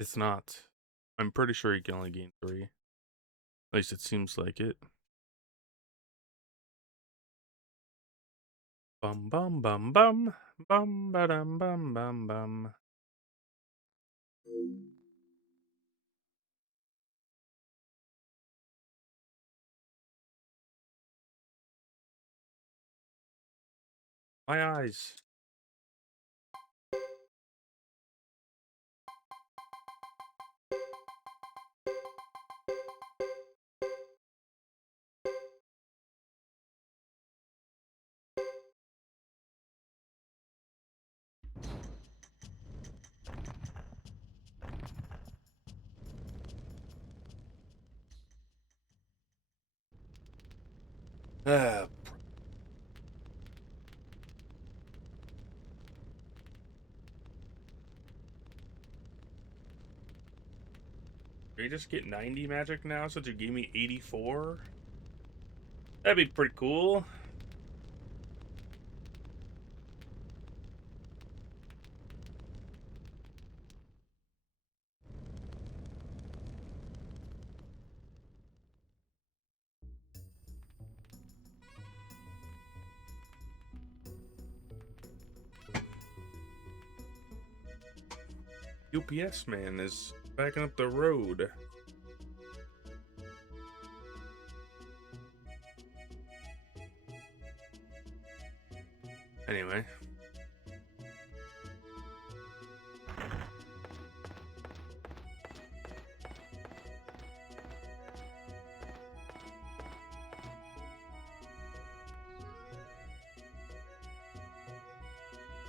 It's not. I'm pretty sure you can only gain 3. At least it seems like it. Bum bum bum bum. Bum ba dum bum bum bum. My eyes. Ah. You just get 90 magic now since you gave me 84? That'd be pretty cool. UPS man is backing up the road. Anyway.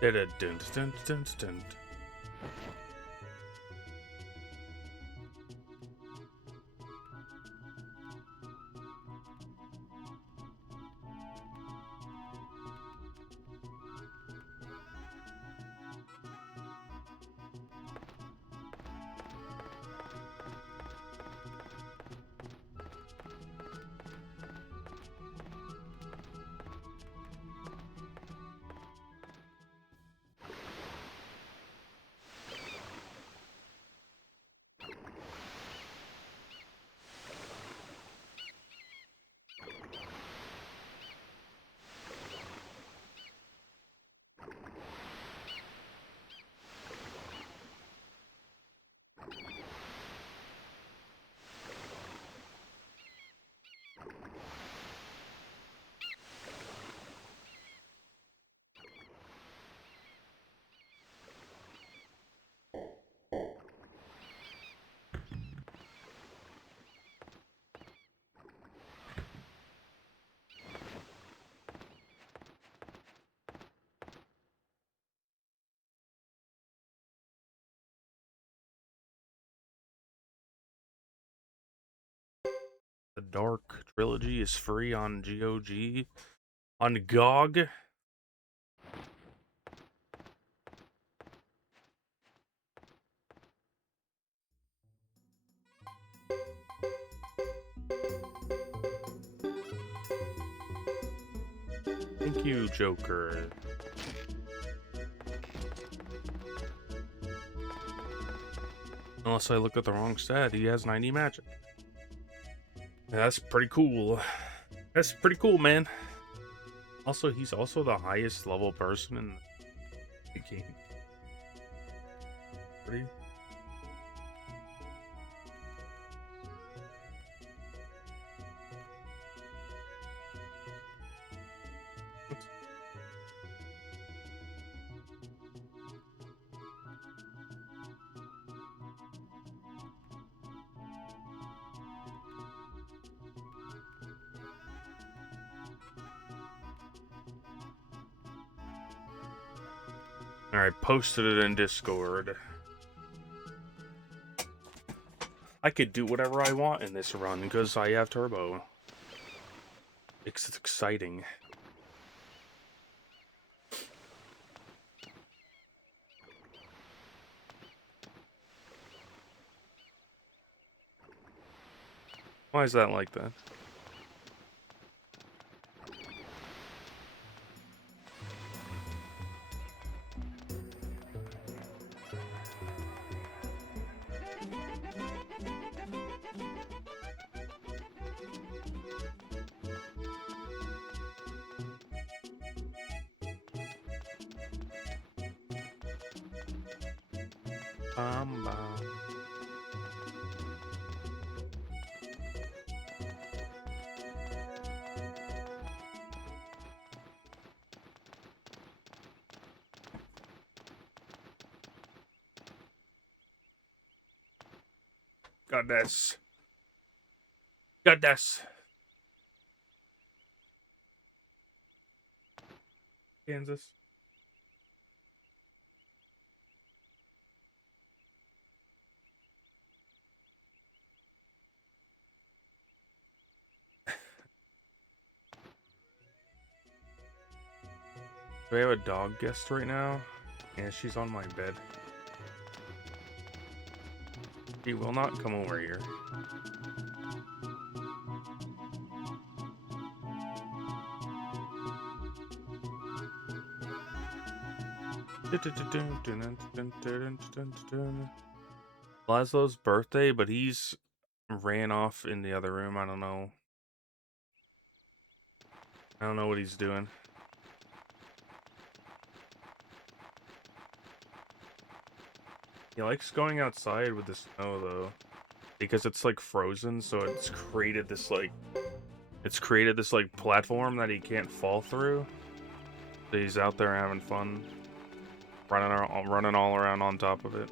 Dun dun dun dun dun. The Dark Trilogy is free on GOG. On GOG. Thank you, Joker. Unless I look at the wrong stat, he has 90 magic. That's pretty cool. That's pretty cool, man. Also, he's also the highest level person in the game. Pretty. Alright, posted it in Discord. I could do whatever I want in this run because I have turbo. It's exciting. Why is that like that? bum, bum. Goodness. Goodness. Kansas. Do we have a dog guest right now? Yeah, she's on my bed. She will not come over here. Laszlo's birthday, but he's ran off in the other room. I don't know. I don't know what he's doing. He likes going outside with the snow though, because it's like frozen, so it's created this like platform that he can't fall through. So he's out there having fun, running all around on top of it.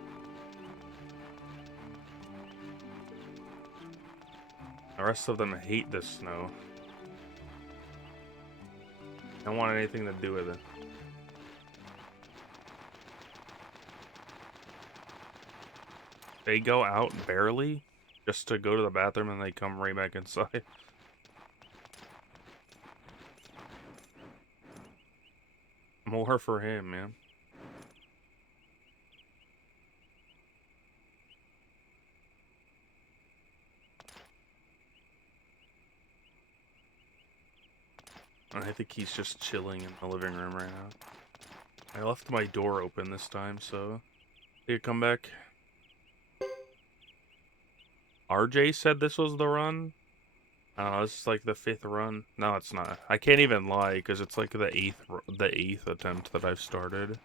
The rest of them hate the snow. Don't want anything to do with it. They go out barely just to go to the bathroom and they come right back inside. More for him, man. I think he's just chilling in the living room right now. I left my door open this time, so he'll come back. RJ said this was the run. This is like the 5th run. No, it's not. I can't even lie because it's like the eighth attempt that I've started,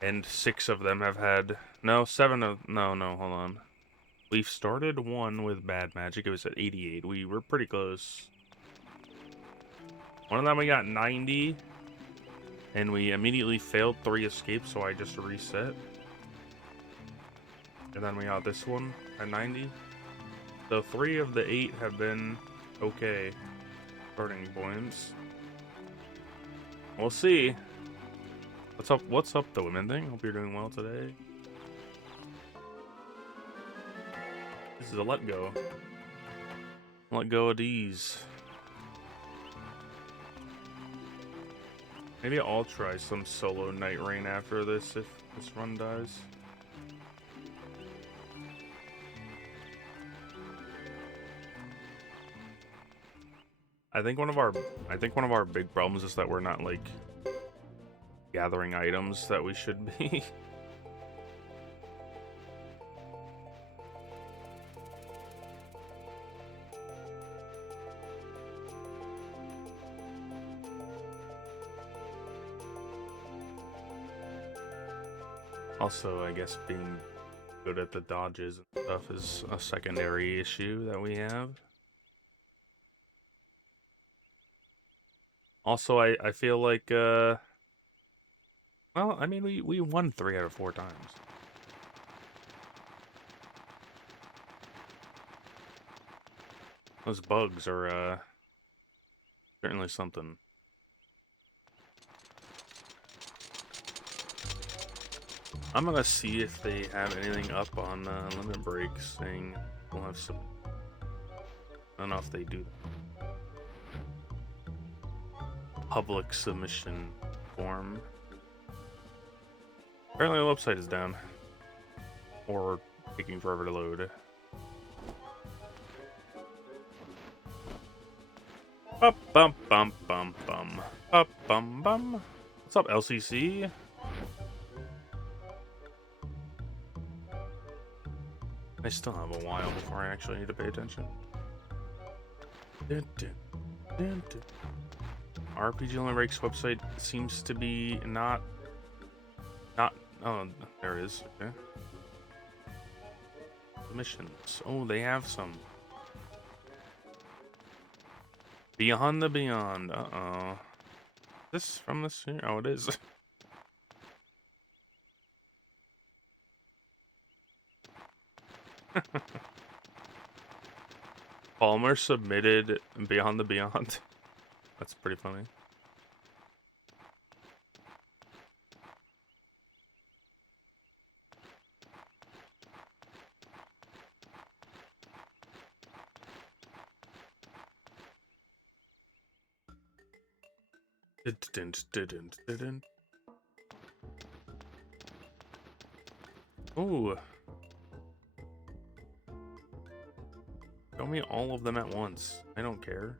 and 6 of them have had 7 of no. Hold on. We've started one with bad magic. It was at 88. We were pretty close. One of them we got 90, and we immediately failed 3 escapes, so I just reset. And then we got this one at 90. So 3 of the 8 have been okay starting points. We'll see. What's up, the women thing? Hope you're doing well today. This is a let go. Let go of these. Maybe I'll try some solo Night Rain after this if this run dies. I think one of our big problems is that we're not like gathering items that we should be. Also, I guess being good at the dodges and stuff is a secondary issue that we have. Also, I feel like, well, I mean, we won 3 out of 4 times. Those bugs are, certainly something. I'm gonna see if they have anything up on Limit Break saying we'll have some. I don't know if they do. Public submission form. Apparently the website is down. Or taking forever to load. Up bum bum bum bum. Up bum bum. What's up, LCC? I still have a while before I actually need to pay attention. RPG Limit Break's website seems to be not. Oh, there it is. Okay. missions. Oh, they have some. Beyond the Beyond. Uh-oh. This from this here? Oh, it is. Palmer submitted Beyond the Beyond. That's pretty funny. Didn't. Ooh. Show me all of them at once. I don't care.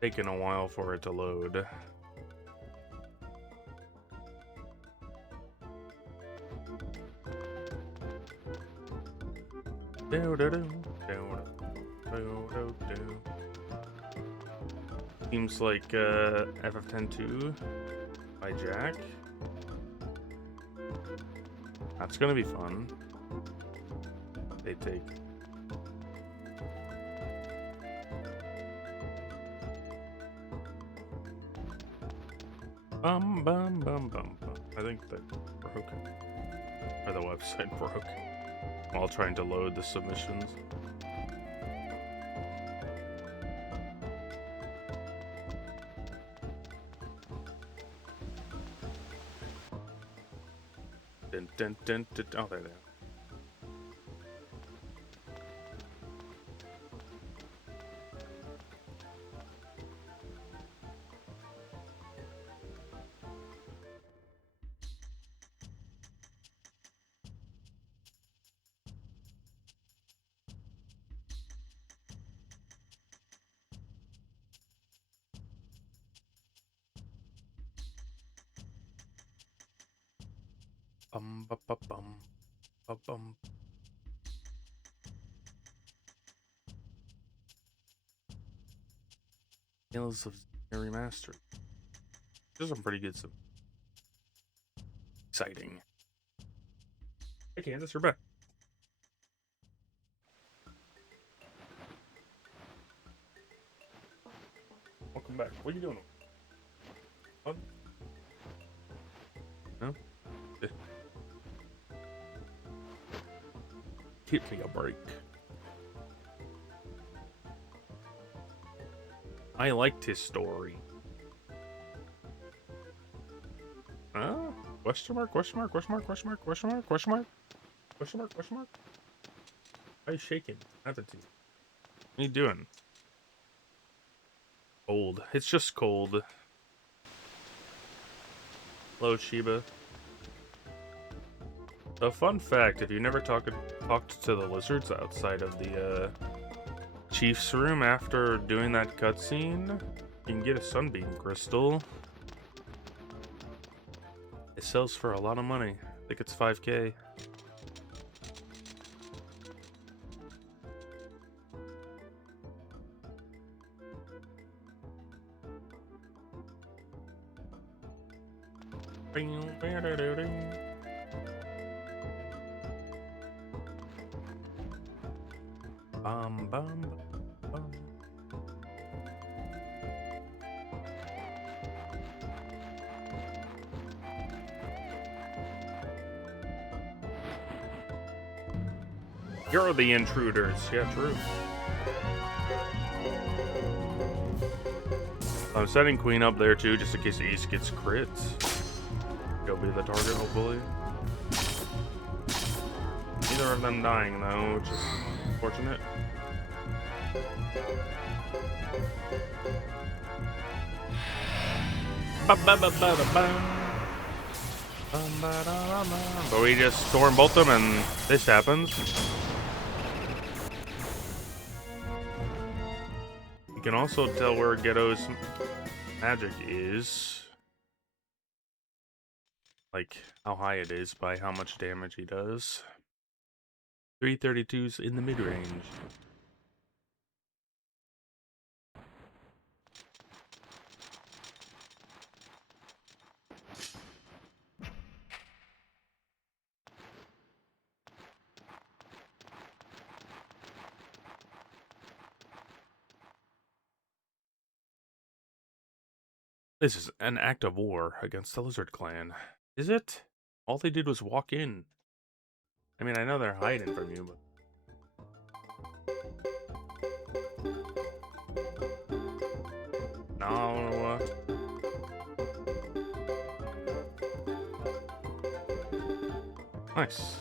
Taking a while for it to load. Seems like FF10-2 by Jack. That's gonna be fun. They take. Bum bum bum bum bum. I think that broke. Or the website broke. While trying to load the submissions. Dun, dun, dun, dun. Oh, there they are. Bum ba ba bum ba bum. Tales of Remastered. There's some pretty good stuff. Exciting. Hey Kansas, you're back. Welcome back. What are you doing? What? No? Give me a break. I liked his story. Huh? Question mark, question mark, question mark, question mark, question mark, question mark, question mark, question mark. Why are you shaking? Attitude. What are you doing? Cold. It's just cold. Hello, Shiba. A fun fact, if you never talked to the lizards outside of the Chief's room after doing that cutscene, you can get a sunbeam crystal. It sells for a lot of money. I think it's 5K. Bum, bum, bum. You're the intruders. Yeah, true. I'm setting Queen up there too, just in case the East gets crits. He'll be the target, hopefully. Neither of them dying though, which is unfortunate. But we just storm bolt them and this happens. You can also tell where Ghetto's magic is. like how high it is by how much damage he does. 332's in the mid-range. This is an act of war against the Lizard Clan. Is it? All they did was walk in. I mean, I know they're hiding from you, but... No. Nice.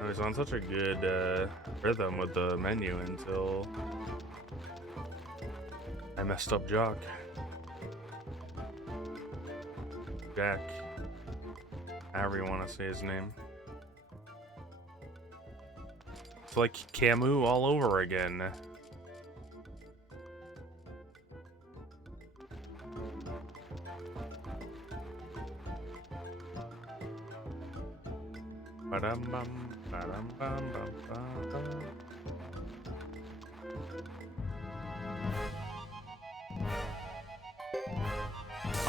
I was on such a good rhythm with the menu until I messed up Jock. Jack. However you want to say his name. It's like Camus all over again. Ba-dum-bum, ba-dum-bum-bum-bum-bum.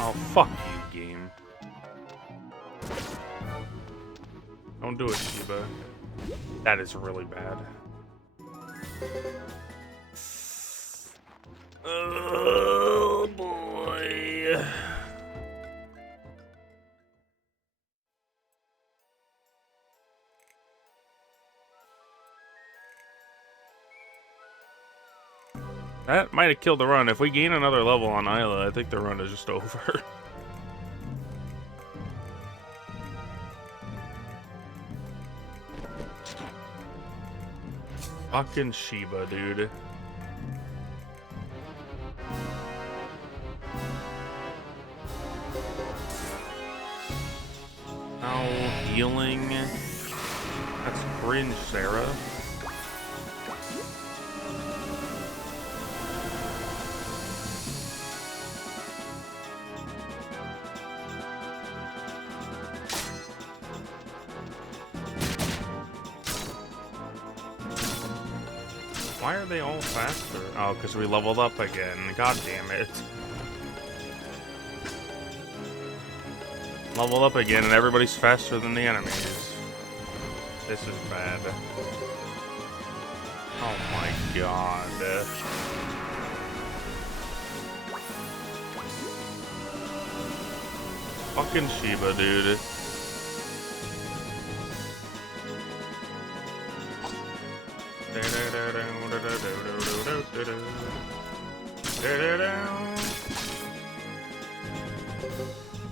Oh, fuck you, game. Don't do it, Shiba. That is really bad. Oh, boy. That might have killed the run. If we gain another level on Isla, I think the run is just over. Fucking Shiba, dude. Oh, healing. That's cringe, Sarah. Why are they all faster? Oh, because we leveled up again. God damn it. Leveled up again and everybody's faster than the enemies. This is bad. Oh my god. Fucking Shiba, dude.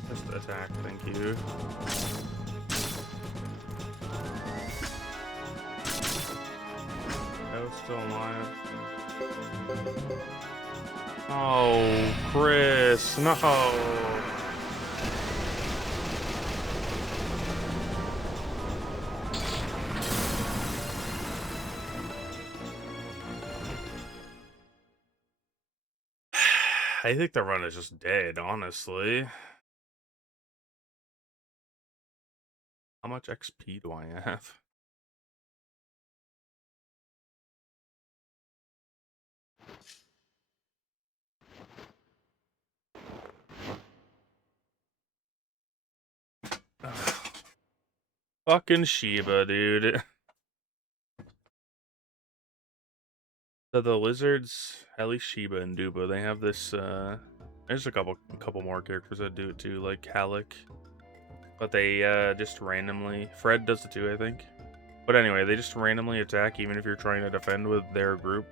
Just attack, thank you. Oh, still alive. Oh, Chris, no. I think the run is just dead, honestly. How much XP do I have? Ugh. Fucking Shiba, dude. So the lizards, at least Shiba and Duba, they have this, there's a couple more characters that do it too, like Halleck. But they, just randomly, Fred does it too, I think. But anyway, they just randomly attack even if you're trying to defend with their group.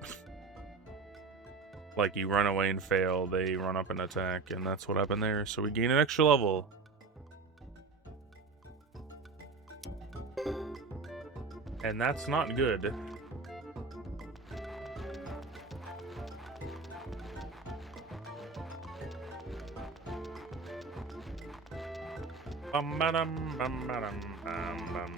Like, you run away and fail, they run up and attack, and that's what happened there. So we gain an extra level. And that's not good. Bum, ba-dum, bum, ba-dum, bum, bum.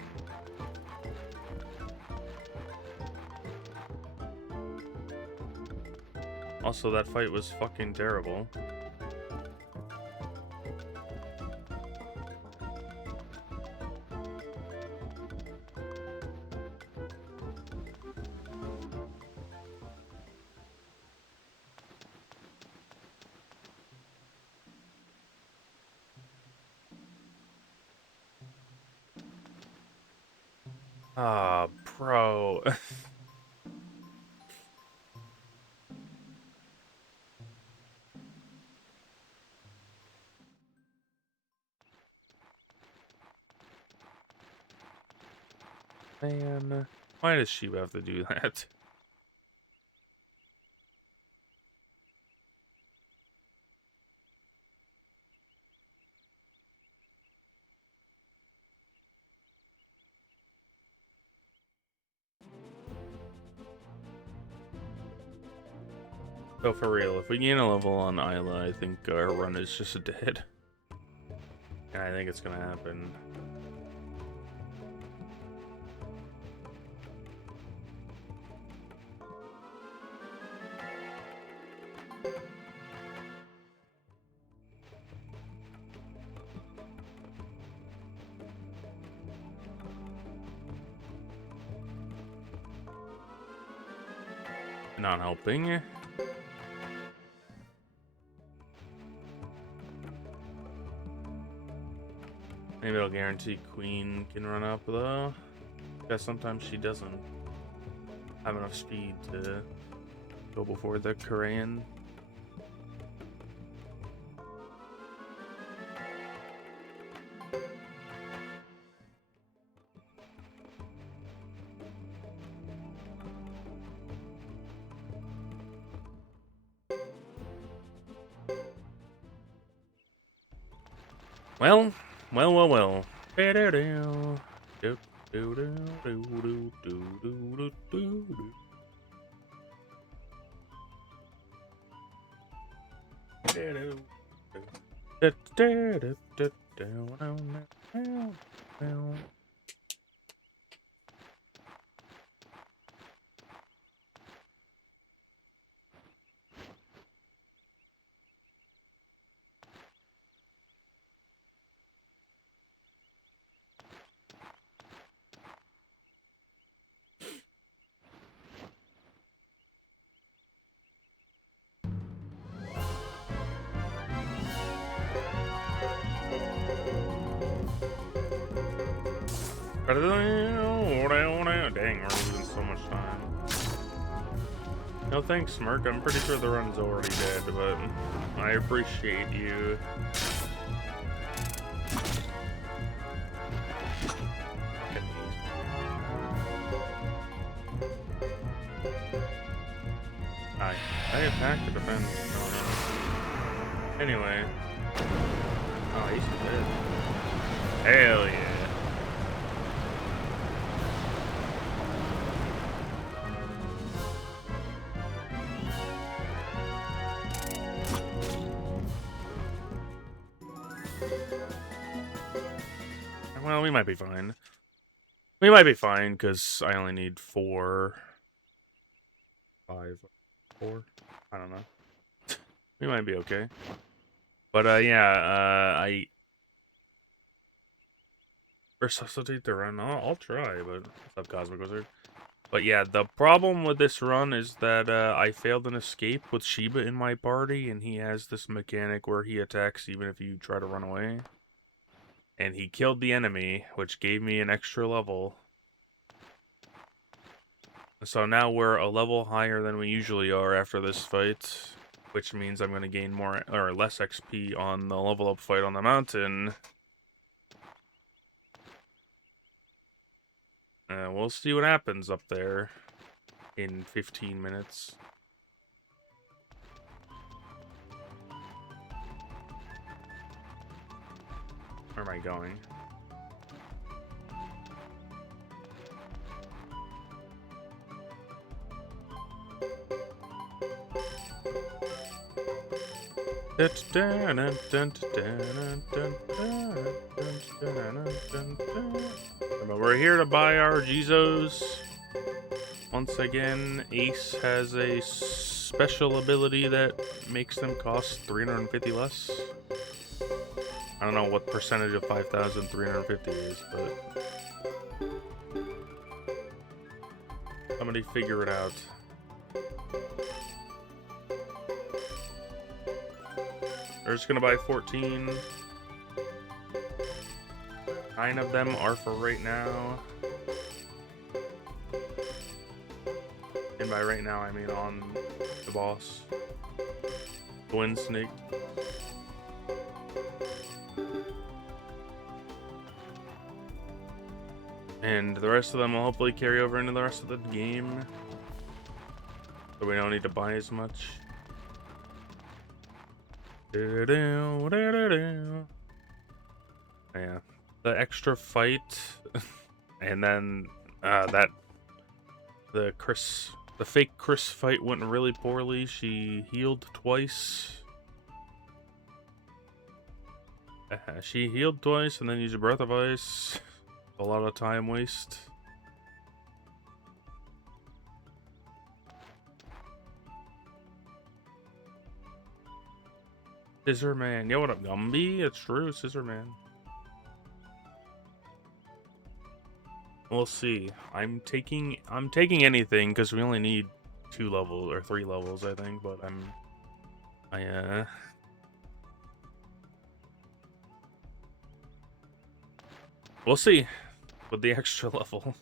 Also, that fight was fucking terrible. Ah, bro. Man, why does she have to do that? So for real, if we gain a level on Isla, I think our run is just dead. And I think it's gonna happen. Not helping. Maybe it'll guarantee Queen can run up though. Because sometimes she doesn't have enough speed to go before the Korean. Well. Dang, we're losing so much time. No thanks, Smirk. I'm pretty sure the run's already dead, but I appreciate you. I attack to defend. No. Anyway. Oh, he's dead. Hell yeah. Well, we might be fine. We might be fine, because I only need 4. 5. 4? I don't know. We might be okay. But, yeah, I resuscitate the run. I'll try, but what's up, Cosmic Wizard? But yeah, the problem with this run is that I failed an escape with Shiba in my party, and he has this mechanic where he attacks even if you try to run away. And he killed the enemy, which gave me an extra level. So now we're a level higher than we usually are after this fight, which means I'm going to gain more or less XP on the level up fight on the mountain. We'll see what happens up there in 15 minutes. Where am I going? We're here to buy our Jizos. Once again, Ace has a special ability that makes them cost 350 less. I don't know what percentage of 5,350 is, but somebody figure it out. They're just gonna buy 14. 9 of them are for right now. And by right now, I mean on the boss. Twin Snake. And the rest of them will hopefully carry over into the rest of the game. So we don't need to buy as much. Yeah. The extra fight. And then the fake Chris fight went really poorly. She healed twice. She healed twice and then used a breath of ice. A lot of time waste. Scissor Man. Yo, what up, Gumby? It's true, Scissor Man. We'll see. I'm taking anything because we only need 2 levels or 3 levels, I think. But we'll see with the extra level.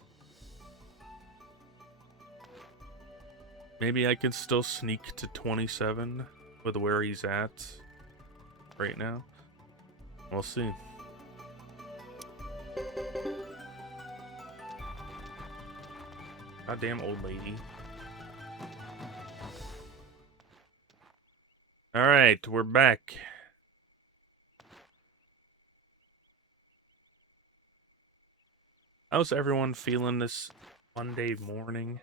Maybe I can still sneak to 27 with where he's at right now. We'll see. Goddamn old lady. Alright, we're back. How's everyone feeling this Monday morning?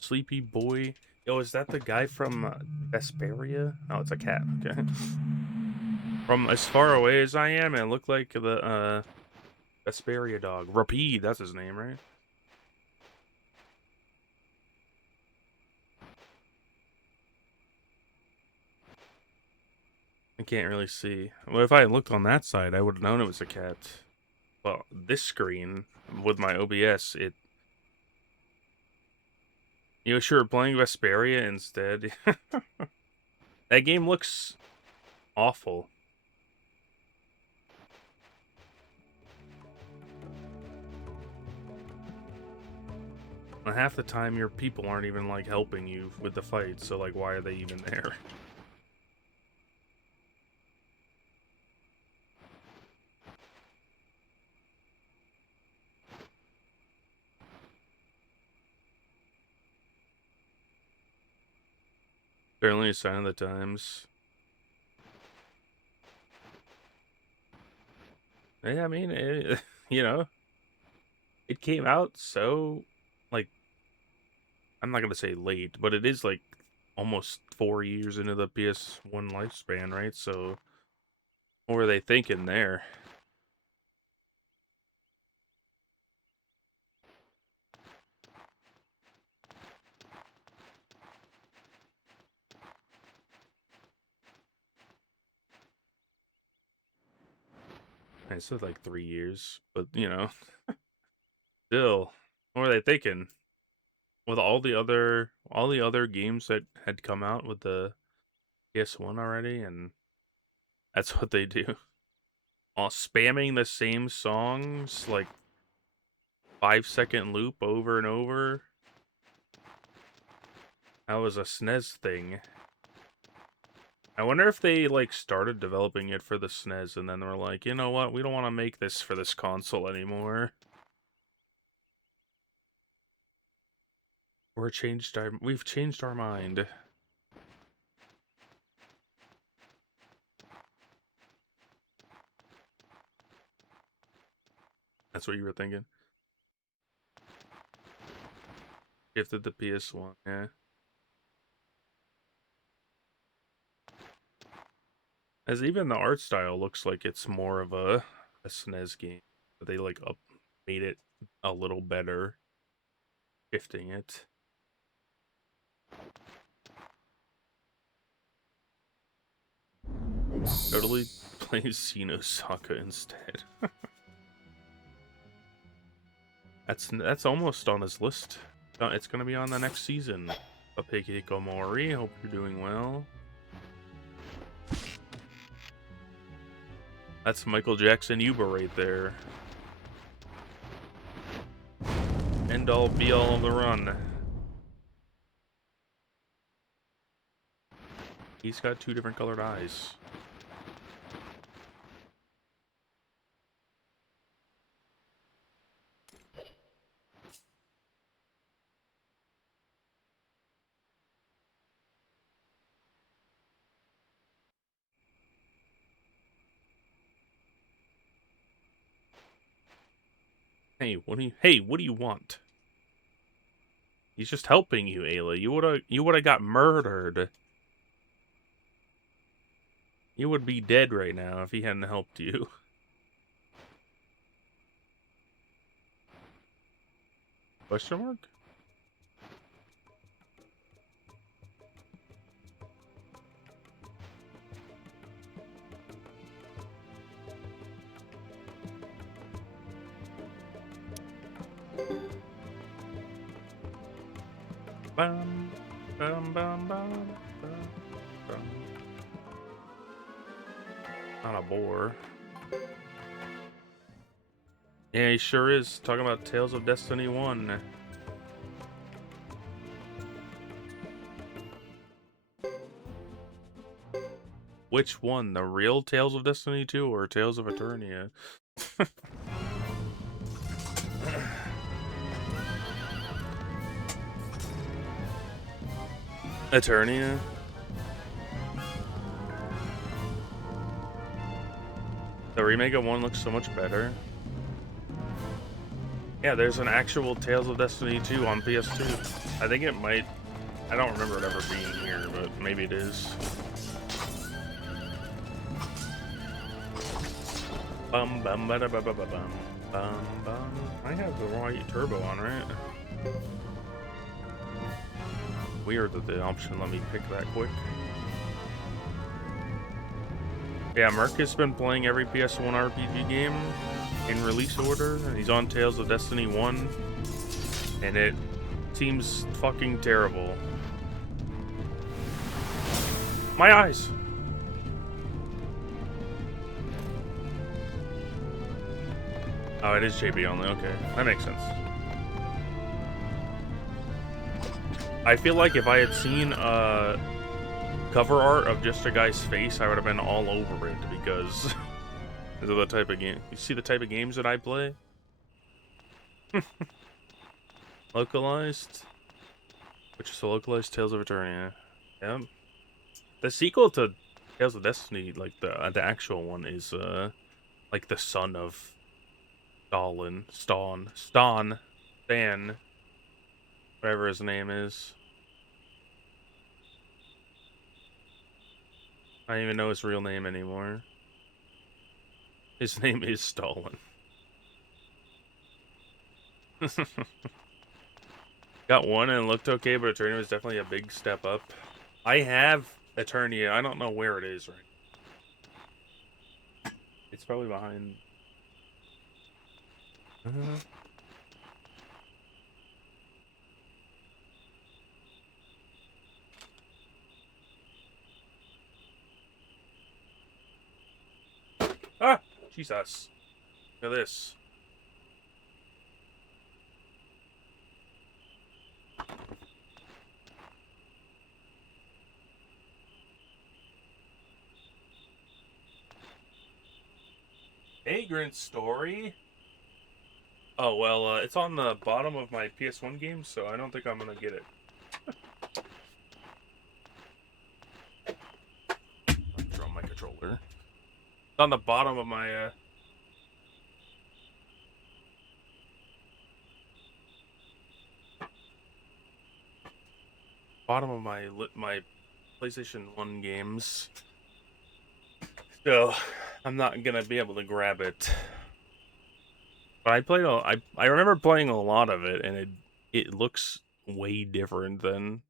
Sleepy boy. Yo, is that the guy from Vesperia? Oh, it's a cat. Okay. From as far away as I am, it looked like the Vesperia dog. Rapide, that's his name, right? I can't really see. Well, if I had looked on that side, I would have known it was a cat. Well, this screen with my OBS, you know, sure, playing Vesperia instead. That game looks awful. And half the time, your people aren't even like helping you with the fight. So, like, why are they even there? Certainly a sign of the times. Yeah, I mean, you know, it came out so, like, I'm not gonna say late, but it is like almost 4 years into the PS1 lifespan, right? So, what were they thinking there? I said like 3 years, but you know, still, what were they thinking? With all the other games that had come out with the PS1 already, and that's what they do. All spamming the same songs, like 5-second loop over and over. That was a SNES thing. I wonder if they like started developing it for the SNES and then they were like, you know what, we don't want to make this for this console anymore. We've changed our mind. That's what you were thinking. Gifted the PS1, yeah. As even the art style looks like it's more of a SNES game. But they like made it a little better, shifting it. Totally play Xenosaka instead. That's almost on his list. It's gonna be on the next season. Apeki Hikomori, hope you're doing well. That's Michael Jackson Yuber right there. End all be all of the run. He's got 2 different colored eyes. Hey, what do you want? He's just helping you, Ayla. You woulda got murdered. You would be dead right now if he hadn't helped you. Question mark? Bum, bum, bum, bum, bum, bum. Not a boar. Yeah, he sure is. Talking about Tales of Destiny 1. Which one? The real Tales of Destiny 2 or Tales of Eternia? Eternia? The remake of 1 looks so much better. Yeah, there's an actual Tales of Destiny 2 on PS2. I think it might... I don't remember it ever being here, but maybe it is. Bum bum ba da ba ba ba bum bum bum. I have the right turbo on, right? Weird that the option let me pick that quick. Yeah, Merc has been playing every PS1 RPG game in release order. He's on Tales of Destiny 1, and it seems fucking terrible. My eyes! Oh, it is JB only. Okay, that makes sense. I feel like if I had seen cover art of just a guy's face, I would have been all over it because of the type of game. You see the type of games that I play? Localized? Which is the localized Tales of Eternia. Yep. The sequel to Tales of Destiny, like the actual one, is like the son of Stan, whatever his name is. I don't even know his real name anymore. His name is Stalin. Got 1 and it looked okay, but Eternia was definitely a big step up. I have Eternia. I don't know where it is right now. It's probably behind... Ah! Jesus. Look at this. Vagrant Story? Oh, well, it's on the bottom of my PS1 game, so I don't think I'm gonna get it. I'll throw my controller. It's on the bottom of my, my PlayStation 1 games. So, I'm not gonna be able to grab it. But I remember playing a lot of it, and it looks way different than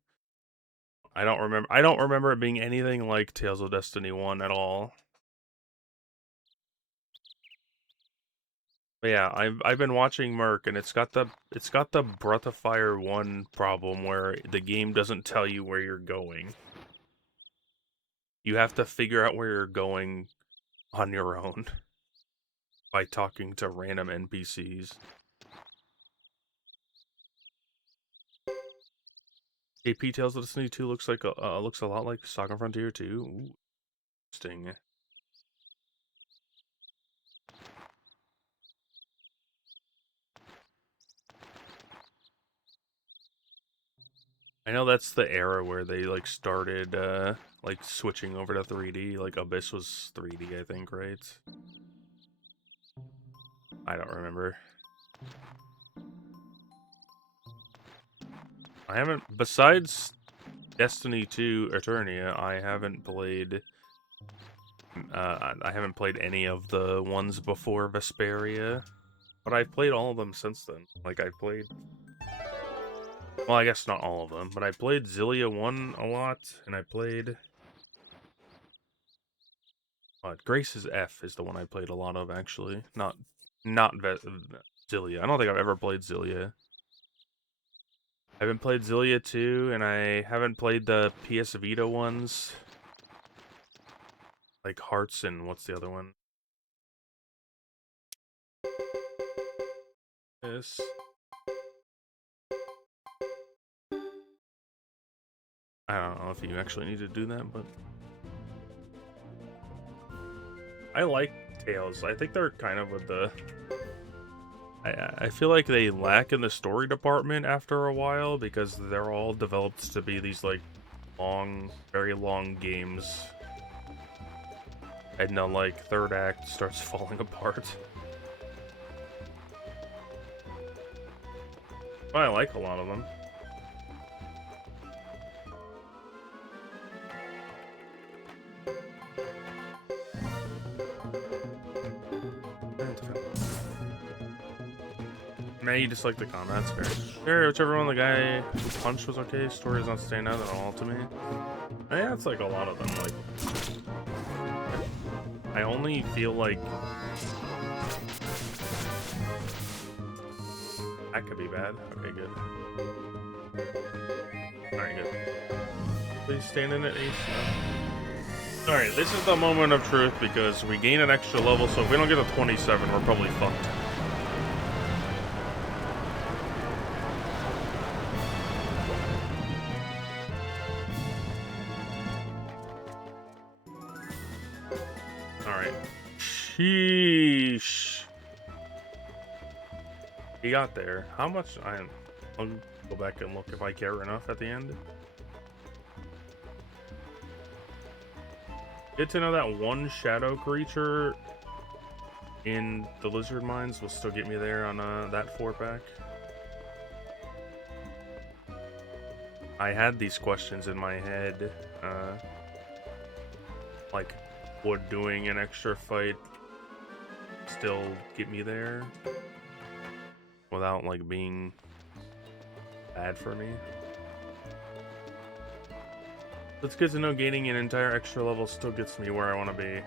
I don't remember it being anything like Tales of Destiny 1 at all. But yeah, I've been watching Merc, and it's got the Breath of Fire 1 problem where the game doesn't tell you where you're going. You have to figure out where you're going on your own by talking to random NPCs. AP Tales of Destiny 2 looks a lot like Saga Frontier 2. Ooh, interesting. I know that's the era where they like started like switching over to 3D. Like Abyss was 3D, I think, right? I don't remember. I haven't, besides Destiny 2 Eternia, I haven't played any of the ones before Vesperia, but I've played all of them since then. Like I played, well, I guess not all of them, but I played Zillia 1 a lot, and I played Grace's F is the one I played a lot of, actually. Not Zillia. I don't think I've ever played Zillia. I haven't played Zillia 2, and I haven't played the PS Vita ones. Like Hearts and what's the other one? This. I don't know if you actually need to do that, but I like Tales. I think they're kind of with the. I feel like they lack in the story department after a while because they're all developed to be these like long, very long games, and the like third act starts falling apart. But I like a lot of them. Nah, you just like the combat. Fair. Sure, whichever one the guy who punched was okay. Story does not stand out at all to me. Yeah, it's like a lot of them. Like, I only feel like that could be bad. Okay, good. Alright, good. Please stand in at H. No. Alright, this is the moment of truth because we gain an extra level, so if we don't get to 27, we're probably fucked. Alright. Sheesh. He got there. How much? I'll go back and look if I care enough at the end. Good to know that one shadow creature in the lizard mines will still get me there on that 4-pack. I had these questions in my head, like, would doing an extra fight still get me there without like being bad for me? It's good to know gaining an entire extra level still gets me where I want to be.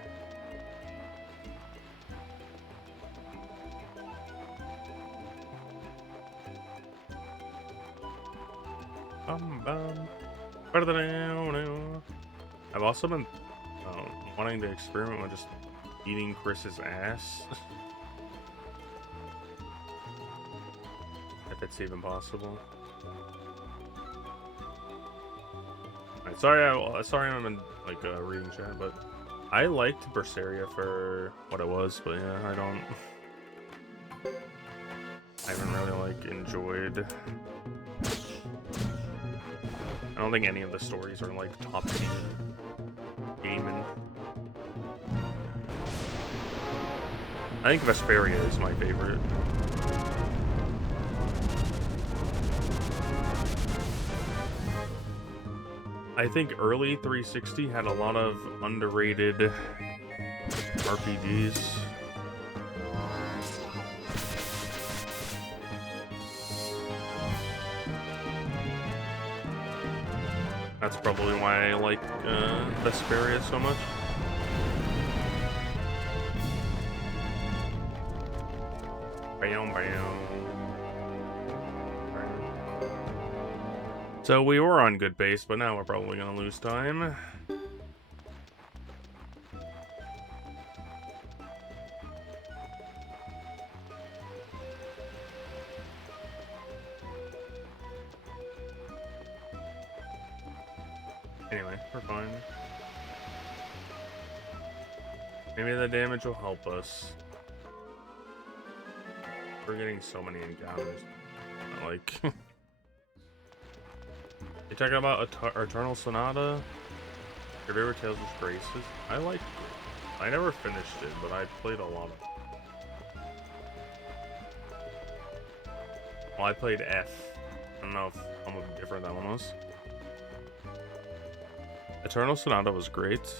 I've also been wanting to experiment with just eating Chris's ass. If it's even possible. Alright, sorry I haven't been like reading chat, but I liked Berseria for what it was, but yeah, I haven't really like enjoyed. I don't think any of the stories are like top tier gaming. I think Vesperia is my favorite. I think early 360 had a lot of underrated RPGs. That's probably why I like Vesperia so much. Bam, bam. So we were on good base, but now we're probably gonna lose time. Anyway, we're fine. Maybe the damage will help us. We're getting so many encounters. Like, you talking about Eternal Sonata? Your favorite Tales of Graces? I like it. I never finished it, but I played a lot of it. Well, I played F. I don't know how much different that one was. Eternal Sonata was great.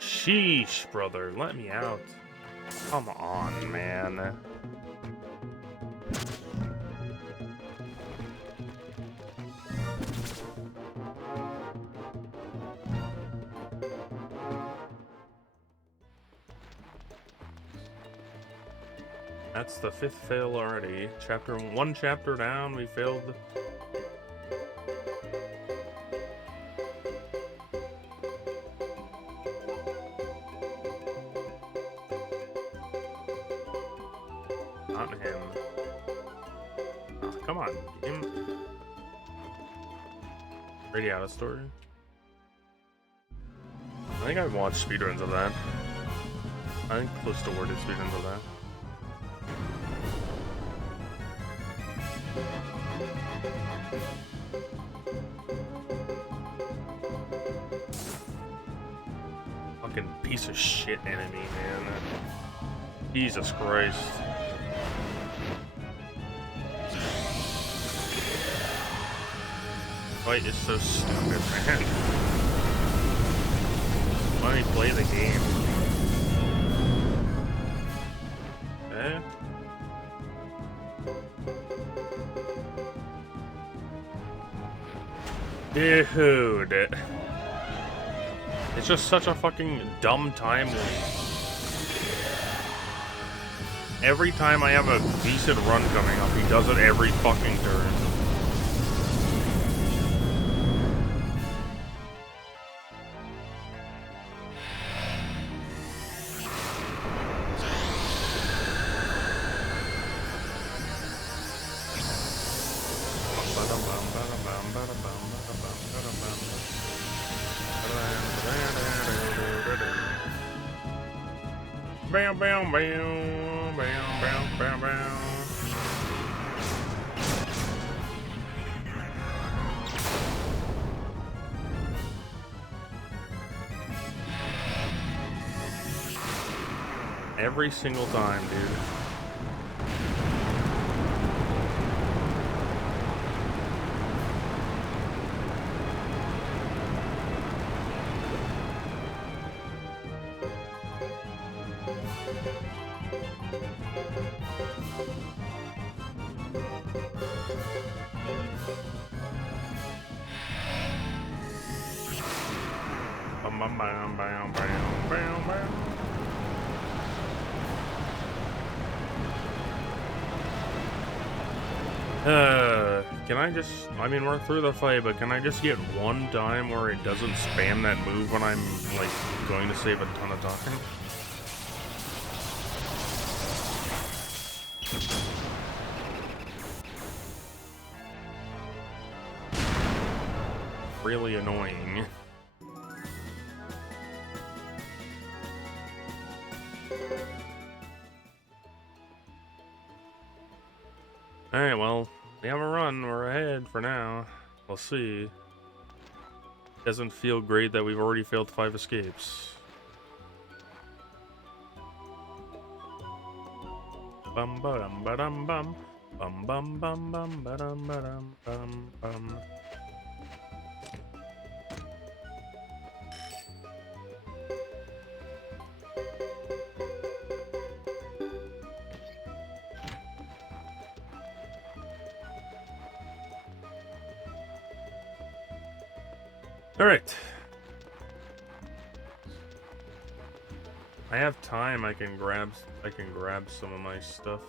Sheesh, brother. Let me out. Come on, man. That's the 5th fail already. One chapter down, we failed. Not him. Oh, come on, game. Radiata story. I think I've watched speedruns of that. I think close to worded speedruns of that. Fucking piece of shit enemy, man. Jesus Christ. Fight is so stupid, man. Why don't you play the game? Eh? Dude. It's just such a fucking dumb time waste. Every time I have a decent run coming up, he does it every fucking turn. Bam, bam, bam, bam, bam, bam, bam. Every single time, dude. Bam, bam, bam, bam, bam, bam. Can I just, I mean, we're through the fight, but can I just get one time where it doesn't spam that move when I'm, like, going to save a ton of time? Really annoying. Alright, well, we have a run. We're ahead for now. We'll see. Doesn't feel great that we've already failed 5 escapes. Bum bum ba-dum bum. Bum bum bum bum ba-dum ba-dum bum bum. All right. I have time. I can grab some of my stuff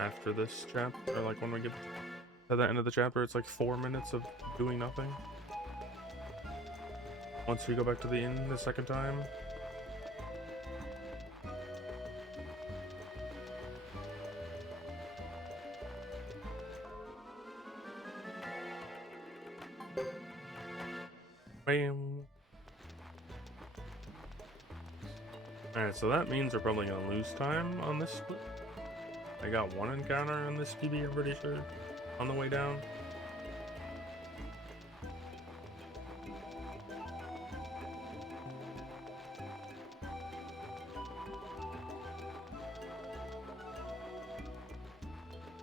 after this chapter, or like when we get to the end of the chapter. It's like 4 minutes of doing nothing. Once we go back to the inn the second time. Bam. Alright, so that means we're probably gonna lose time on this split. I got one encounter on this PB, I'm pretty sure, on the way down.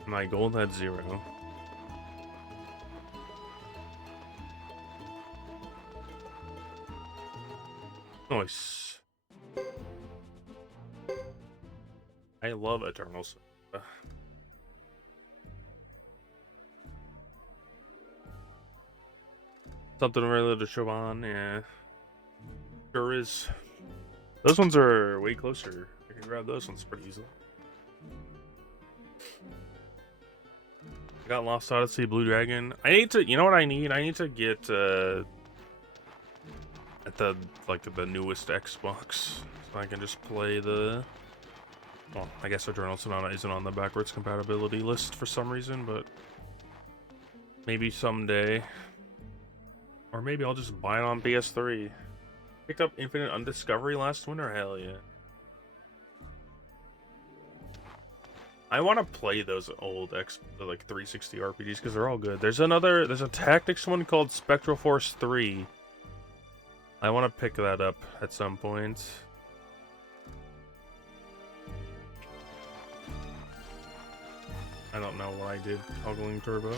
My gold had 0. Nice. I love Eternal Soda. Something really to show on, yeah. Sure is. Those ones are way closer. I can grab those ones pretty easily. I got Lost Odyssey, Blue Dragon. I need to, you know what I need? I need to get at the newest Xbox, so I can just play the. Well, I guess Eternal Sonata isn't on the backwards compatibility list for some reason, but maybe someday. Or maybe I'll just buy it on PS3. Picked up Infinite Undiscovery last winter, hell yeah. I want to play those old like 360 RPGs because they're all good. There's a tactics one called Spectral Force 3. I want to pick that up at some point. I don't know what I did toggling turbo.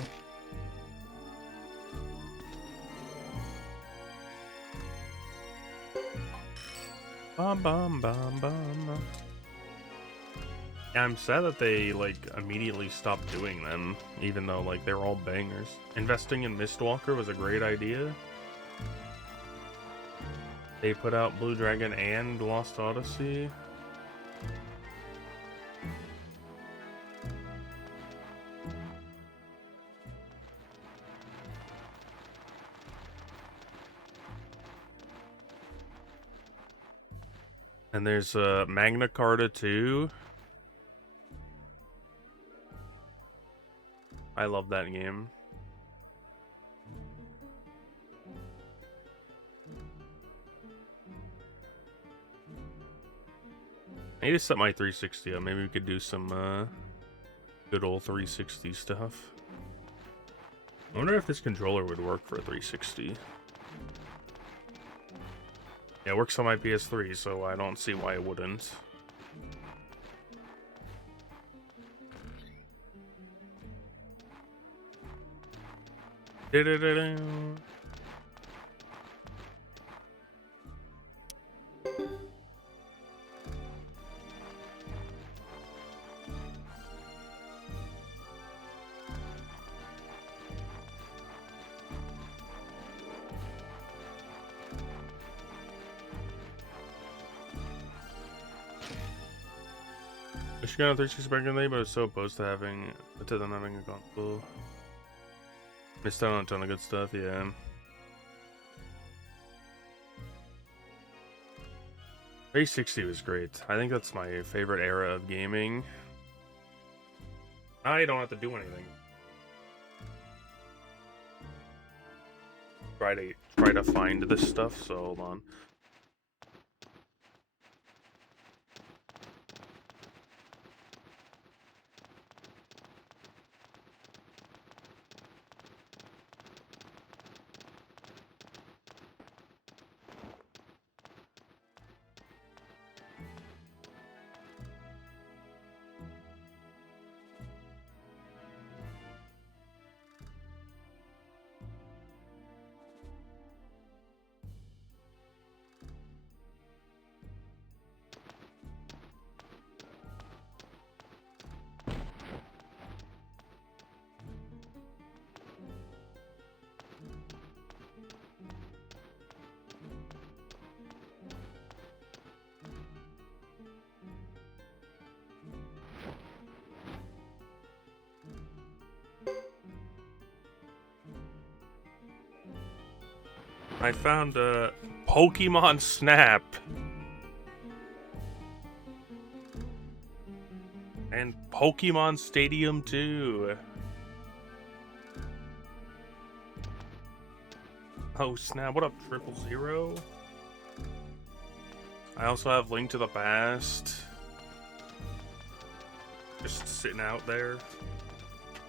Bum bum bum bum. Yeah, I'm sad that they like immediately stopped doing them, even though like they're all bangers. Investing in Mistwalker was a great idea. They put out Blue Dragon and Lost Odyssey. And there's Magna Carta 2. I love that game. I need to set my 360 up. Maybe we could do some good old 360 stuff. I wonder if this controller would work for a 360. Yeah, it works on my PS3, so I don't see why it wouldn't. Da-da-da-da. I should get on 360 back in the day, but I was so opposed to them having a console. Missed out on a ton of good stuff, yeah. '360 was great. I think that's my favorite era of gaming. I don't have to do anything. Try to find this stuff, so hold on. I found Pokemon Snap. And Pokemon Stadium 2. Oh snap, what up, 000? I also have Link to the Past. Just sitting out there.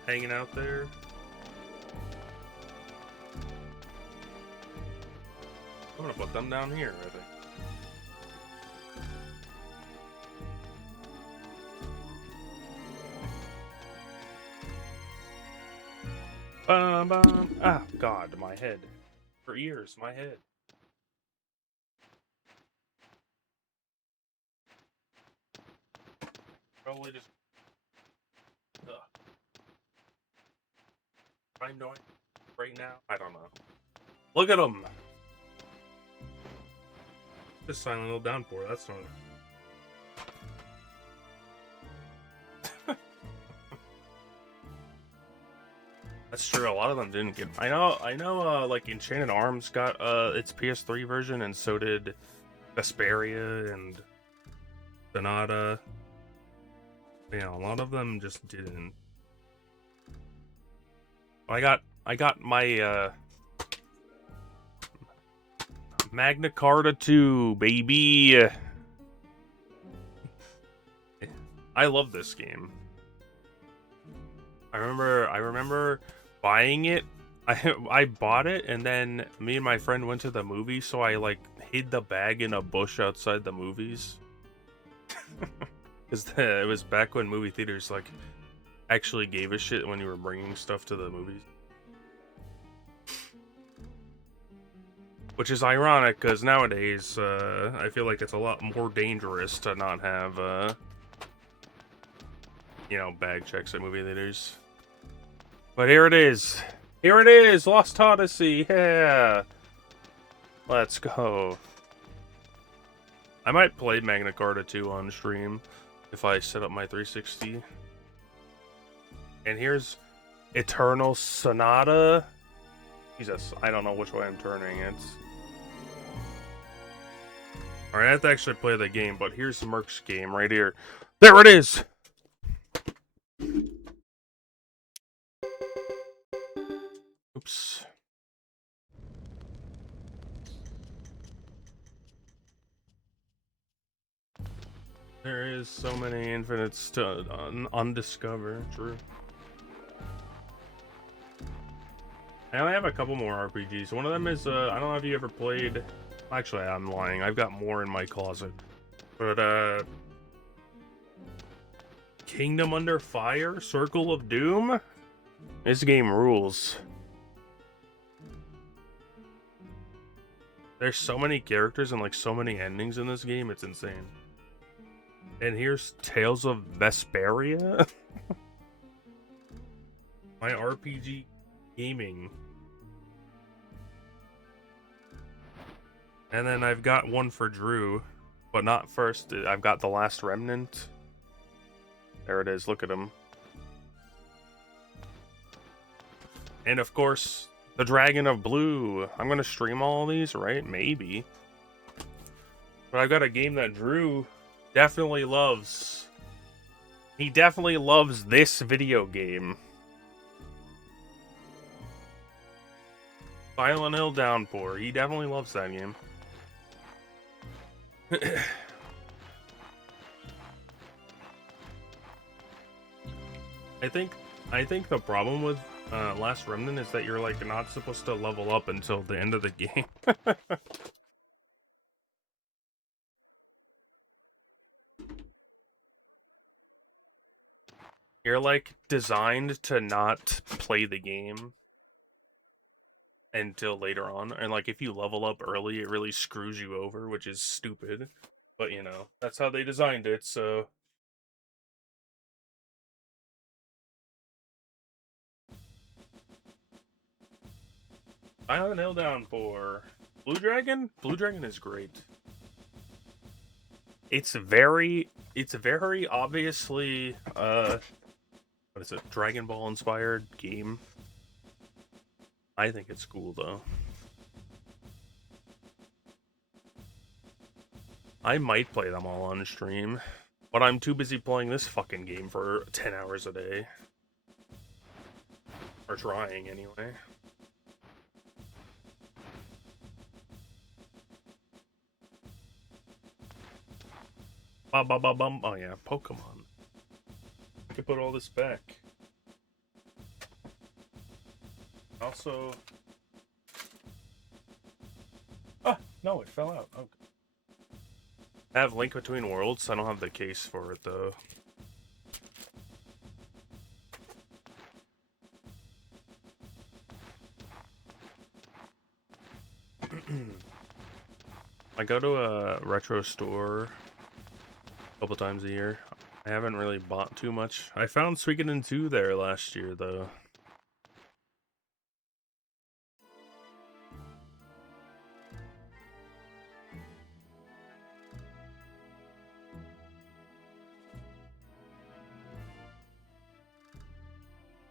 Hanging out there. I'm gonna put them down here, I think. Ah, God, my head. For ears, my head. Probably just... I'm doing right now? I don't know. Look at them! Just Silent Hill Downpour, that's not... That's true, a lot of them didn't get... I know, like, Enchanted Arms got, its PS3 version, and so did Vesperia and Sonata. Yeah, a lot of them just didn't. I got my, Magna Carta 2, baby! I love this game. I remember buying it. I bought it, and then me and my friend went to the movie, so I like hid the bag in a bush outside the movies. Because it was back when movie theaters like actually gave a shit when you were bringing stuff to the movies. Which is ironic, because nowadays I feel like it's a lot more dangerous to not have you know, bag checks at movie theaters. But here it is. Here it is! Lost Odyssey! Yeah! Let's go. I might play Magna Carta 2 on stream if I set up my 360. And here's Eternal Sonata. Jesus, I don't know which way I'm turning it. Alright, I have to actually play the game, but here's Merc's game right here. There it is! Oops. There is so many infinites to undiscover. True. I only have a couple more RPGs. One of them is, I don't know if you ever played... Actually, I'm lying. I've got more in my closet. But, Kingdom Under Fire? Circle of Doom? This game rules. There's so many characters and, like, so many endings in this game, it's insane. And here's Tales of Vesperia? My RPG gaming. And then I've got one for Drew, but not first. I've got The Last Remnant. There it is, look at him. And of course, The Dragon of Blue. I'm gonna stream all of these, right? Maybe. But I've got a game that Drew definitely loves. He definitely loves this video game. Silent Hill Downpour. He definitely loves that game. I think the problem with Last Remnant is that you're like not supposed to level up until the end of the game. You're like designed to not play the game until later on, and like if you level up early, it really screws you over, which is stupid. But you know, that's how they designed it, so. Silent Hill Downpour. Blue Dragon? Blue Dragon is great. It's very obviously, what is it, Dragon Ball inspired game. I think it's cool though. I might play them all on stream, but I'm too busy playing this fucking game for 10 hours a day. Or trying, anyway. Ba-ba-ba-bum. Oh yeah, Pokemon. I could put all this back. Also... Ah! No, it fell out. Okay. I have Link Between Worlds. I don't have the case for it, though. I go to a retro store a couple times a year. I haven't really bought too much. I found Suikoden 2 there last year, though.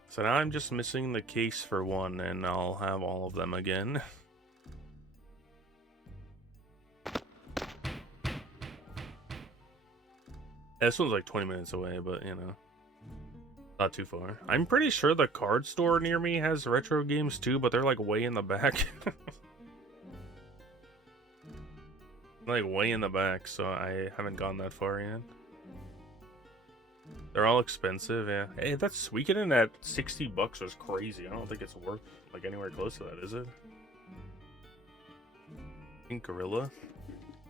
So now I'm just missing the case for one, and I'll have all of them again. This one's like 20 minutes away, but you know, not too far. I'm pretty sure the card store near me has retro games too, but they're like way in the back. Like way in the back, so I haven't gone that far yet. They're all expensive, yeah. Hey, that's Suikoden at 60 bucks was crazy. I don't think it's worth like anywhere close to that, is it? Pink Gorilla?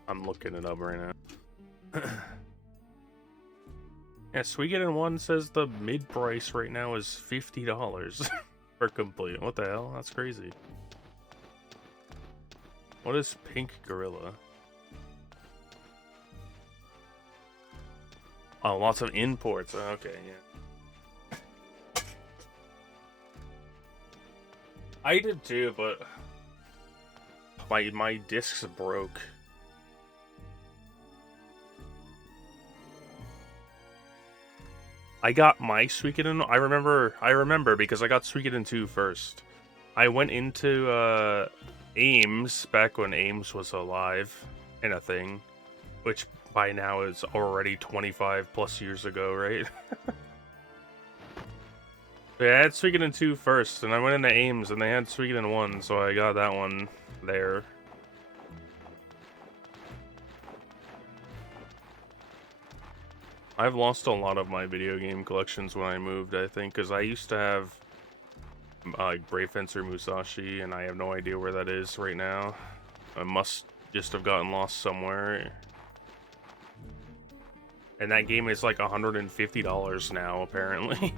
I'm looking it up right now. Yeah, Suikoden 1 says the mid price right now is $50 for complete. What the hell? That's crazy. What is Pink Gorilla? Oh, lots of imports. Okay, yeah. I did too, but my discs broke. I got my Suikoden. I remember because I got Suikoden 2 first. I went into Ames back when Ames was alive and a thing, which by now is already 25 plus years ago, right? But I had Suikoden 2 first, and I went into Ames, and they had Suikoden 1, so I got that one there. I've lost a lot of my video game collections when I moved, I think, because I used to have like Brave Fencer Musashi, and I have no idea where that is right now. I must just have gotten lost somewhere. And that game is like $150 now, apparently.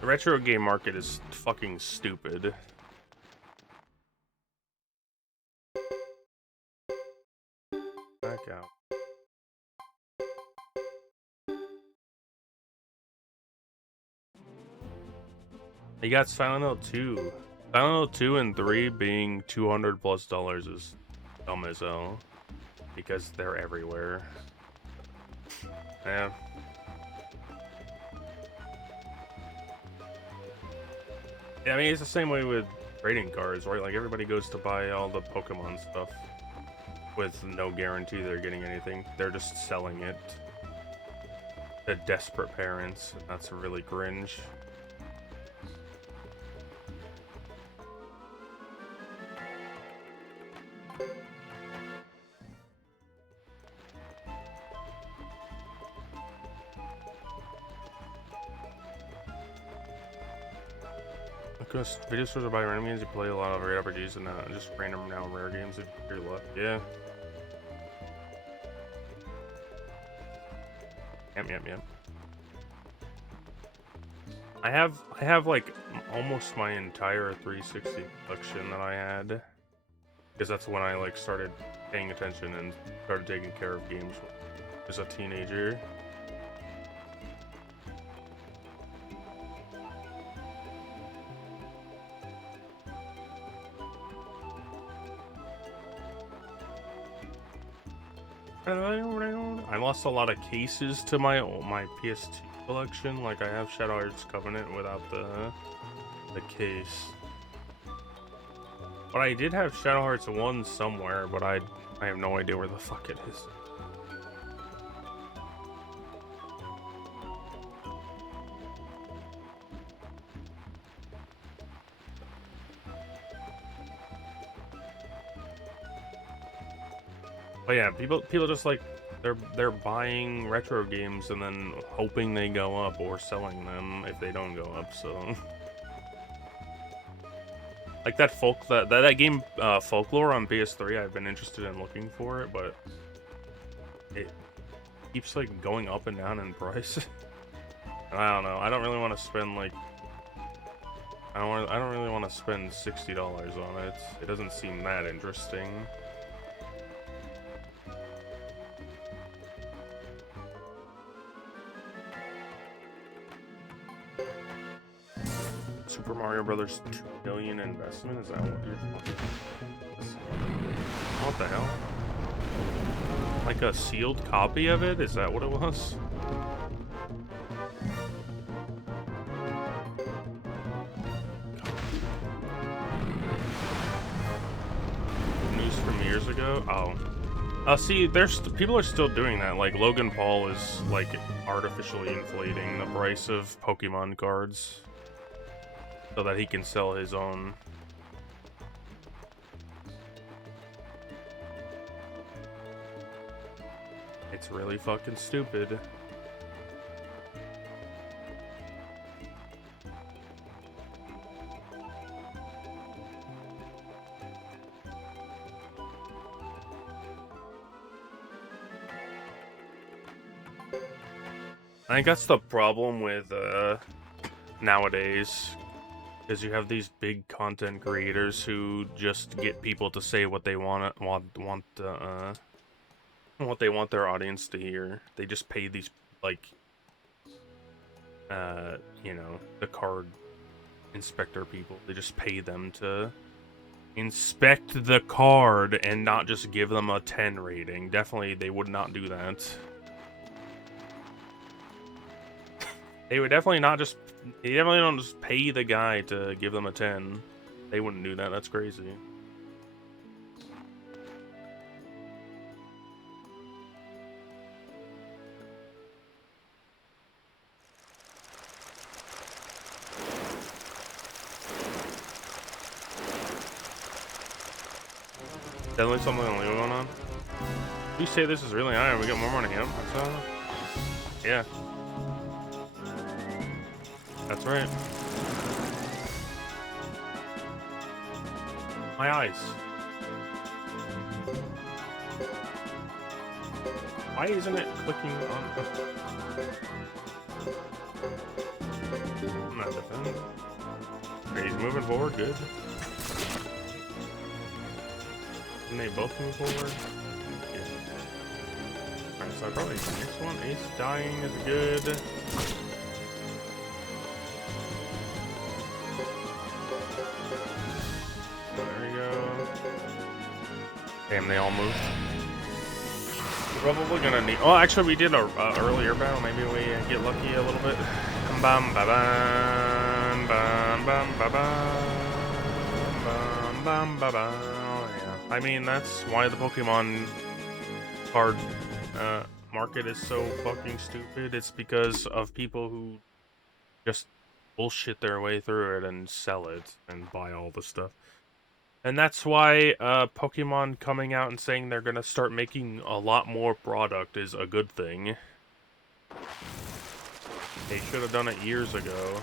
The retro game market is fucking stupid. Back out. You got Silent Hill 2. Silent Hill 2 and 3 being $200+ is dumb as hell. Because they're everywhere. Yeah. Yeah, I mean, it's the same way with trading cards, right? Like, everybody goes to buy all the Pokemon stuff with no guarantee they're getting anything. They're just selling it to desperate parents, and that's really cringe. Because video stores are buying random games, you play a lot of rare RPGs and just random now rare games if you're luck. Yeah. Yep. I have like almost my entire 360 collection that I had, because that's when I like started paying attention and started taking care of games as a teenager. I lost a lot of cases to my PS2 collection. Like, I have Shadow Hearts Covenant without the case. But I did have Shadow Hearts 1 somewhere, but I have no idea where the fuck it is. But yeah, people just like they're buying retro games and then hoping they go up or selling them if they don't go up. So like that game Folklore on PS3, I've been interested in looking for it, but it keeps like going up and down in price. And I don't know. I don't really want to spend like I don't really want to spend $60 on it. It doesn't seem that interesting. Super Mario Brothers 2 million investment? Is that what you're talking about? What the hell? Like a sealed copy of it? Is that what it was? News from years ago? Oh. See, people are still doing that. Like, Logan Paul is, like, artificially inflating the price of Pokemon cards so that he can sell his own. It's really fucking stupid. I think that's the problem with nowadays, is you have these big content creators who just get people to say what they want what they want their audience to hear. They just pay these, like, you know, the card inspector people. They just pay them to inspect the card and not just give them a 10 rating. Definitely, they would not do that. They would definitely not just... They definitely don't just pay the guy to give them a 10. They wouldn't do that. That's crazy. Definitely something illegal going on. You say this is really iron, we get more money, yep. Yeah. That's right. My eyes. Why isn't it clicking on? I'm not defending. Okay, he's moving forward, good. Can they both move forward? Yeah. Alright, so I probably next one. Ace dying is good. There we go. Damn, they all moved. We're probably gonna need. Oh, actually, we did a earlier battle. Maybe we get lucky a little bit. Bam, ba bam, bam, bam, ba bam, bam, bam, ba bam. I mean, that's why the Pokemon card market is so fucking stupid. It's because of people who just bullshit their way through it and sell it and buy all the stuff. And that's why Pokemon coming out and saying they're gonna start making a lot more product is a good thing. They should have done it years ago.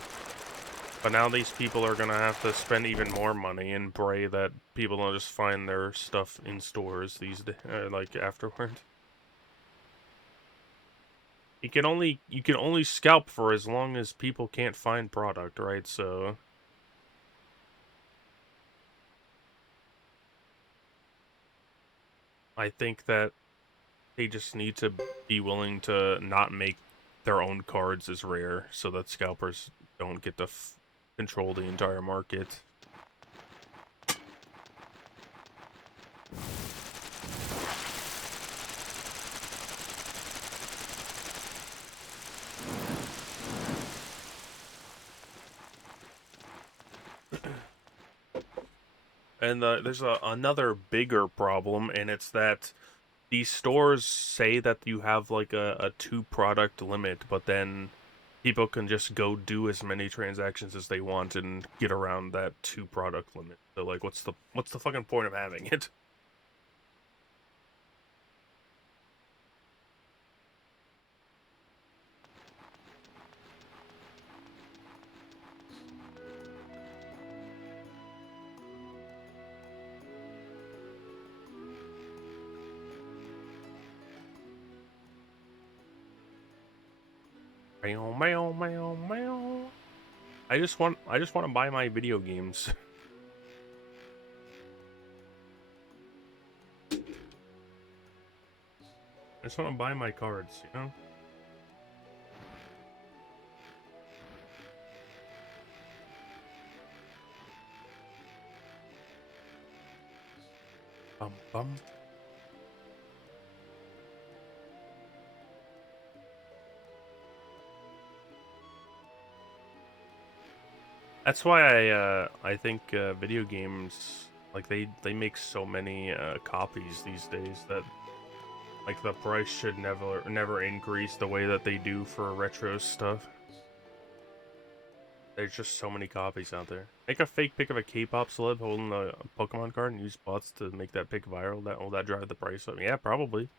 But now these people are gonna have to spend even more money and pray that people don't just find their stuff in stores these days, like afterward. You can only scalp for as long as people can't find product, right? So I think that they just need to be willing to not make their own cards as rare so that scalpers don't get to control the entire market. and there's another bigger problem, and it's that these stores say that you have like a two product limit, but then people can just go do as many transactions as they want and get around that two product limit. So like, what's the fucking point of having it? Meow, meow, meow, meow. I just want to buy my video games. I just want to buy my cards, you know? Bum bum. That's why I think video games, like they make so many copies these days that like the price should never increase the way that they do for retro stuff. There's just so many copies out there. Make a fake pic of a K-pop celeb holding a Pokemon card and use bots to make that pic viral. Will that drive the price up? Yeah, probably.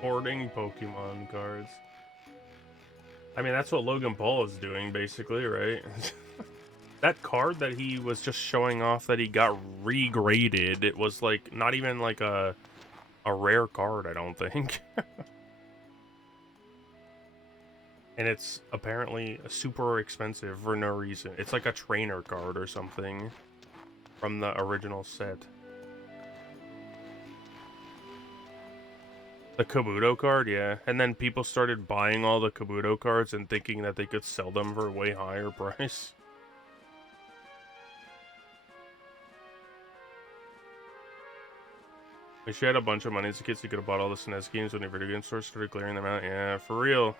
Hoarding Pokemon cards. I mean, that's what Logan Paul is doing, basically, right? That card that he was just showing off that he got regraded, it was like not even like a rare card, I don't think. And it's apparently super expensive for no reason. It's like a trainer card or something from the original set. The Kabuto card, yeah. And then people started buying all the Kabuto cards and thinking that they could sell them for a way higher price. If you had a bunch of money as a kid, so you could have bought all the SNES games when your video game store started clearing them out. Yeah, for real.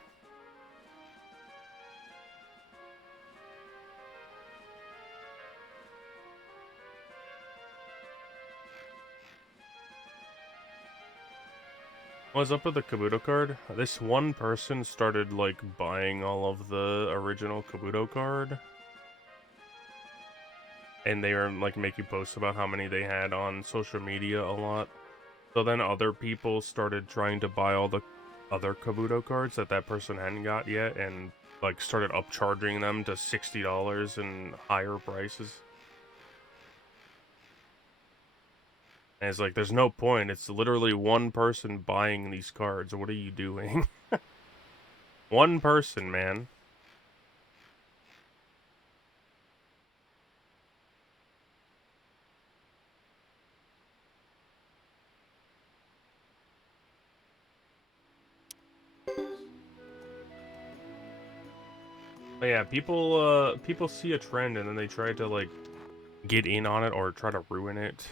What's up with the Kabuto card? This one person started, like, buying all of the original Kabuto card. And they were, like, making posts about how many they had on social media a lot. So then other people started trying to buy all the other Kabuto cards that person hadn't got yet, and, like, started upcharging them to $60 and higher prices. And it's like, there's no point. It's literally one person buying these cards. What are you doing? One person, man. But yeah, people see a trend and then they try to, like, get in on it or try to ruin it.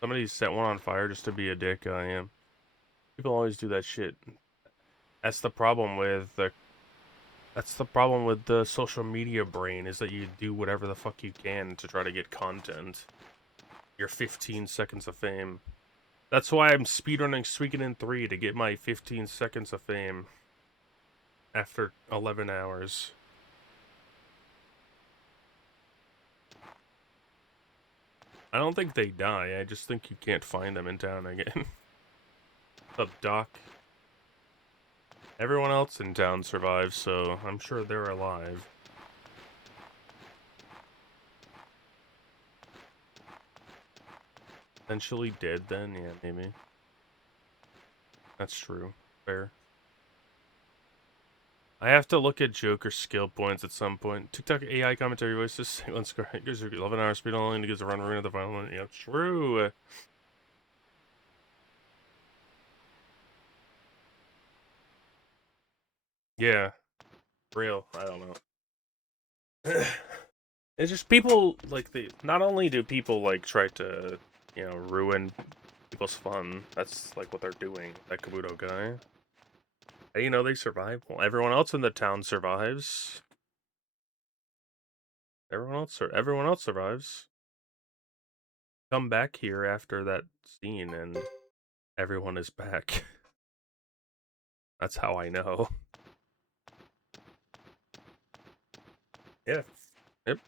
Somebody set one on fire just to be a dick. I am. People always do that shit. That's the problem with the social media brain, is that you do whatever the fuck you can to try to get content. Your 15 seconds of fame. That's why I'm speedrunning Suikoden 3 to get my 15 seconds of fame after 11 hours. I don't think they die, I just think you can't find them in town again. What's up, Doc? Everyone else in town survives, so I'm sure they're alive. Essentially dead then? Yeah, maybe. That's true. Fair. I have to look at Joker skill points at some point. TikTok AI commentary voices. Let's go. Gives you 11-hour speed only. Gives a run arena the final one. Yeah, true. Yeah. Real. I don't know. It's just people, like, not only do people, like, try to, ruin people's fun. That's like what they're doing. That Kabuto guy. Hey, you know they survive. Well, everyone else in the town survives. Everyone else survives. Come back here after that scene, and everyone is back. That's how I know. Yeah. Yep.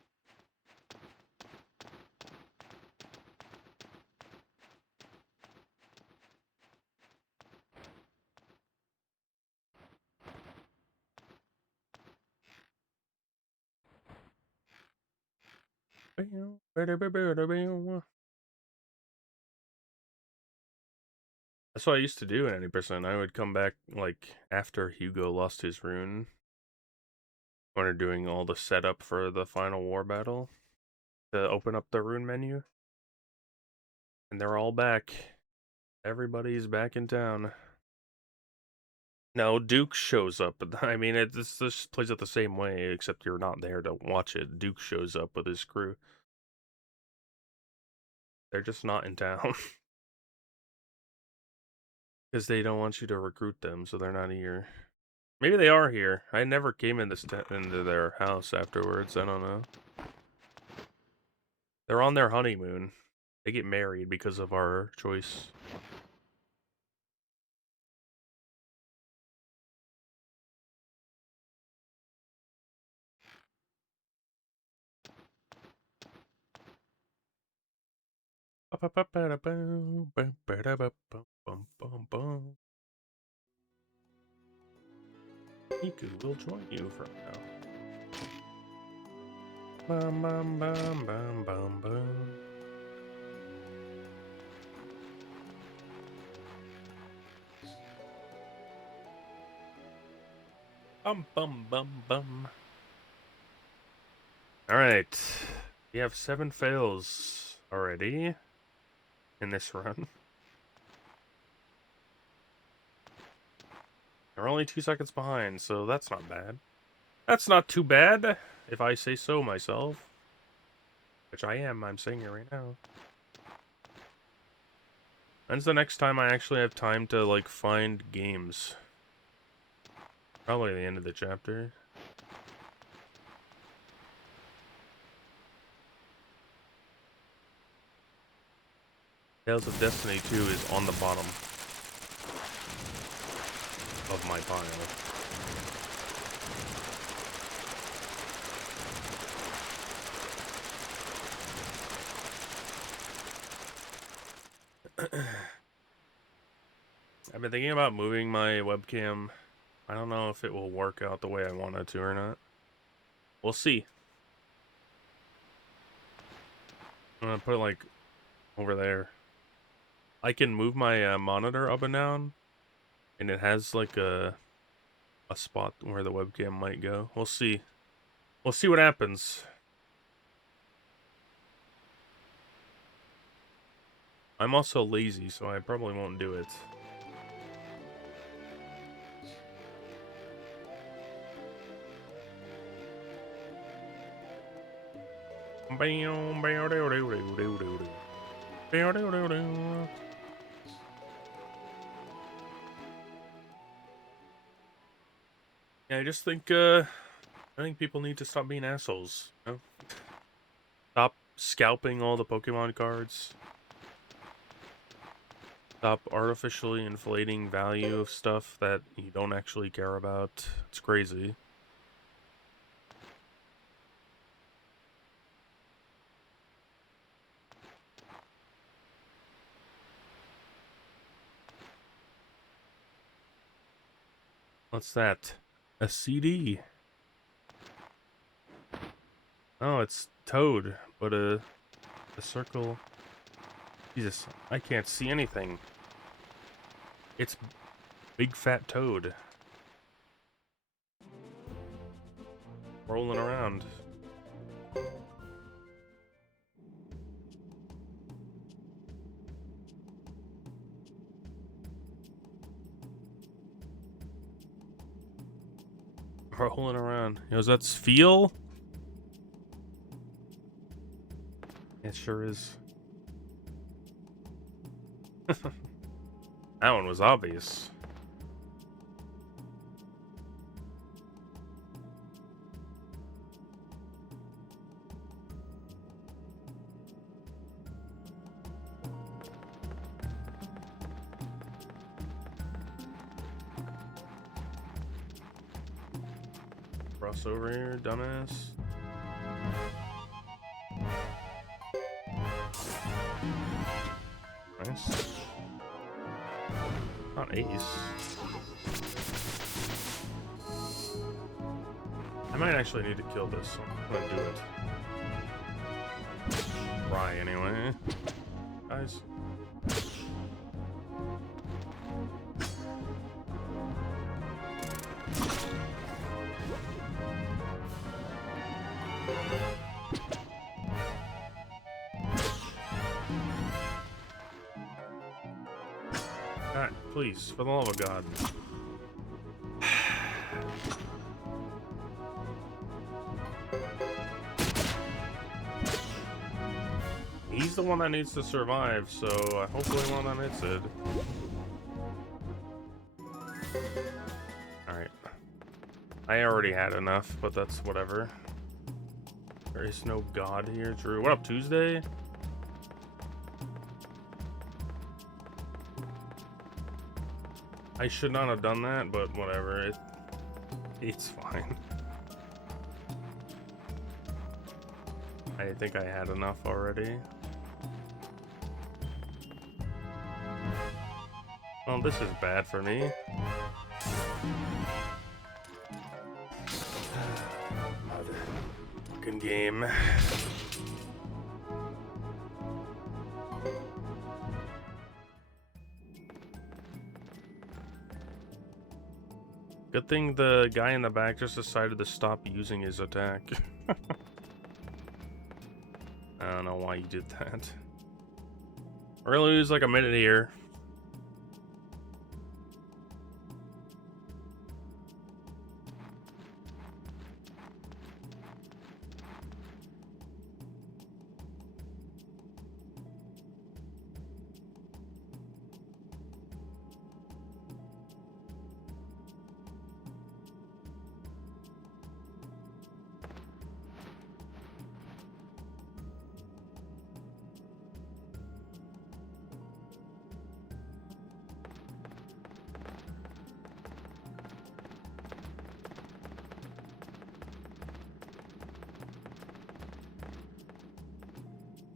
That's what I used to do in 90%. I would come back, like, after Hugo lost his rune. When they're doing all the setup for the final war battle. To open up the rune menu. And they're all back. Everybody's back in town. No, Duke shows up. I mean, this plays out the same way, except you're not there to watch it. Duke shows up with his crew. They're just not in town. Because they don't want you to recruit them, so they're not here. Maybe they are here. I never came into their house afterwards. I don't know. They're on their honeymoon. They get married because of our choice. Miku will join you from now. Bum bum bum bum bum bum. Bum bum bum bum. Alright. We have 7 fails already in this run. We're only 2 seconds behind, so that's not bad. That's not too bad, if I say so myself. Which I am, I'm saying it right now. When's the next time I actually have time to, like, find games? Probably the end of the chapter. Tales of Destiny 2 is on the bottom of my pile. I've been thinking about moving my webcam. I don't know if it will work out the way I want it to or not. We'll see. I'm gonna put it, like, over there. I can move my monitor up and down, and it has, like, a spot where the webcam might go. We'll see. We'll see what happens. I'm also lazy, so I probably won't do it. Yeah, I think people need to stop being assholes, you know? Stop scalping all the Pokemon cards. Stop artificially inflating value of stuff that you don't actually care about. It's crazy. What's that? A CD. Oh, it's Toad, but a circle. Jesus, I can't see anything. It's Big Fat Toad. Rolling around. Rolling around. Yo, that's feel? It sure is. That one was obvious. Cross over here, dumbass. Nice. Not ace. I might actually need to kill this, so I'm gonna do it. Try anyway. Guys. Alright, please, for the love of God. He's the one that needs to survive, so hopefully one that hits it. Alright. I already had enough, but that's whatever. There is no God here, Drew. What up, Tuesday? I should not have done that, but whatever. It's fine. I think I had enough already. Well, this is bad for me. Fucking game. Good thing the guy in the back just decided to stop using his attack. I don't know why you did that. We're gonna lose like a minute here.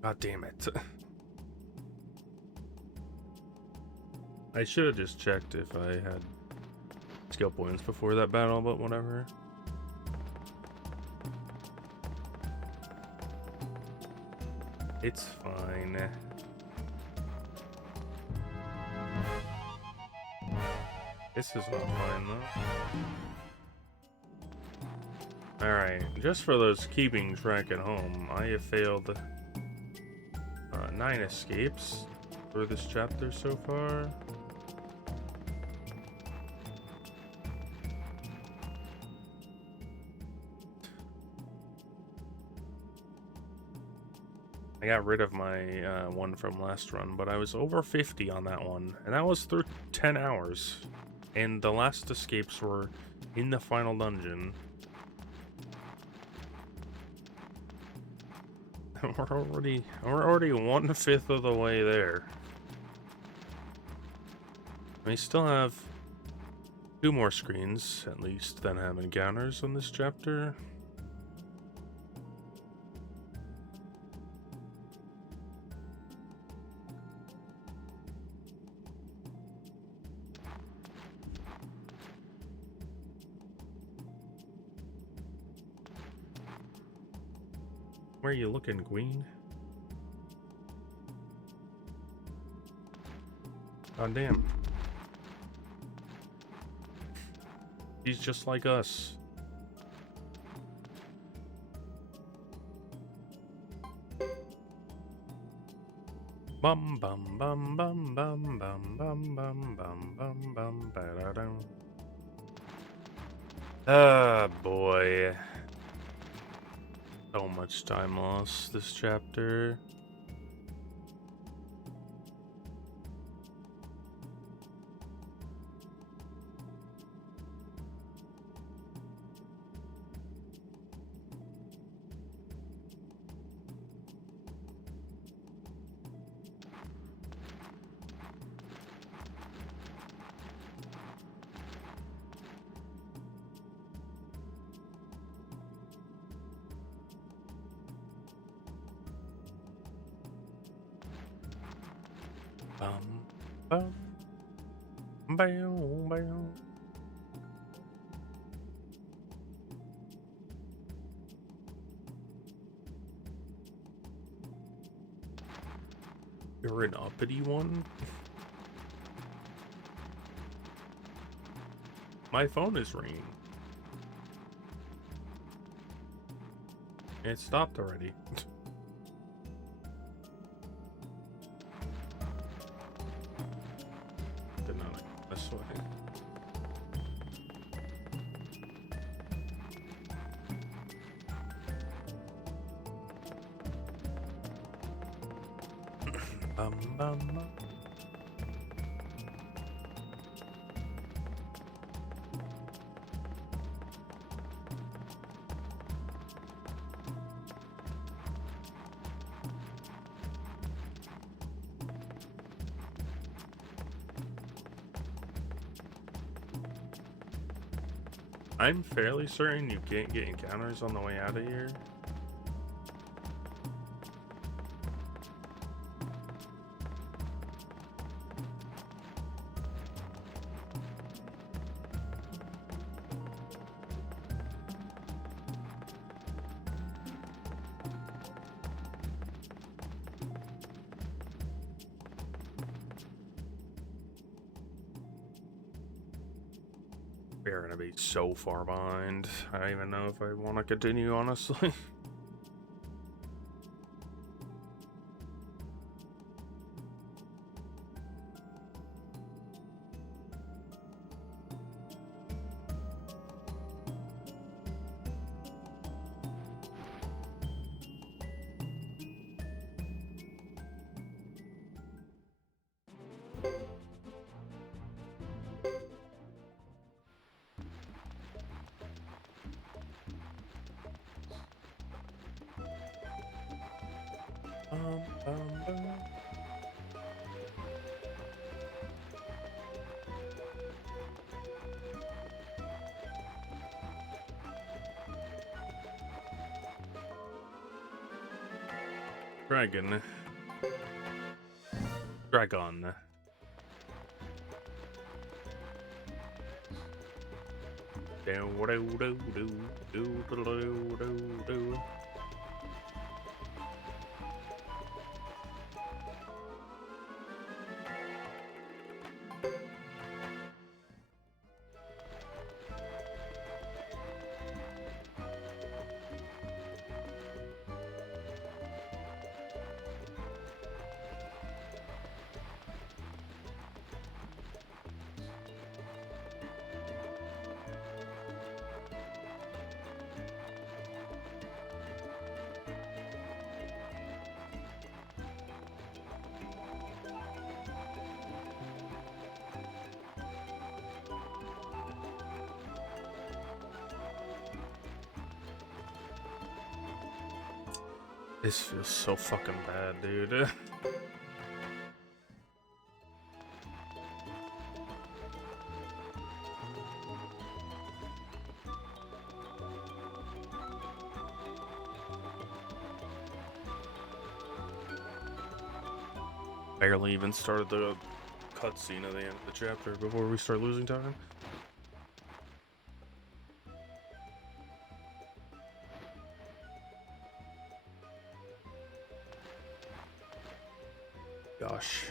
God damn it. I should have just checked if I had skill points before that battle, but whatever. It's fine. This is not fine though. Alright, just for those keeping track at home, I have failed 9 escapes for this chapter so far. I got rid of my one from last run, but I was over 50 on that one, and that was through 10 hours. And the last escapes were in the final dungeon. We're already 1/5 of the way there. We still have 2 more screens, at least, that have encounters on this chapter. Where are you looking, Queen? Oh, damn. He's just like us. Bum bum bum bum bum bum bum bum bum bum bum ba-da-dum. Ah, boy. So much time lost this chapter. Bum, bum, bam, bam. You're an uppity one? My phone is ringing. It stopped already. Did not this way. Bum, bum, bum. I'm fairly certain you can't get encounters on the way out of here. We're gonna be so far behind. I don't even know if I want to continue, honestly. Bum. Dragon. Dragon. Do. This feels so fucking bad, dude. Barely even started the cutscene at the end of the chapter before we start losing time. Gosh.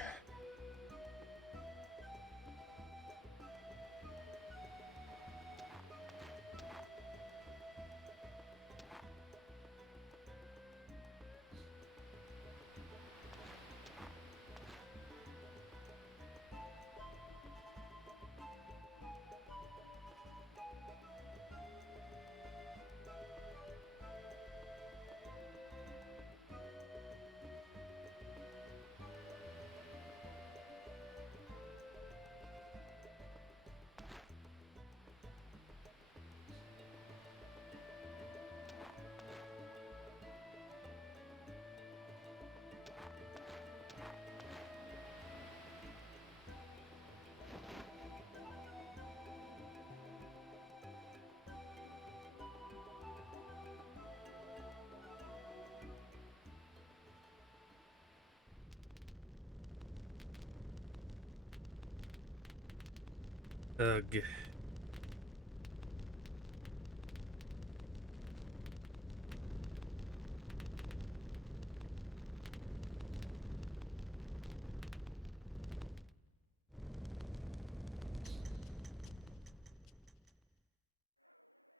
Ugh.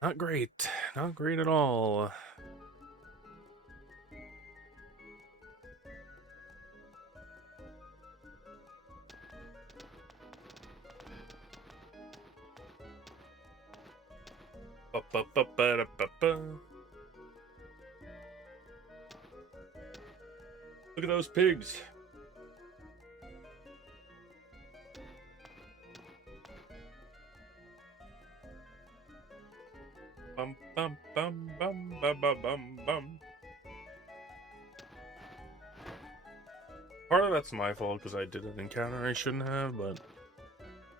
Not great. Not great at all. Ba-ba-ba-ba-da-ba-ba. Look at those pigs. Bum bum bum bum bum bum bum bum. Part of that's my fault because I did an encounter I shouldn't have, but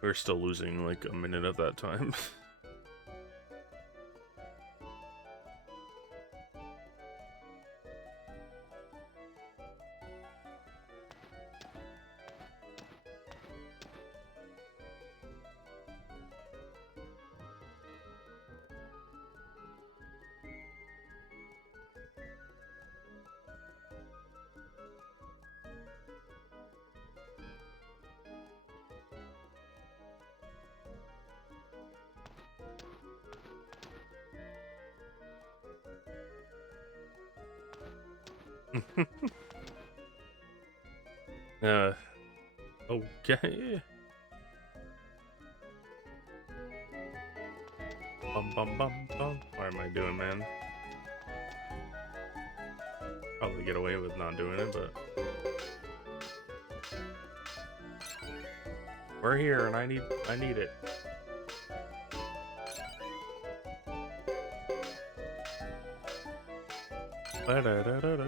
we're still losing like a minute of that time. Okay. Bum bum bum bum. What am I doing, man? Probably get away with not doing it, but we're here and I need it. Ba-da-da-da-da.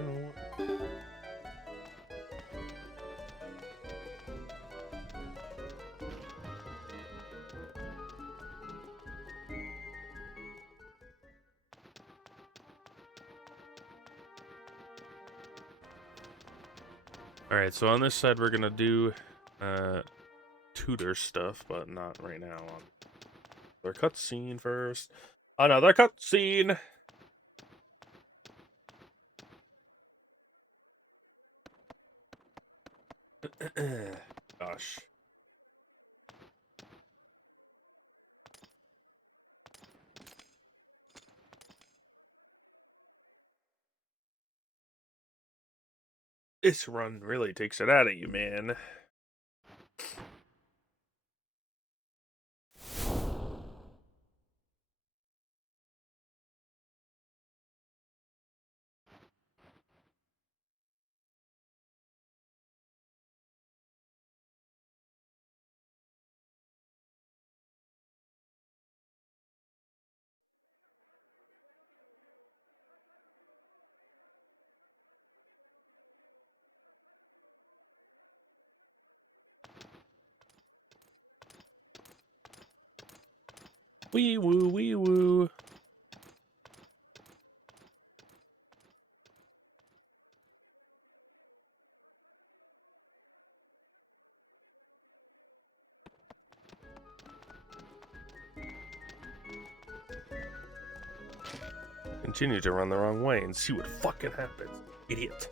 Alright, so on this side we're gonna do tutor stuff, but not right now. Another cutscene first. Another cutscene! Gosh. This run really takes it out of you, man. Wee woo, wee woo. Continue to run the wrong way and see what fucking happens, idiot.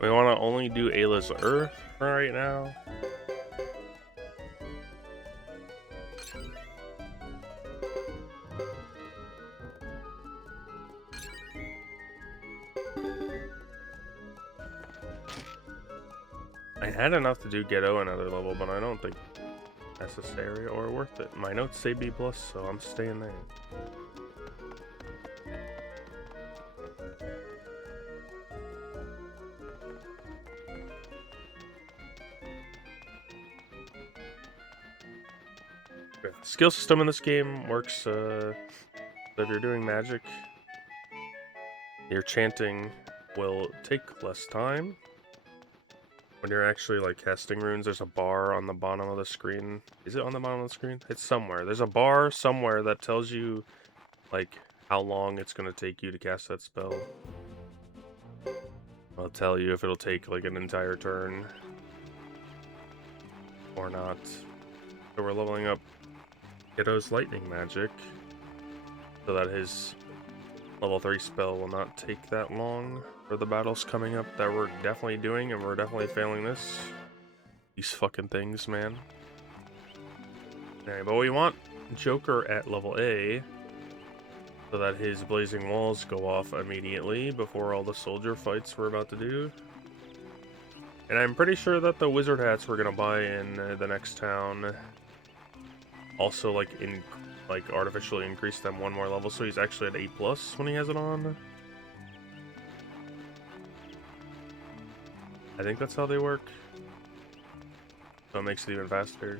We want to only do Ayla's Earth right now. I had enough to do Ghetto another level, but I don't think necessary or worth it. My notes say B+, so I'm staying there. Yeah. Skill system in this game works, so if you're doing magic, your chanting will take less time. When you're actually, like, casting runes, there's a bar on the bottom of the screen. Is it on the bottom of the screen? It's somewhere. There's a bar somewhere that tells you, like, how long it's going to take you to cast that spell. I'll tell you if it'll take, like, an entire turn or not. So we're leveling up Kiddo's lightning magic so that his level 3 spell will not take that long for the battles coming up that we're definitely doing, and we're definitely failing this. These fucking things, man. Alright, but we want Joker at level A so that his blazing walls go off immediately before all the soldier fights we're about to do. And I'm pretty sure that the wizard hats we're gonna buy in the next town also, like, artificially increase them one more level, so he's actually at 8+ when he has it on. I think that's how they work. So it makes it even faster.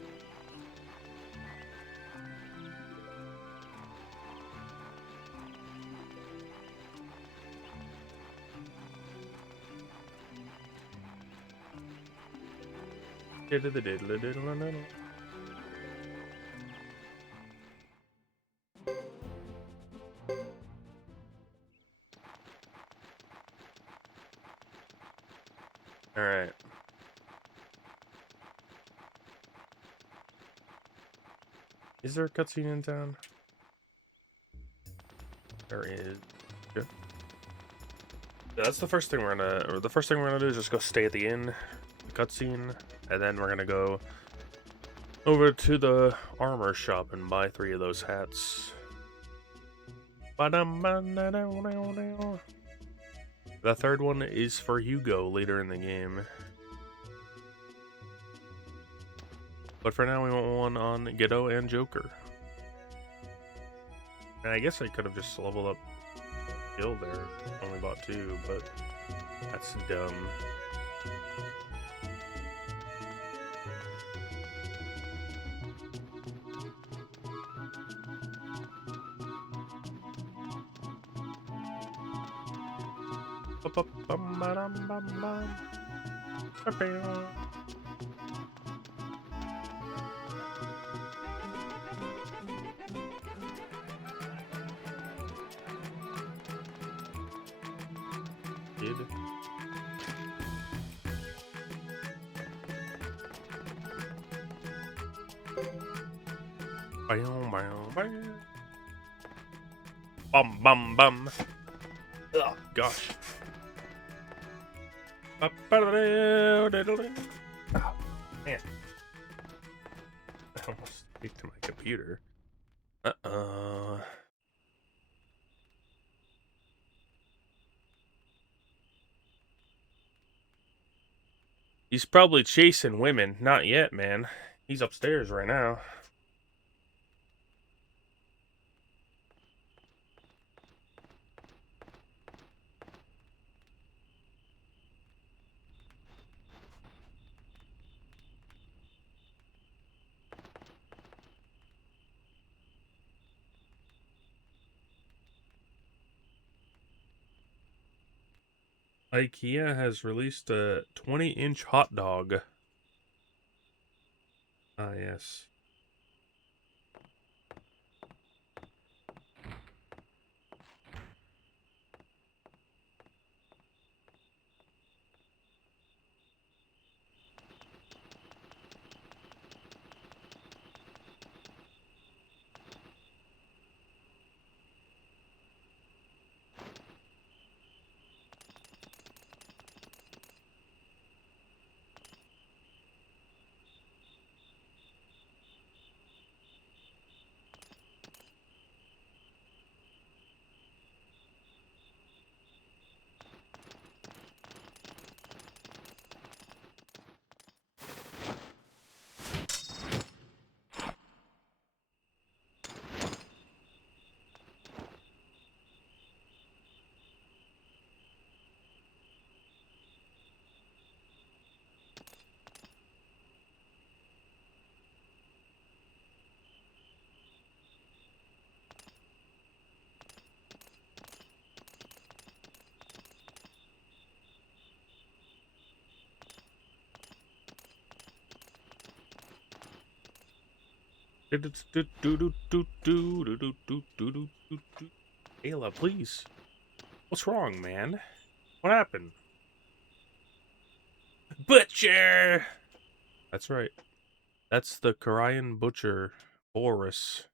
Alright. Is there a cutscene in town? There is. Yeah. Yeah, that's the first thing we're gonna do is just go stay at the inn, the cutscene, and then we're gonna go over to the armor shop and buy 3 of those hats. The third one is for Hugo later in the game. But for now, we want one on Ghetto and Joker. And I guess I could have just leveled up skill there. Only bought 2, but that's dumb. Bum bum bum. Oh gosh. Oh, man. I almost speak to my computer. He's probably chasing women. Not yet, man. He's upstairs right now. IKEA has released a 20-inch hot dog. Ah, yes. Ayla, please. What's wrong, man? What happened? Butcher! That's right. That's the Korean butcher, Boris.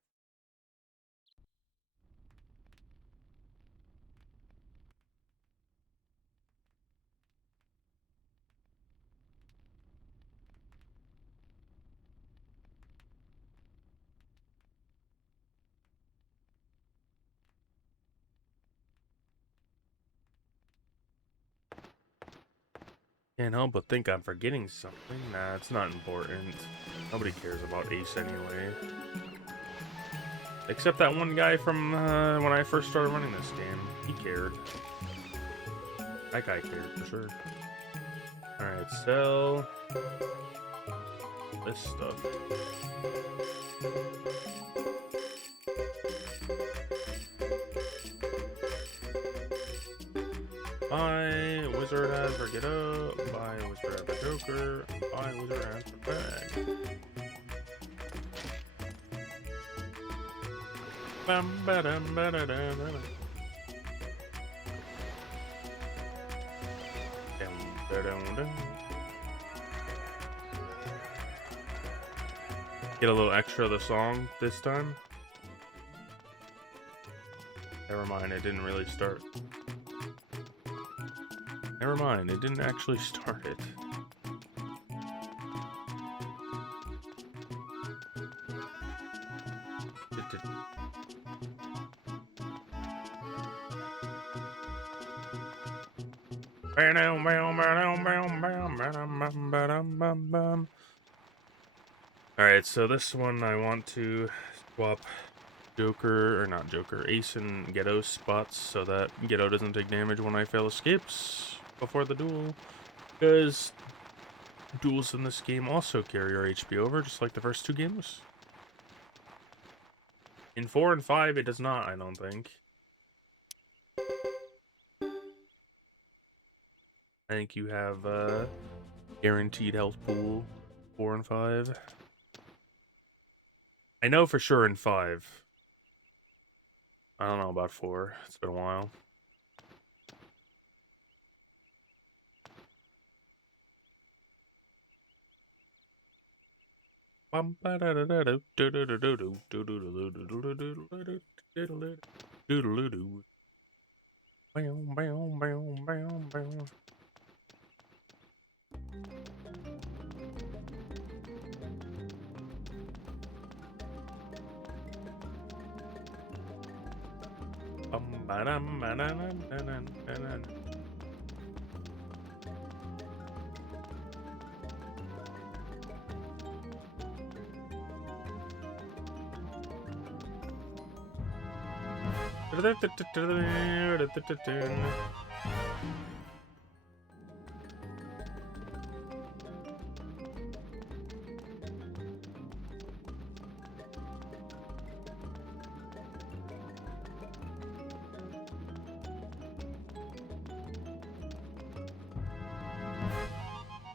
Can't help but think I'm forgetting something. Nah, it's not important. Nobody cares about Ace anyway. Except that one guy from when I first started running this game. He cared. That guy cared for sure. Alright, sell this stuff. Buy wizard as for get up, buy wizard as for joker, buy wizard as for bag. Bam ba dum ba da da da da. Dum da dum dum. Get a little extra of the song this time. Never mind, it didn't really start. Never mind, it didn't actually start it. Alright, so this one I want to swap Joker, or not Joker, Ace and Ghetto spots so that Ghetto doesn't take damage when I fail escapes before the duel. Because duels in this game also carry our HP over, just like the first two games. In 4 and 5, it does not, I don't think. I think you have guaranteed health pool 4 and 5. I know for sure in 5. I don't know about 4. It's been a while.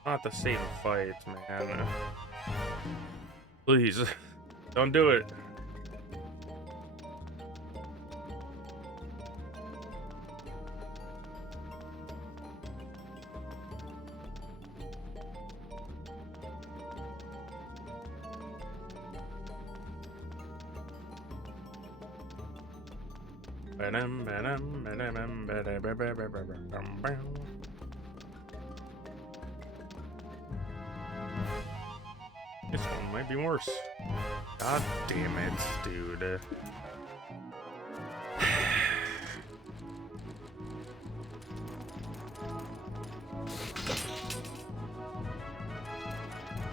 Not the same fight, man. Please, don't do it. This one might be worse. God damn it, dude.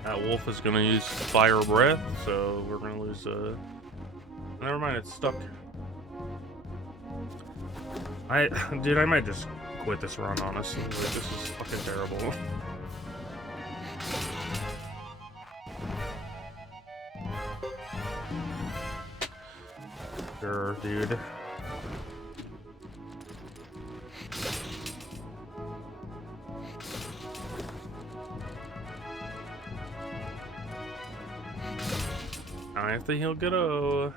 That wolf is gonna use fire breath, so we're gonna lose never mind, it's stuck. Dude, I might just quit this run, honestly. Like, this is fucking terrible. Sure, dude. I have to heal Godot.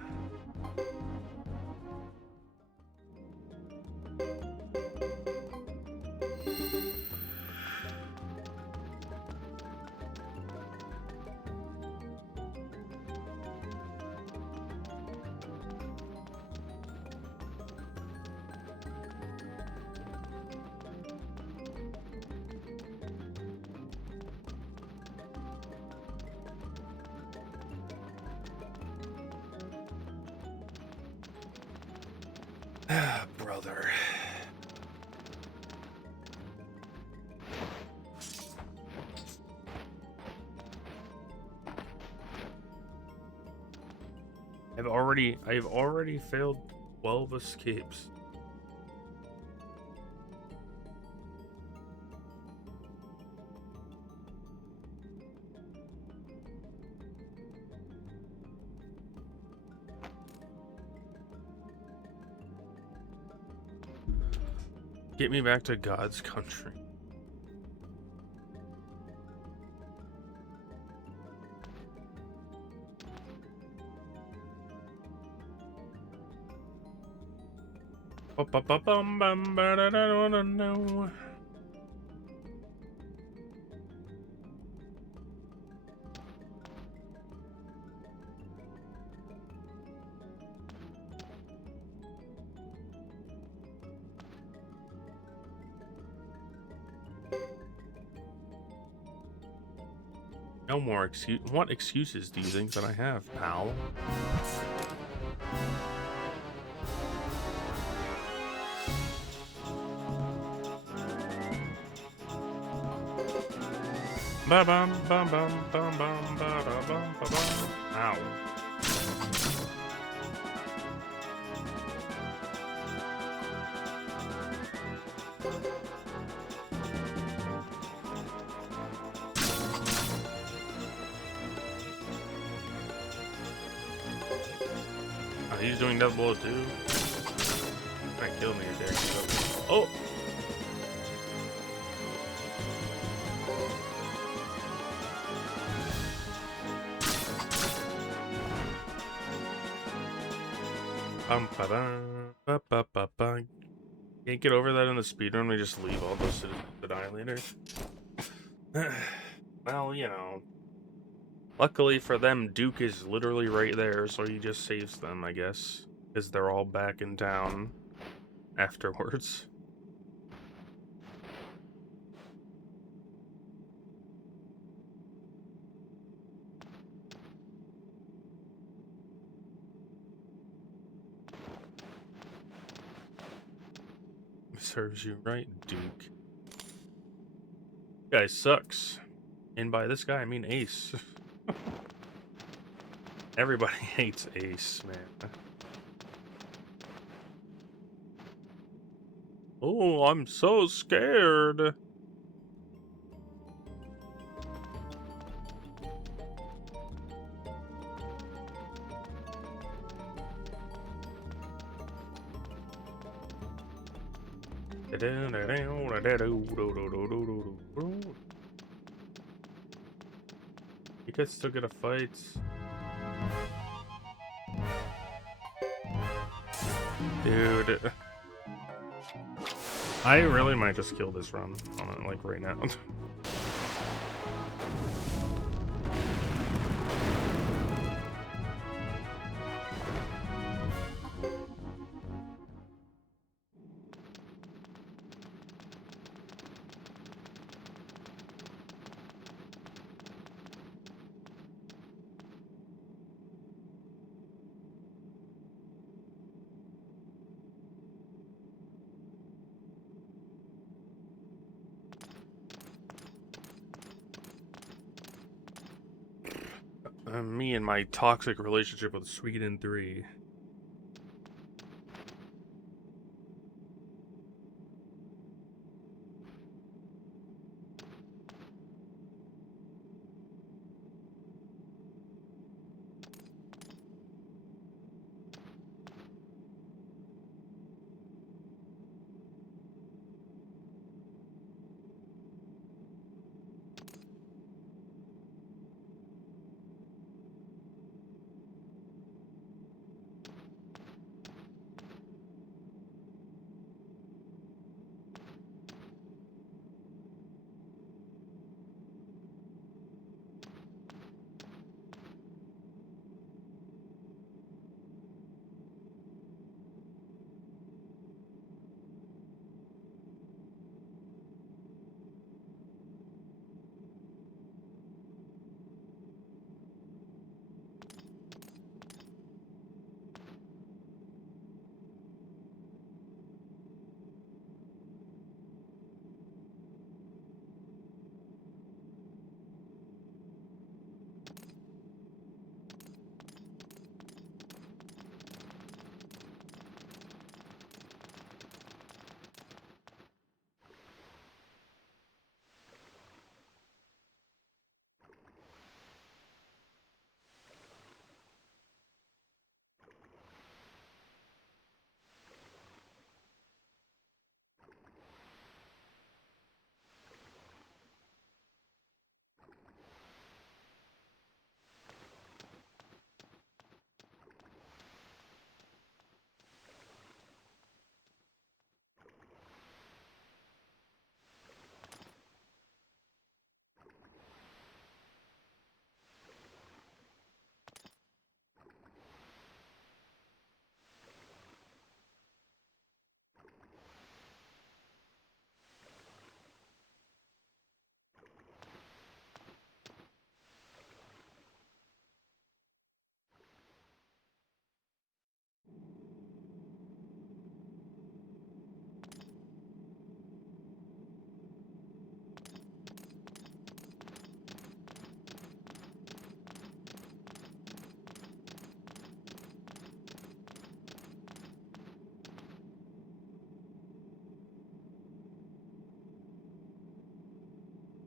Brother. I've already failed 12 escapes. Get me back to God's country. No more excuse. What excuses do you think that I have, pal? Ba bum bum bum bum bum ba da bum ba bum. Ow. Oh, he's doing that blow too. Might kill me if they actually go. Oh. Can't get over that in the speedrun. We just leave all those to the dilators. Well, you know. Luckily for them, Duke is literally right there, so he just saves them, I guess. Because they're all back in town afterwards. Serves you right, Duke. Guy sucks. And by this guy, I mean Ace. Everybody hates Ace, man. Oh, I'm so scared. You guys still get a fight. Dude. I really might just kill this run on it, like, right now. Me and my toxic relationship with Suikoden 3.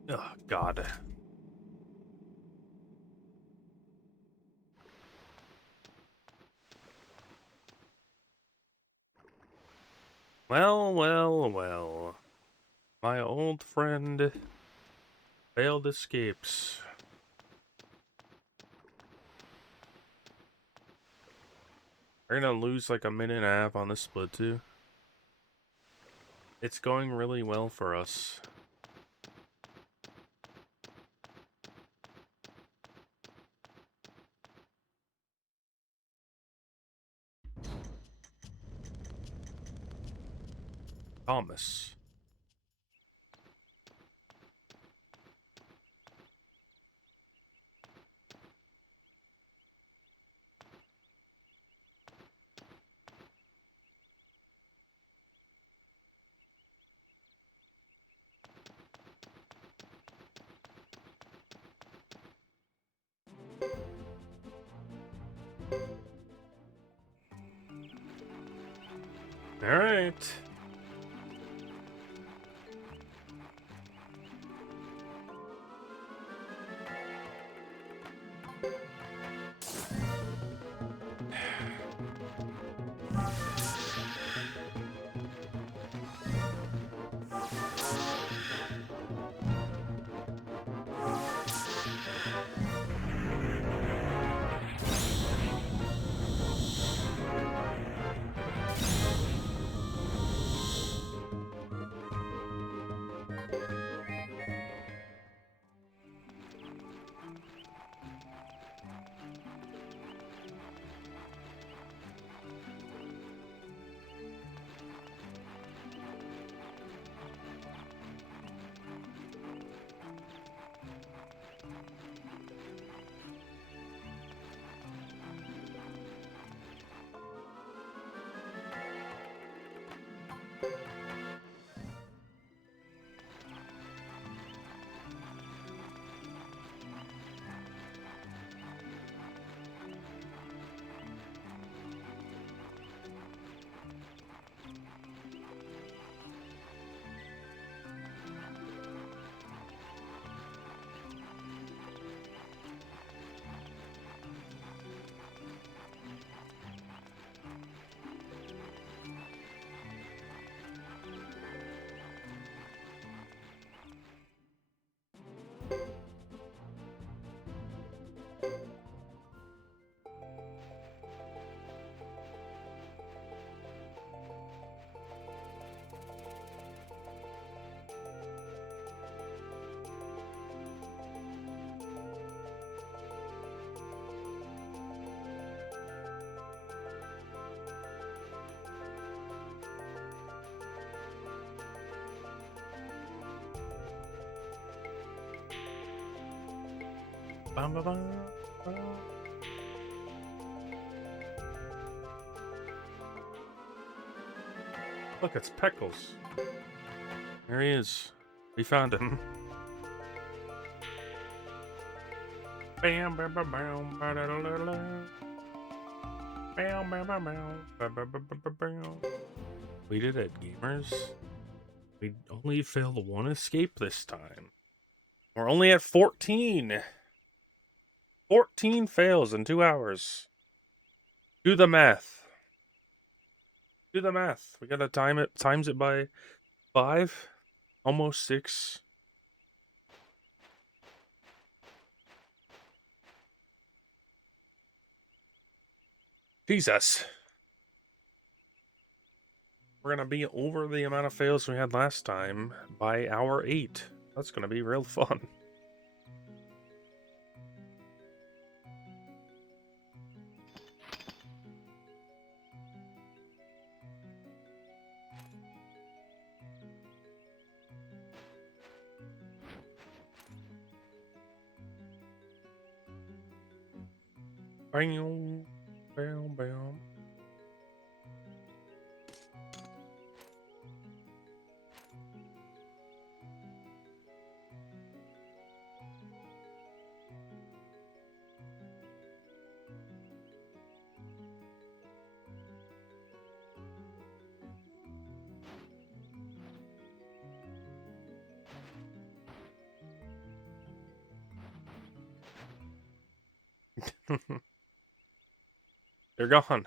Oh, God. Well, well, well. My old friend failed escapes. We're gonna lose like a minute and a half on this split too. It's going really well for us. Thomas. All right. Bum, bum, bum, bum. Look, it's Peckles. There he is. We found him. Bam, bam, bam, bam, ba-da-da-da-da. Bam, bam, bam, bam, ba-ba-ba-ba-ba-bam. We did it, gamers. We only failed one escape this time. We're only at 14. 14 fails in 2 hours. Do the math. Do the math. We gotta times it by 5, almost 6. Jesus. We're gonna be over the amount of fails we had last time by hour 8. That's gonna be real fun. Bam, bam, bam. They're gone.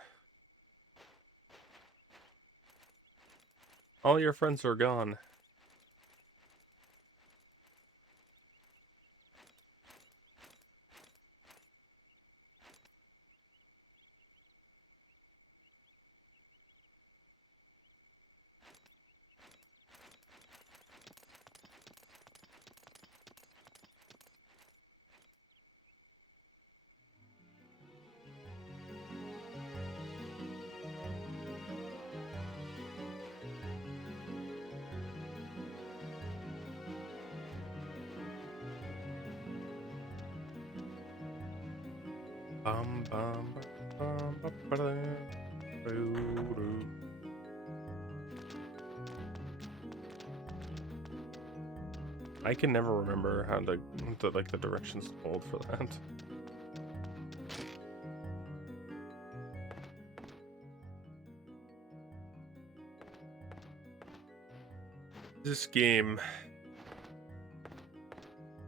All your friends are gone. Bum, bum, bum, bum, ba-dum, doo-doo. I can never remember how to like the directions to hold for that. This game,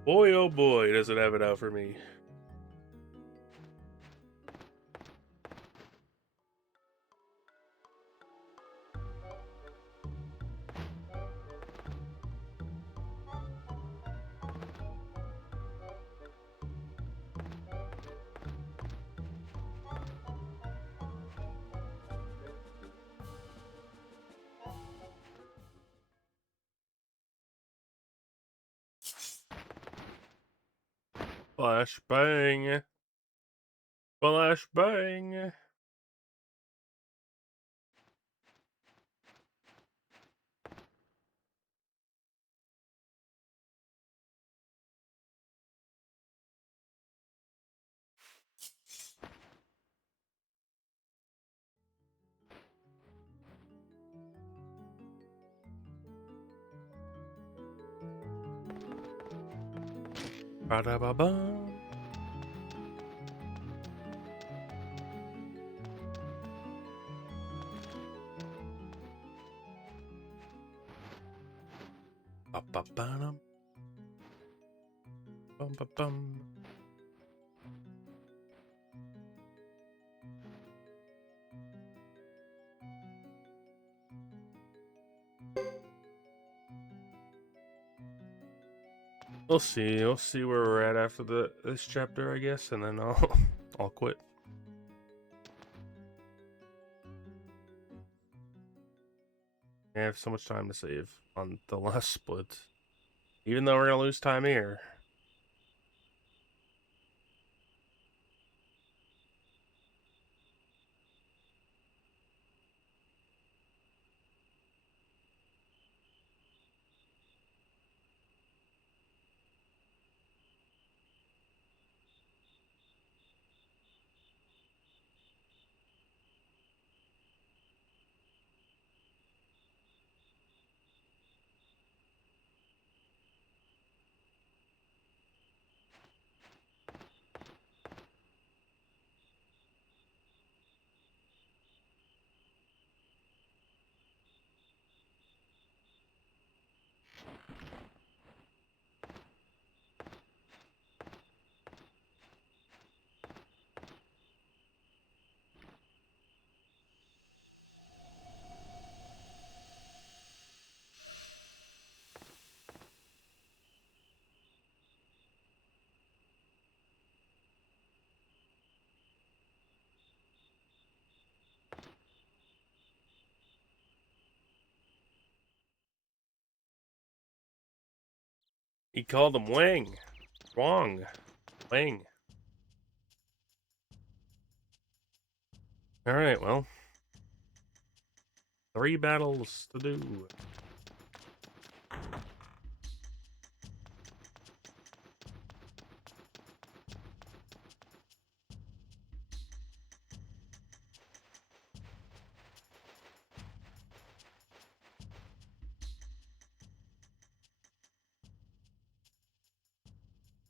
boy oh boy, does it have it out for me. Flash bang. Flash bang. Ba-da-ba-bum. Ba-ba-ba-dum. Bum-ba-bum. We'll see. We'll see where we're at after this chapter, I guess, and then I'll I'll quit. I have so much time to save on the last split, even though we're gonna lose time here. He called him Wang. Wang. Wang. Alright, well. 3 battles to do.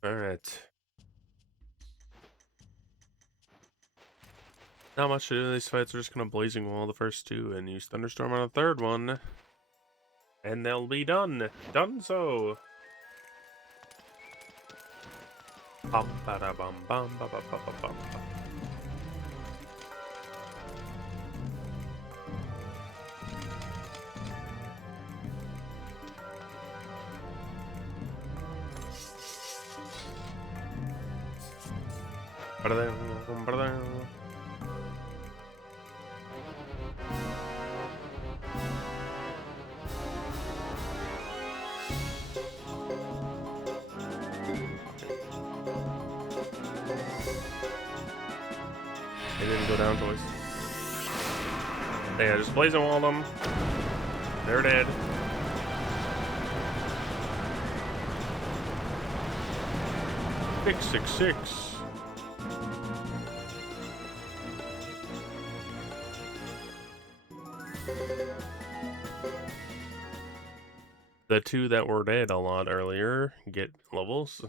Alright. Not much to do. These fights are just gonna blazing wall the first 2 and use thunderstorm on the 3rd one. And they'll be done. Done so. Bum, ba-da, bum, bum, ba, ba, ba, ba, bum, bum. Ba-da-dum, ba-da-dum. They didn't go down twice. Yeah, just blazing wall them. They're dead. Six, 6. The two that were dead a lot earlier get levels.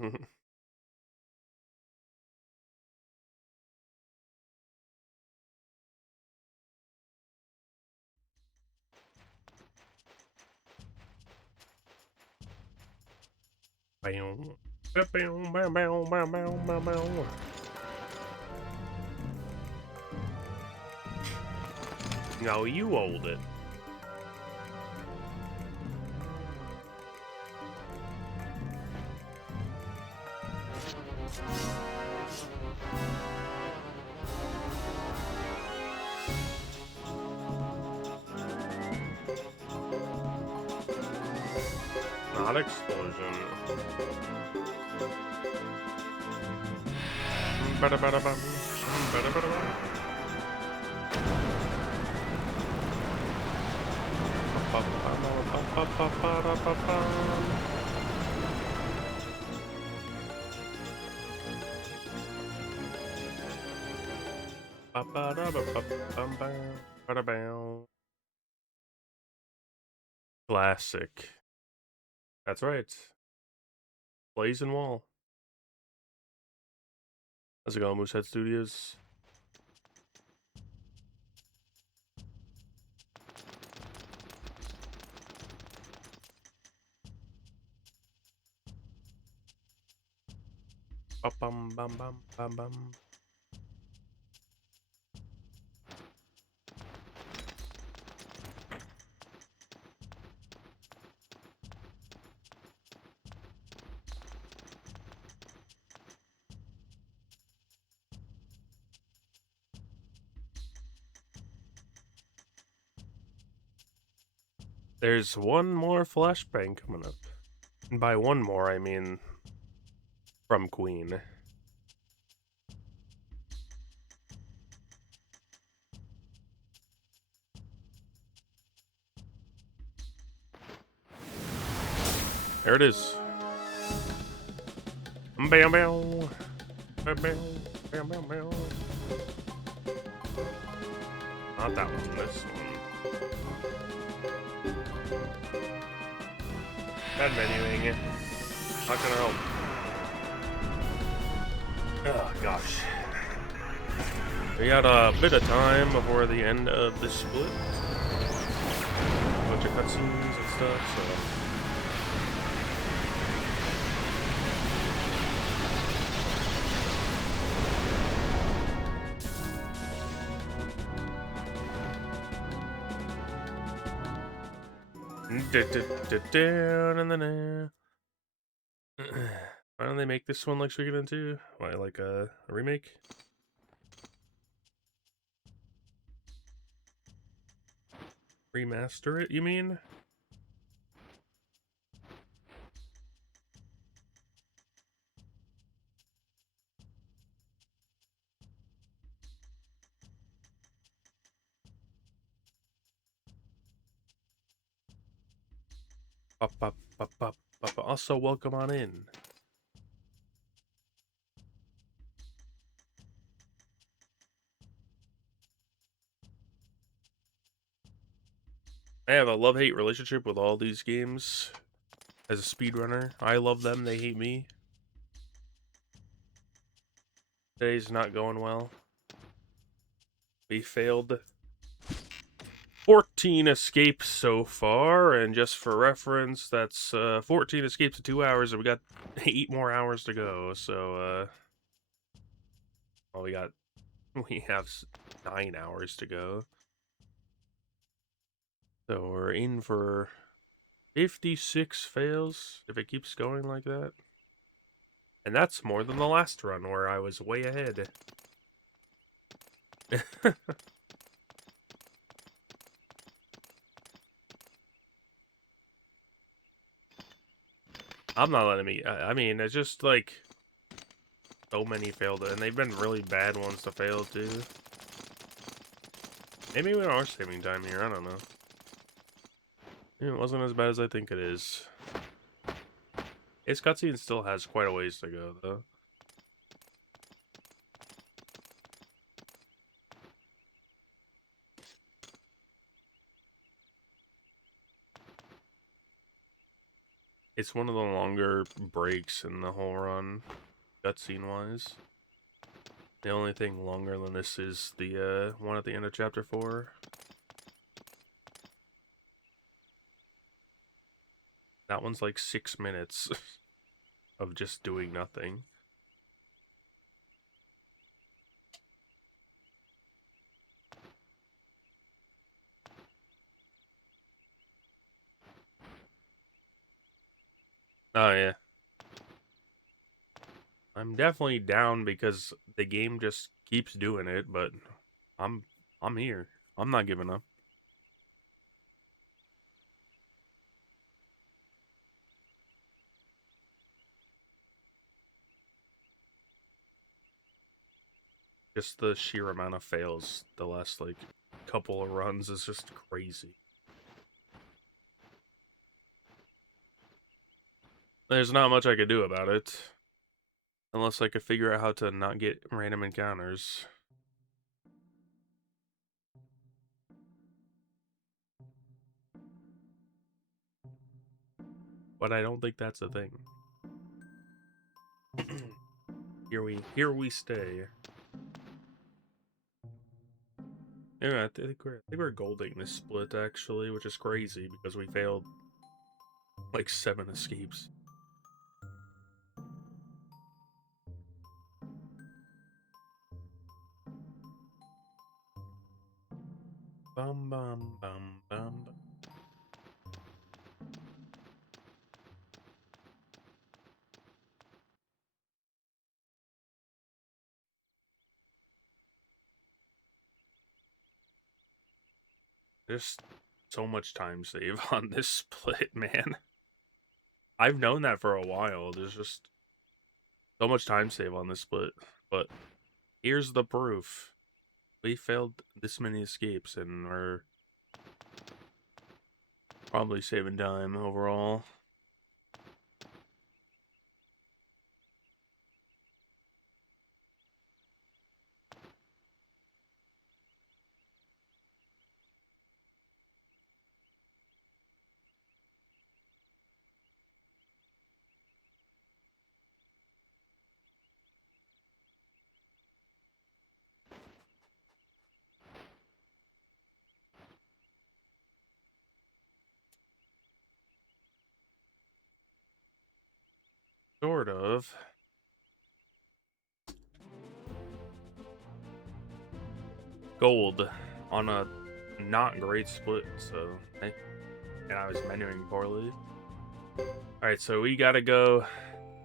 Bam. Bam, bam, bam, bam, bam, bam, bam. No, you hold it. Not explosion. Ba-da-ba-da-bum. Ba-da-ba-da-bum. Ba-ba-ba-ba-ba-ba-ba-ba-ba-bum. Ba-ba-da-ba-ba-bum-bam. Ba-da-bam. Classic. That's right. Blazing Wall. How's it going, Moosehead Studios? Bum bum bum bum bum. There's one more flashbang coming up. And by one more, I mean from Queen. There it is. Bam bam. Bam bam. Bam bam bam. Not that one, this one. Bad menuing. Not gonna help. Oh gosh. We got a bit of time before the end of the split. A bunch of cutscenes and stuff, so. Why don't they make this one like Suikoden 2? Why, like a remake? Remaster it, you mean? Also, welcome on in. I have a love-hate relationship with all these games. As a speedrunner, I love them, they hate me. Today's not going well. We failed 14 escapes so far, and just for reference, that's 14 escapes in 2 hours, and we got 8 more hours to go. So, well, we have 9 hours to go. So we're in for 56 fails if it keeps going like that. And that's more than the last run where I was way ahead. I'm not letting me. I mean, it's just like so many failed, and they've been really bad ones to fail too. Maybe we are saving time here. I don't know. It wasn't as bad as I think it is. Its cutscene still has quite a ways to go, though. It's one of the longer breaks in the whole run, cutscene-wise. The only thing longer than this is the one at the end of Chapter 4. That one's like 6 minutes of just doing nothing. Oh, yeah. I'm definitely down because the game just keeps doing it, but I'm here. I'm not giving up. Just the sheer amount of fails the last like couple of runs is just crazy. There's not much I could do about it. Unless I could figure out how to not get random encounters. But I don't think that's a thing. Here we stay. Yeah, I think we're golding this split actually, which is crazy because we failed like 7 escapes. Bum bum bum bum. There's so much time save on this split, man. I've known that for a while. There's just so much time save on this split. But here's the proof. We failed this many escapes and we're probably saving time overall. Sort of. Gold on a not great split, so hey. And I was menuing poorly. Alright, so we gotta go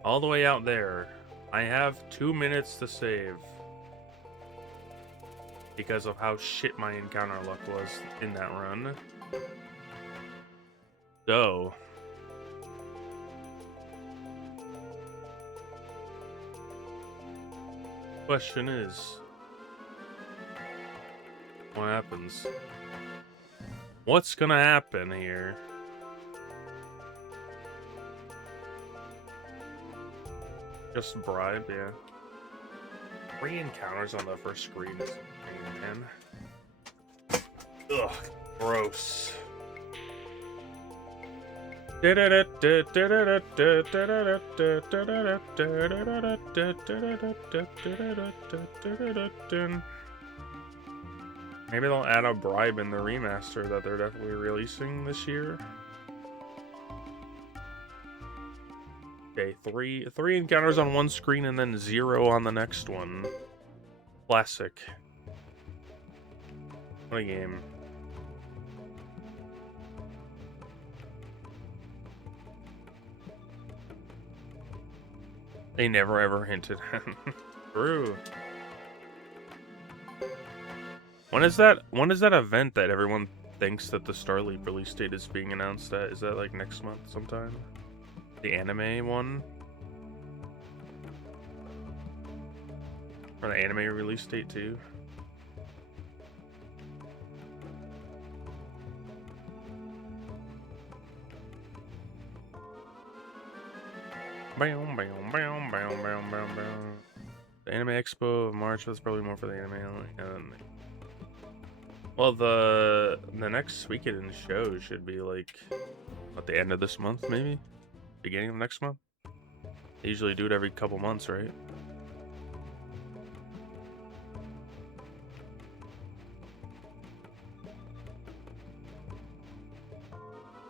all the way out there. I have 2 minutes to save. Because of how shit my encounter luck was in that run. So question is, what happens? What's gonna happen here? Just bribe, yeah. 3 encounters on the first screen is insane, man. Ugh, gross. Maybe they'll add a bribe in the remaster that they're definitely releasing this year. Okay, three encounters on one screen and then 0 on the next one. Classic. What a game. They never ever hinted. True. When is that event that everyone thinks that the Starleap release date is being announced at? Is that like next month sometime? The anime one? Or the anime release date too? Bam, bam, bam, bam, bam, bam, bam. The Anime Expo of March, that's probably more for the anime. Well, the next Suikoden show should be like at the end of this month, maybe? Beginning of next month? They usually do it every couple months, right?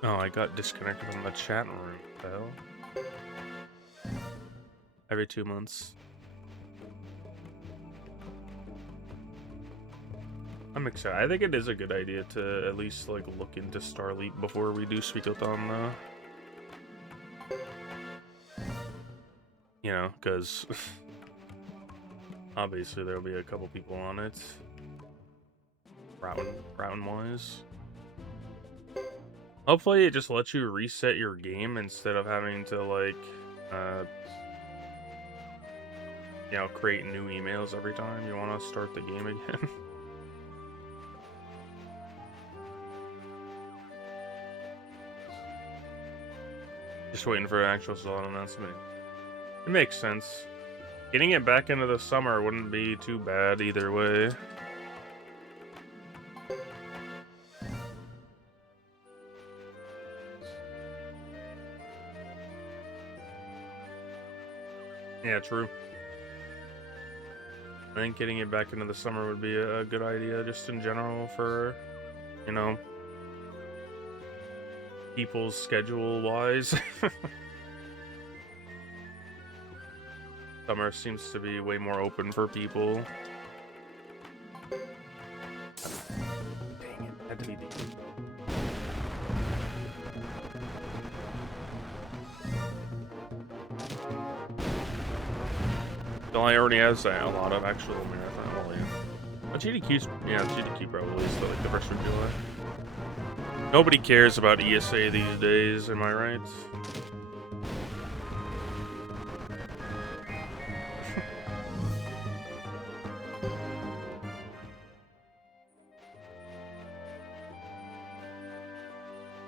Oh, I got disconnected from the chat room. What the hell? Every 2 months. I'm excited. I think it is a good idea to at least like look into Starleap before we do Suikoden, though. You know, because obviously there'll be a couple people on it. Round wise. Hopefully it just lets you reset your game instead of having to like you know, create new emails every time you want to start the game again. Just waiting for an actual solid announcement. It makes sense. Getting it back into the summer wouldn't be too bad either way. Yeah, true. I think getting it back into the summer would be a good idea, just in general, for, you know, people's schedule-wise. Summer seems to be way more open for people. Dang it, had to be deep. July already has a lot of actual marathon volume. But GDQ's, yeah, GDQ probably is like the first of July. Nobody cares about ESA these days, am I right?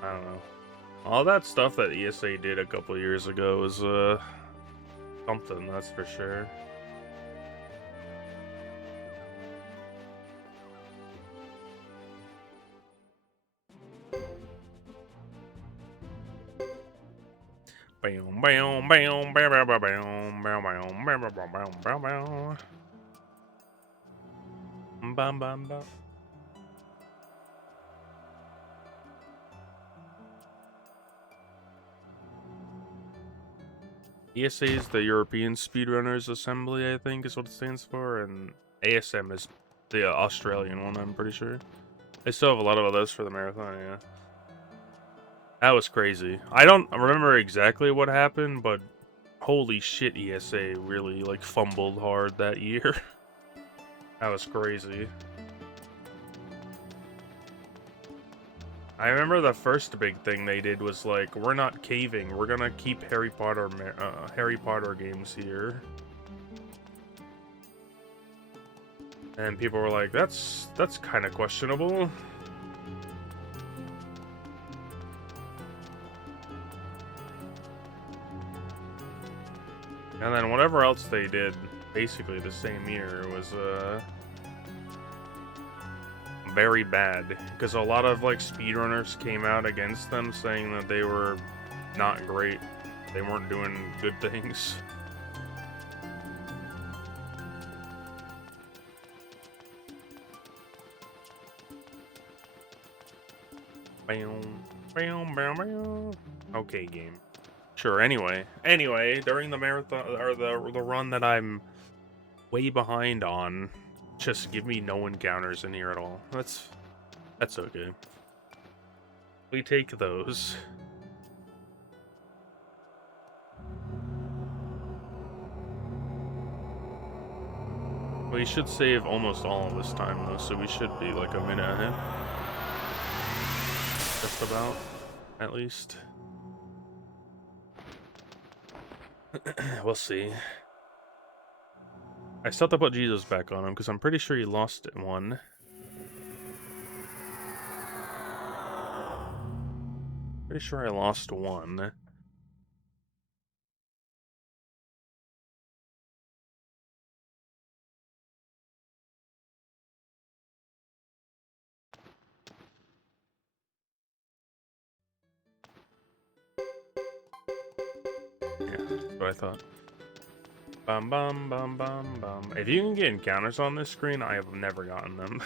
I don't know. All that stuff that ESA did a couple years ago was something, that's for sure. Bam, bam, bam, bam, bam, bam, bam, bam, bam, bam, bam, bam, bam. Bam, bam, bam. ESA is the European Speedrunners Assembly, I think is what it stands for, and ASM is the Australian one, I'm pretty sure. They still have a lot of those for the marathon, yeah. That was crazy. I don't remember exactly what happened, but holy shit, ESA really, like, fumbled hard that year. That was crazy. I remember the first big thing they did was like, we're not caving, we're gonna keep Harry Potter games here. And people were like, that's kind of questionable. And then whatever else they did, basically the same year, was very bad, because a lot of like speedrunners came out against them saying that they were not great, they weren't doing good things. Bam, bam, bam, bam. Okay, game. Sure. Anyway, during the marathon or the run that I'm way behind on, just give me no encounters in here at all. That's okay. We take those. We should save almost all of this time though, so we should be like a minute ahead. Just about, at least. We'll see. I still have to put Jesus back on him because I'm pretty sure he lost one. Pretty sure I lost one. Yeah, that's what I thought. Bum bum bum bum bum. If you can get encounters on this screen, I have never gotten them.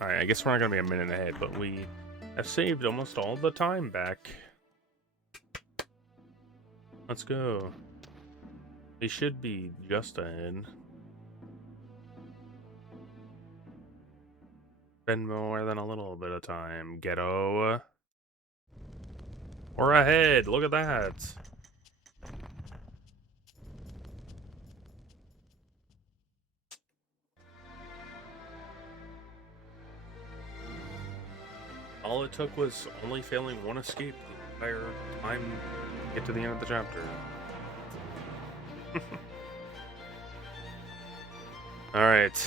Alright, I guess we're not gonna be a minute ahead, but we have saved almost all the time back. Let's go. We should be just ahead. Spend more than a little bit of time, ghetto. We're ahead, look at that. All it took was only failing one escape the entire time to get to the end of the chapter. Alright.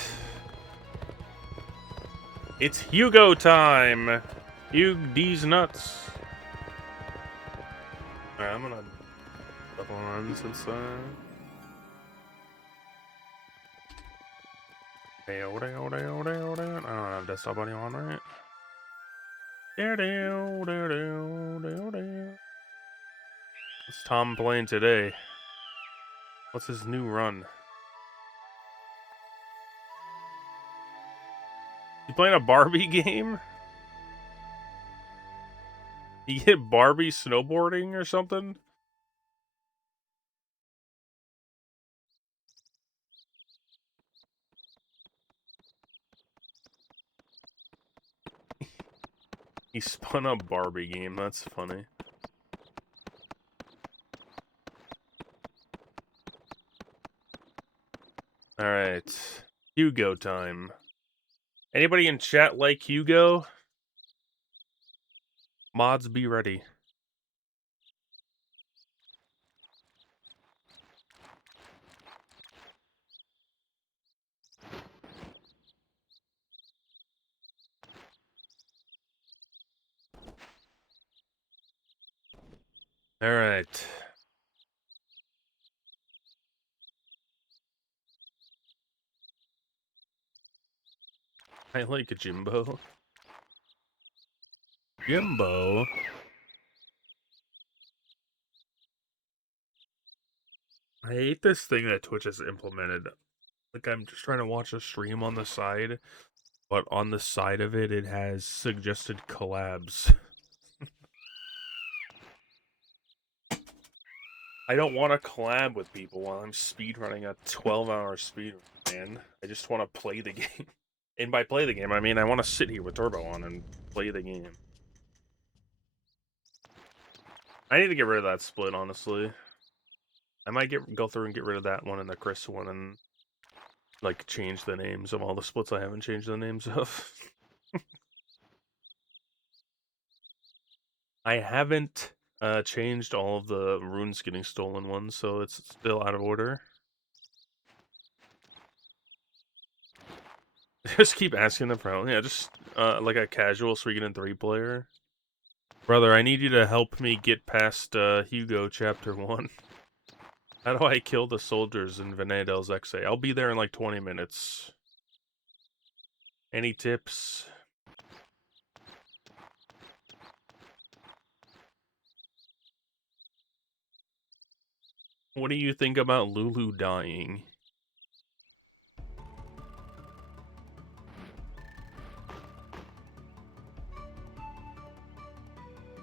It's Hugo time! Hug these nuts! Alright, I'm gonna double run since I don't have desktop audio on, right? What's Tom playing today? What's his new run? You playing a Barbie game? You get Barbie snowboarding or something? He spun a Barbie game, that's funny. Alright. Hugo time. Anybody in chat like Hugo? Mods be ready. Alright. I like a Jimbo. Jimbo? I hate this thing that Twitch has implemented. Like, I'm just trying to watch a stream on the side, but on the side of it, it has suggested collabs. I don't want to collab with people while I'm speedrunning a 12-hour speedrun, man. I just want to play the game. And by play the game, I mean I want to sit here with Turbo on and play the game. I need to get rid of that split, honestly. I might go through and get rid of that one and the Chris one and, like, change the names of all the splits I haven't changed the names of. I haven't changed all of the runes getting stolen ones, so it's still out of order. Just keep asking them for help. Yeah, just like a casual Suikoden 3 player. Brother, I need you to help me get past Hugo Chapter 1. How do I kill the soldiers in Venedel's XA? I'll be there in like 20 minutes. Any tips? What do you think about Lulu dying?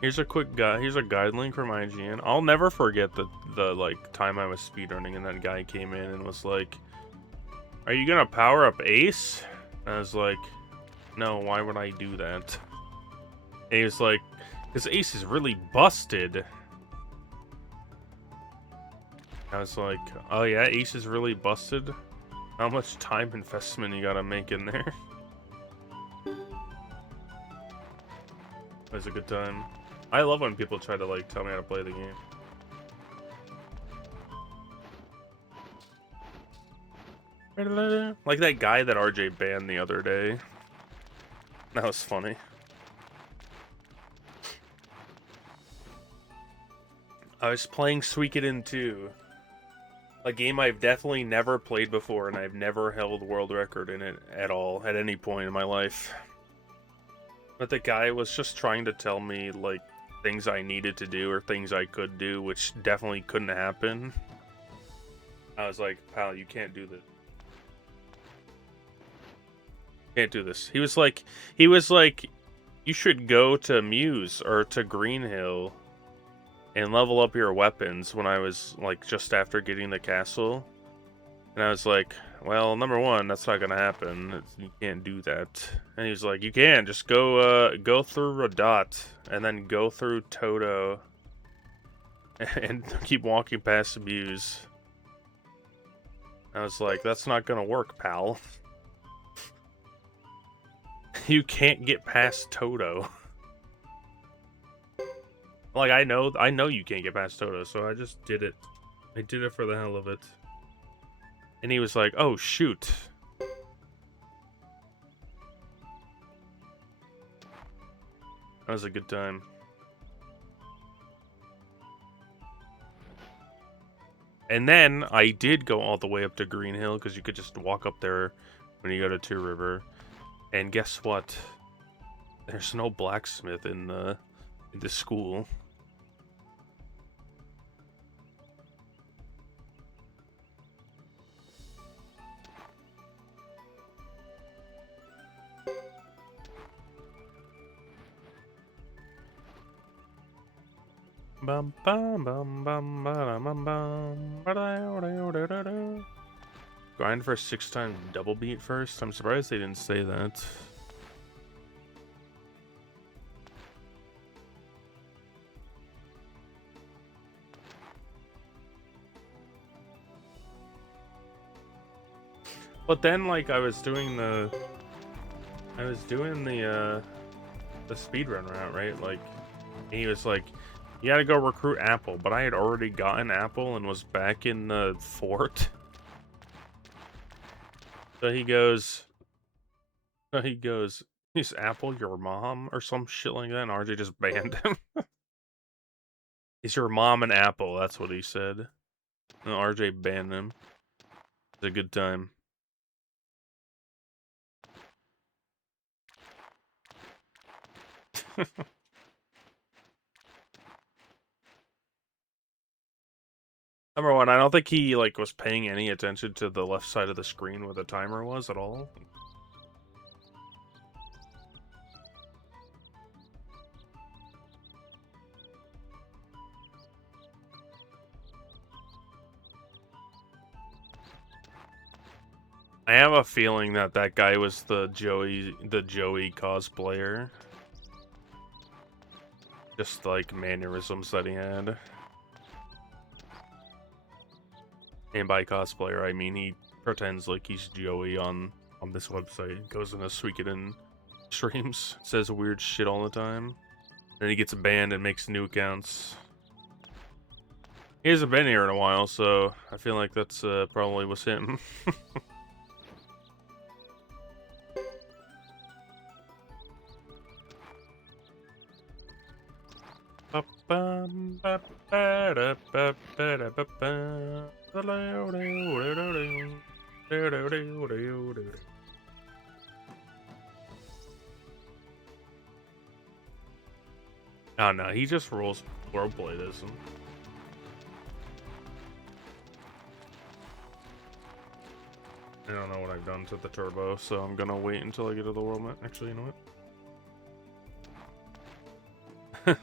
Here's a quick guide. Here's a guide link from IGN. I'll never forget the like time I was speedrunning and that guy came in and was like, "Are you gonna power up Ace?" And I was like, "No, why would I do that?" And he was like, "Because Ace is really busted." I was like, "Oh yeah, Ace is really busted? How much time investment you gotta make in there?" It was a good time. I love when people try to like tell me how to play the game. Like that guy that RJ banned the other day. That was funny. I was playing Suikoden 2. A game I've definitely never played before, and I've never held world record in it at all, at any point in my life. But the guy was just trying to tell me, like, things I needed to do or things I could do, which definitely couldn't happen. I was like, pal, you can't do this. Can't do this. He was like, you should go to Muse or to Green Hill and level up your weapons when I was, like, just after getting the castle. And I was like, well, number one, that's not gonna happen. You can't do that. And he was like, you can. Just go through Radot, and then go through Toto, and keep walking past Muse. I was like, that's not gonna work, pal. You can't get past Toto. Like, I know you can't get past Toto, so I just did it. I did it for the hell of it. And he was like, oh, shoot. That was a good time. And then I did go all the way up to Green Hill, because you could just walk up there when you go to Two River. And guess what? There's no blacksmith in the school. Bum bum bum bum bum bum. Grind for 6 times double beat first. I'm surprised they didn't say that. But then, like, I was doing the speedrun route, right? Like, he was like, you gotta go recruit Apple, but I had already gotten Apple and was back in the fort. So he goes, is Apple your mom or some shit like that? And RJ just banned him. Is your mom an apple? That's what he said. And RJ banned him. It's a good time. Number one, I don't think he like was paying any attention to the left side of the screen where the timer was at all. I have a feeling that that guy was the Joey cosplayer. Just like mannerisms that he had. And by cosplayer, I mean he pretends like he's Joey on this website. Goes into Suikoden streams, says weird shit all the time. Then he gets banned and makes new accounts. He hasn't been here in a while, so I feel like that's probably was him. Oh no, he just rolls roleplay this. I don't know what I've done to the turbo, so I'm gonna wait until I get to the world map. Actually, you know I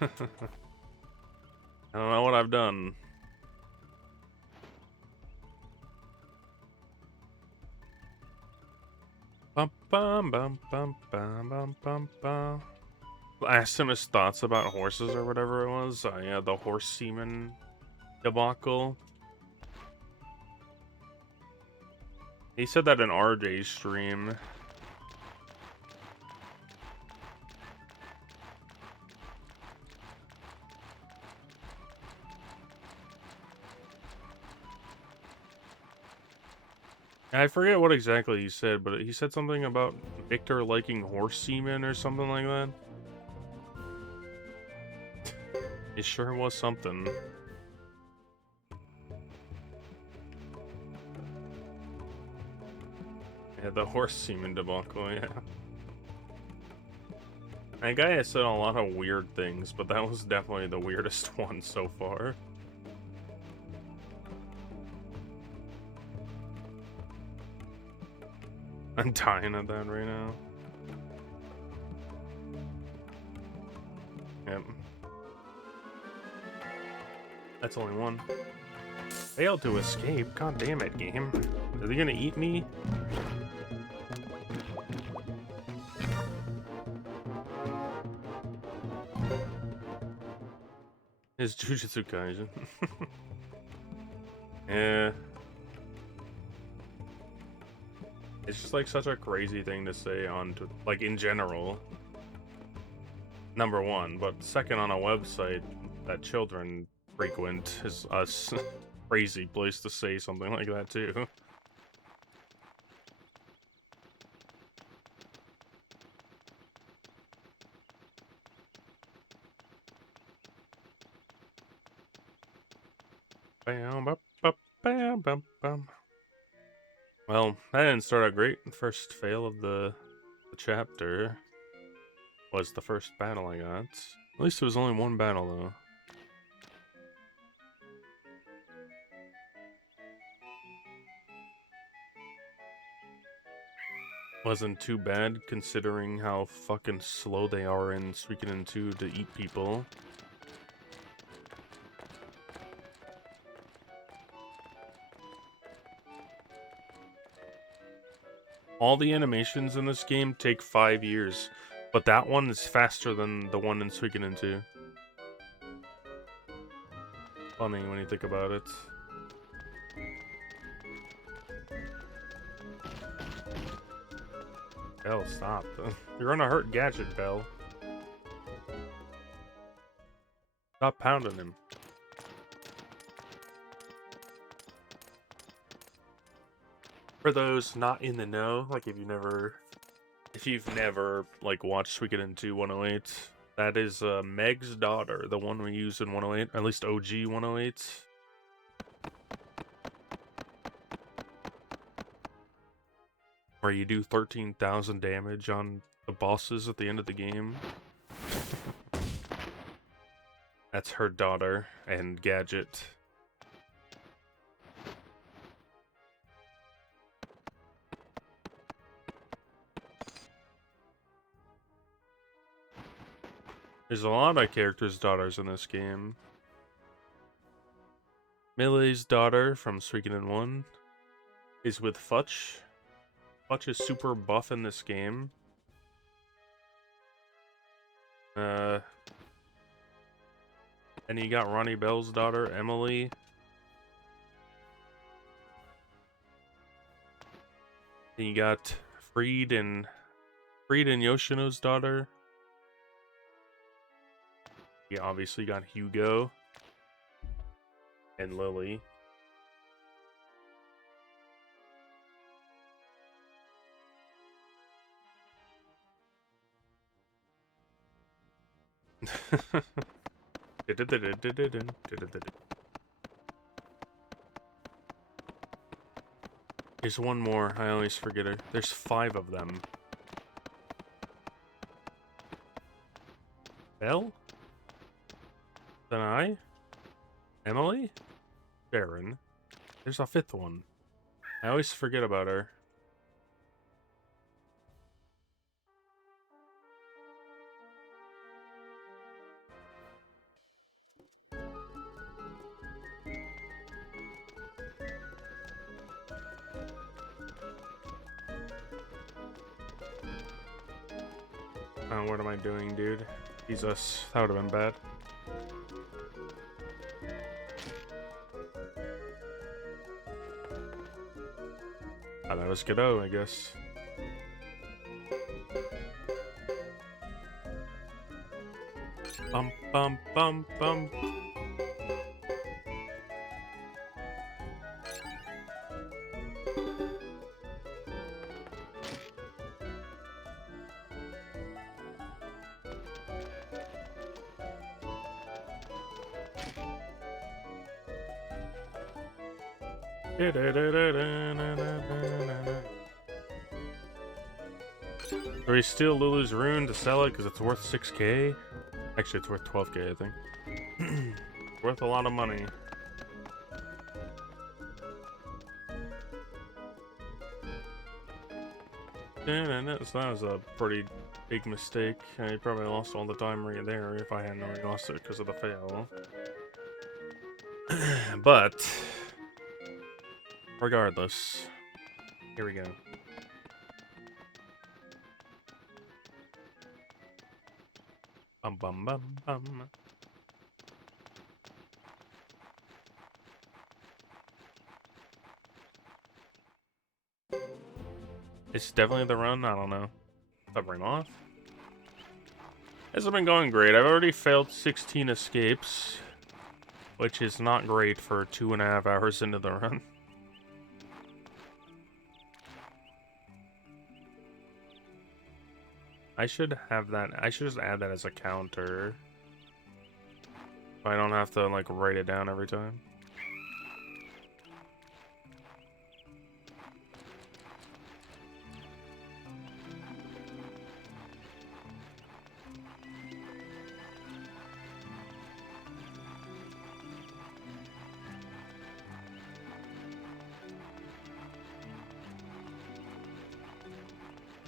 don't know what I've done. Bum bum bum bum bum bum bum bum. I asked him his thoughts about horses or whatever it was. Yeah, the horse semen debacle. He said that in RJ's stream. I forget what exactly he said, but he said something about Victor liking horse semen or something like that. It sure was something. Yeah, the horse semen debacle, yeah. That guy has said a lot of weird things, but that was definitely the weirdest one so far. I'm dying at that right now. Yep. That's only one. Failed to escape. God damn it, game. Are they gonna eat me? It's Jujutsu Kaisen. Yeah. It's just like such a crazy thing to say on, like, in general. Number one, but second, on a website that children frequent is a crazy place to say something like that too. Bam, bam, bam, bam, bam, bam. Well, that didn't start out great. The first fail of the chapter was the first battle I got. At least it was only one battle, though. Wasn't too bad, considering how fucking slow they are in Suikoden 2 to eat people. All the animations in this game take 5 years, but that one is faster than the one in Suikoden 2. Funny when you think about it. Bell, stop. You're gonna hurt Gadget, Bell. Stop pounding him. For those not in the know, like if you've never like watched Suikoden 2 108, that is Meg's daughter, the one we use in 108, or at least OG 108. Where you do 13,000 damage on the bosses at the end of the game. That's her daughter and Gadget. There's a lot of characters' daughters in this game. Millee's daughter from Suikoden 1 is with Futch. Futch is super buff in this game. And you got Ronnie Bell's daughter, Emily. Then you got Freed and Yoshino's daughter. You obviously got Hugo and Lily. There's one more. I always forget her. There's 5 of them. Belle? Then Emily? Sharon? There's a 5th one. I always forget about her. Oh, what am I doing, dude? Jesus, that would have been bad. Oh, that was Godot, I guess. Bum bum bum bum. Or we steal Lulu's rune to sell it because it's worth 6k? Actually, it's worth 12k, I think. Worth a lot of money. So that was a pretty big mistake. I probably lost all the time right there if I hadn't already lost it because of the fail. But, regardless, here we go. Bum bum bum bum. It's definitely the run, I don't know. Covering off. This has been going great. I've already failed 16 escapes, which is not great for 2.5 hours into the run. I should have that. I should just add that as a counter. I don't have to, like, write it down every time.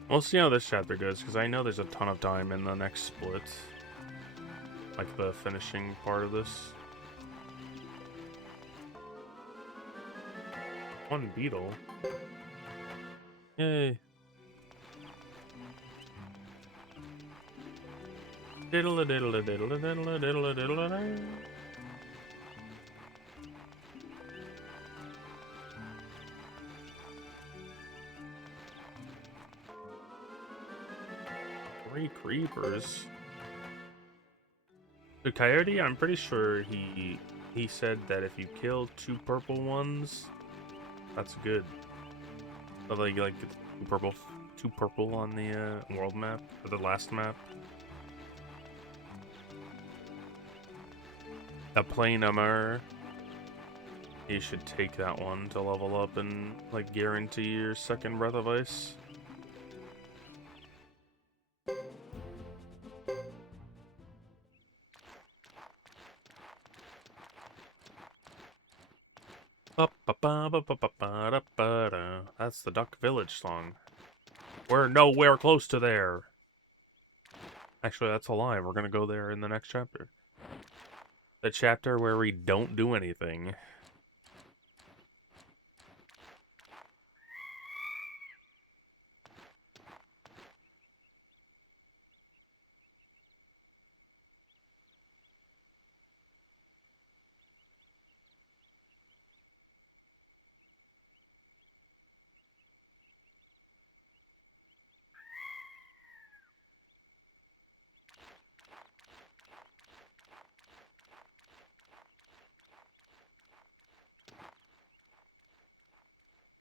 We'll see how this chapter goes, because I know there's a ton of time in the next split. Like the finishing part of this. One beetle. Yay. Diddle a diddle a diddle a diddle a diddle a diddle a diddle. Three creepers. The coyote, I'm pretty sure he said that if you kill 2 purple ones, that's good. But like it's two purple on the world map or the last map. A plain armor. You should take that one to level up and like guarantee your second breath of ice. That's the Duck Village song. We're nowhere close to there. Actually, that's a lie. We're gonna go there in the next chapter. The chapter where we don't do anything.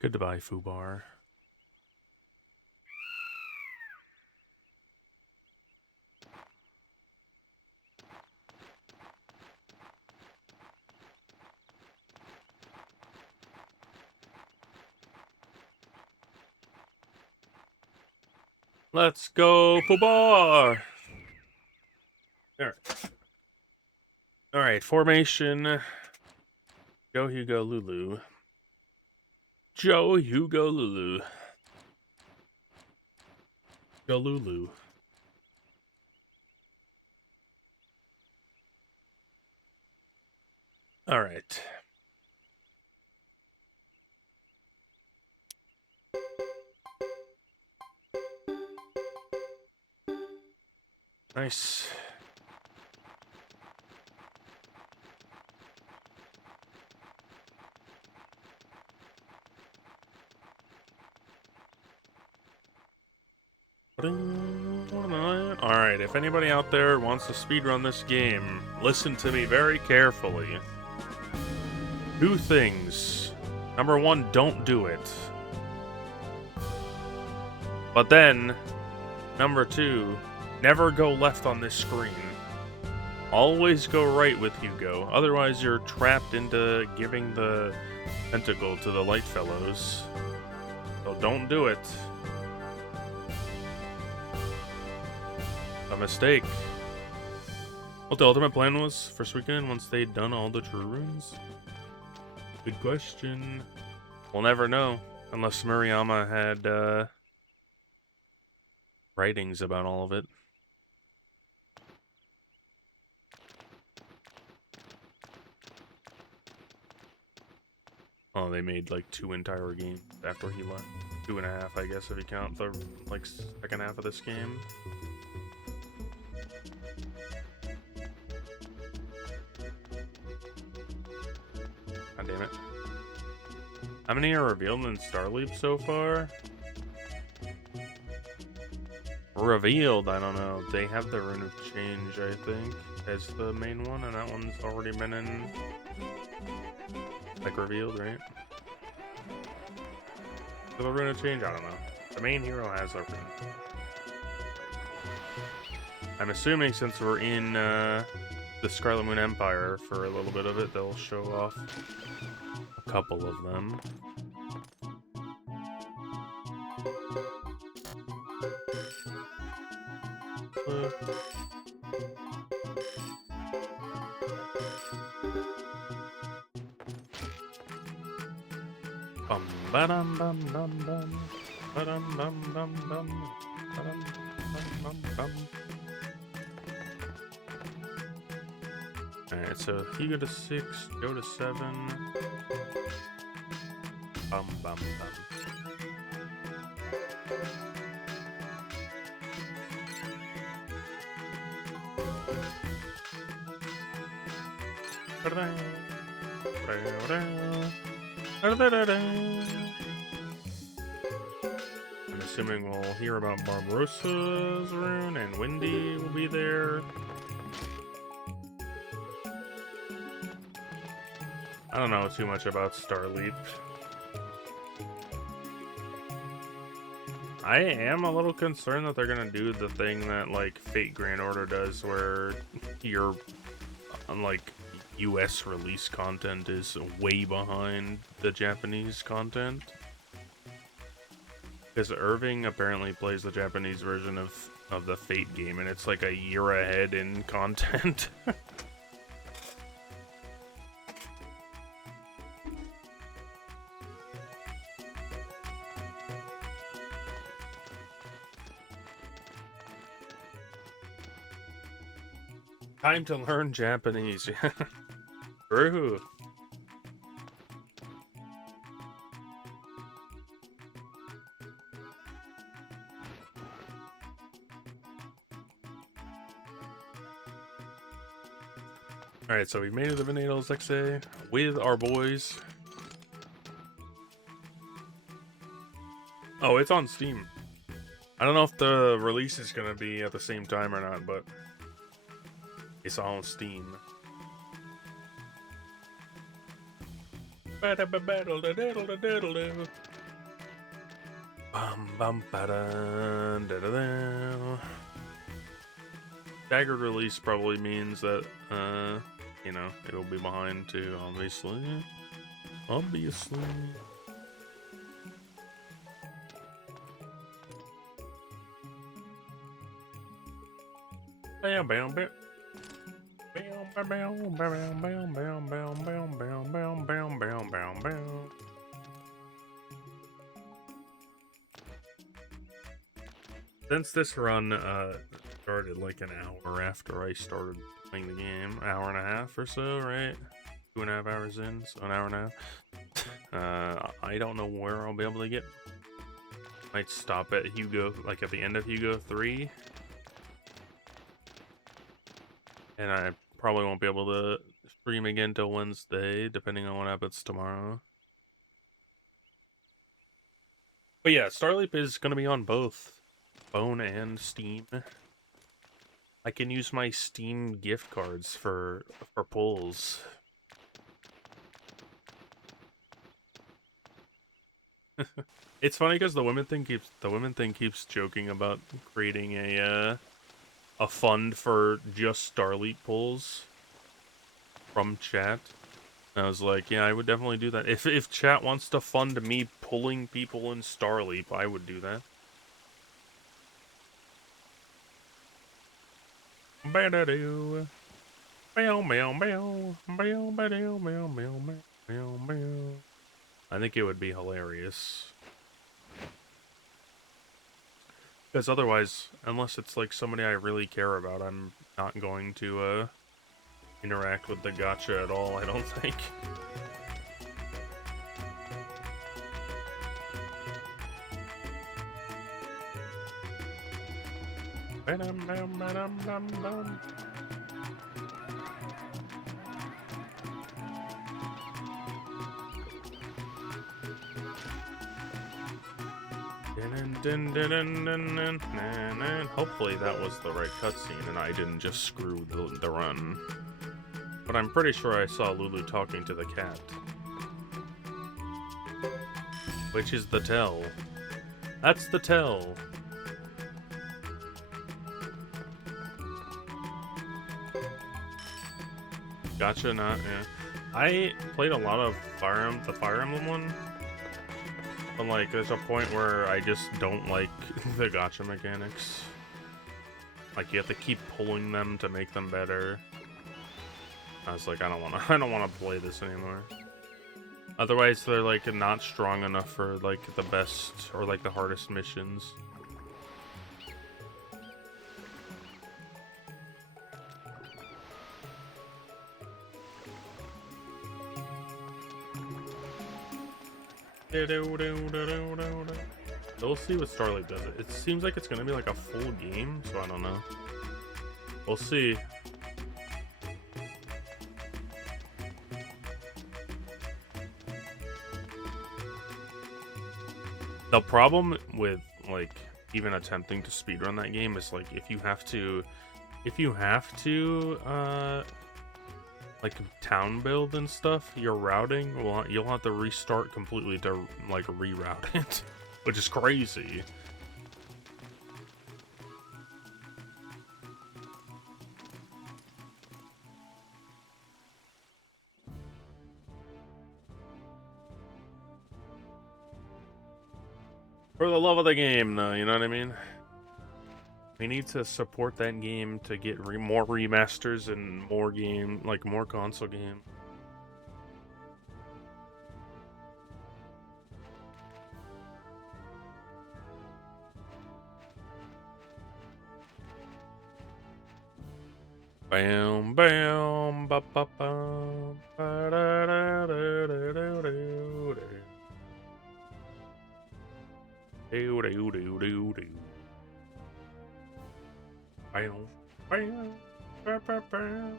Goodbye, Fubar. Let's go, Fubar! Alright, formation. Joe, Hugo, Lulu. Joe, Hugo, Lulu. Go, Lulu. Alright. Nice. Alright, if anybody out there wants to speedrun this game, listen to me very carefully. 2 things. Number 1, don't do it. But then, number 2, never go left on this screen. Always go right with Hugo, otherwise you're trapped into giving the tentacle to the light fellows. So don't do it. A mistake. What the ultimate plan was for Suikoden once they'd done all the true runes? Good question. We'll never know, unless Murayama had, writings about all of it. Oh, they made like 2 entire games after he left. 2.5, I guess, if you count the like second half of this game. God damn it. How many are revealed in Starleap so far? Revealed, I don't know. They have the Rune of Change, I think, as the main one, and that one's already been in, like, revealed, right? So the Rune of Change, I don't know. The main hero has a rune. I'm assuming since we're in the Scarlet Moon Empire for a little bit of it, they'll show off a couple of them. Bum ba-dum bum bum bum ba-dum bum bum bum ba-dum bum bum bum. Alright, so he go to 6, go to 7. Bum bum bum. I'm assuming we'll hear about Barbarossa's rune, and Windy will be there. I don't know too much about Starleap. I am a little concerned that they're gonna do the thing that like Fate Grand Order does, where you're like US release content is way behind the Japanese content. Because Irving apparently plays the Japanese version of the Fate game, and it's like a year ahead in content. Time to learn Japanese. True. Alright, so we made it to Venadals XA with our boys. Oh, it's on Steam. I don't know if the release is gonna be at the same time or not, but it's on Steam. Staggered release probably means that, you know, it'll be behind too, obviously. Obviously. Bam, bam, bam. Since this run started like an hour after I started playing the game, hour and a half or so, right? 2.5 hours in, so an hour and a half. I don't know where I'll be able to get. Might stop at Hugo, like at the end of Hugo 3. And I probably won't be able to stream again till Wednesday, depending on what happens tomorrow. But yeah, Starleap is going to be on both phone and Steam. I can use my Steam gift cards for pulls. It's funny because the women thing keeps joking about creating a fund for just Starleap pulls from chat. And I was like, yeah, I would definitely do that. If chat wants to fund me pulling people in Starleap, I would do that. Ba-da-doo. Meow, meow, meow. Meow, ba-doo, meow, meow, meow, meow, meow. I think it would be hilarious. Because otherwise, unless it's like somebody I really care about, I'm not going to interact with the gacha at all, I don't think. Ba-dum-bum-ba-dum-bum-bum. Hopefully that was the right cutscene and I didn't just screw the run. But I'm pretty sure I saw Lulu talking to the cat. Which is the tell. That's the tell. Gotcha, not, yeah. I played a lot of the Fire Emblem one. But, like, there's a point where I just don't like the gacha mechanics. Like, you have to keep pulling them to make them better. I was like, I don't wanna play this anymore. Otherwise, they're, like, not strong enough for, like, the best, or, like, the hardest missions. We'll see what Starlight does. It seems like it's gonna be like a full game, so I don't know. We'll see. The problem with like even attempting to speedrun that game is like if you have to like town build and stuff, your routing, well, you'll have to restart completely to like reroute it, which is crazy. For the love of the game, though, you know what I mean? We need to support that game to get more remasters and more more console game. Bam, bam, ba ba bam, ba da da da da da da do do do do do. Bam, bam, ba ba bam.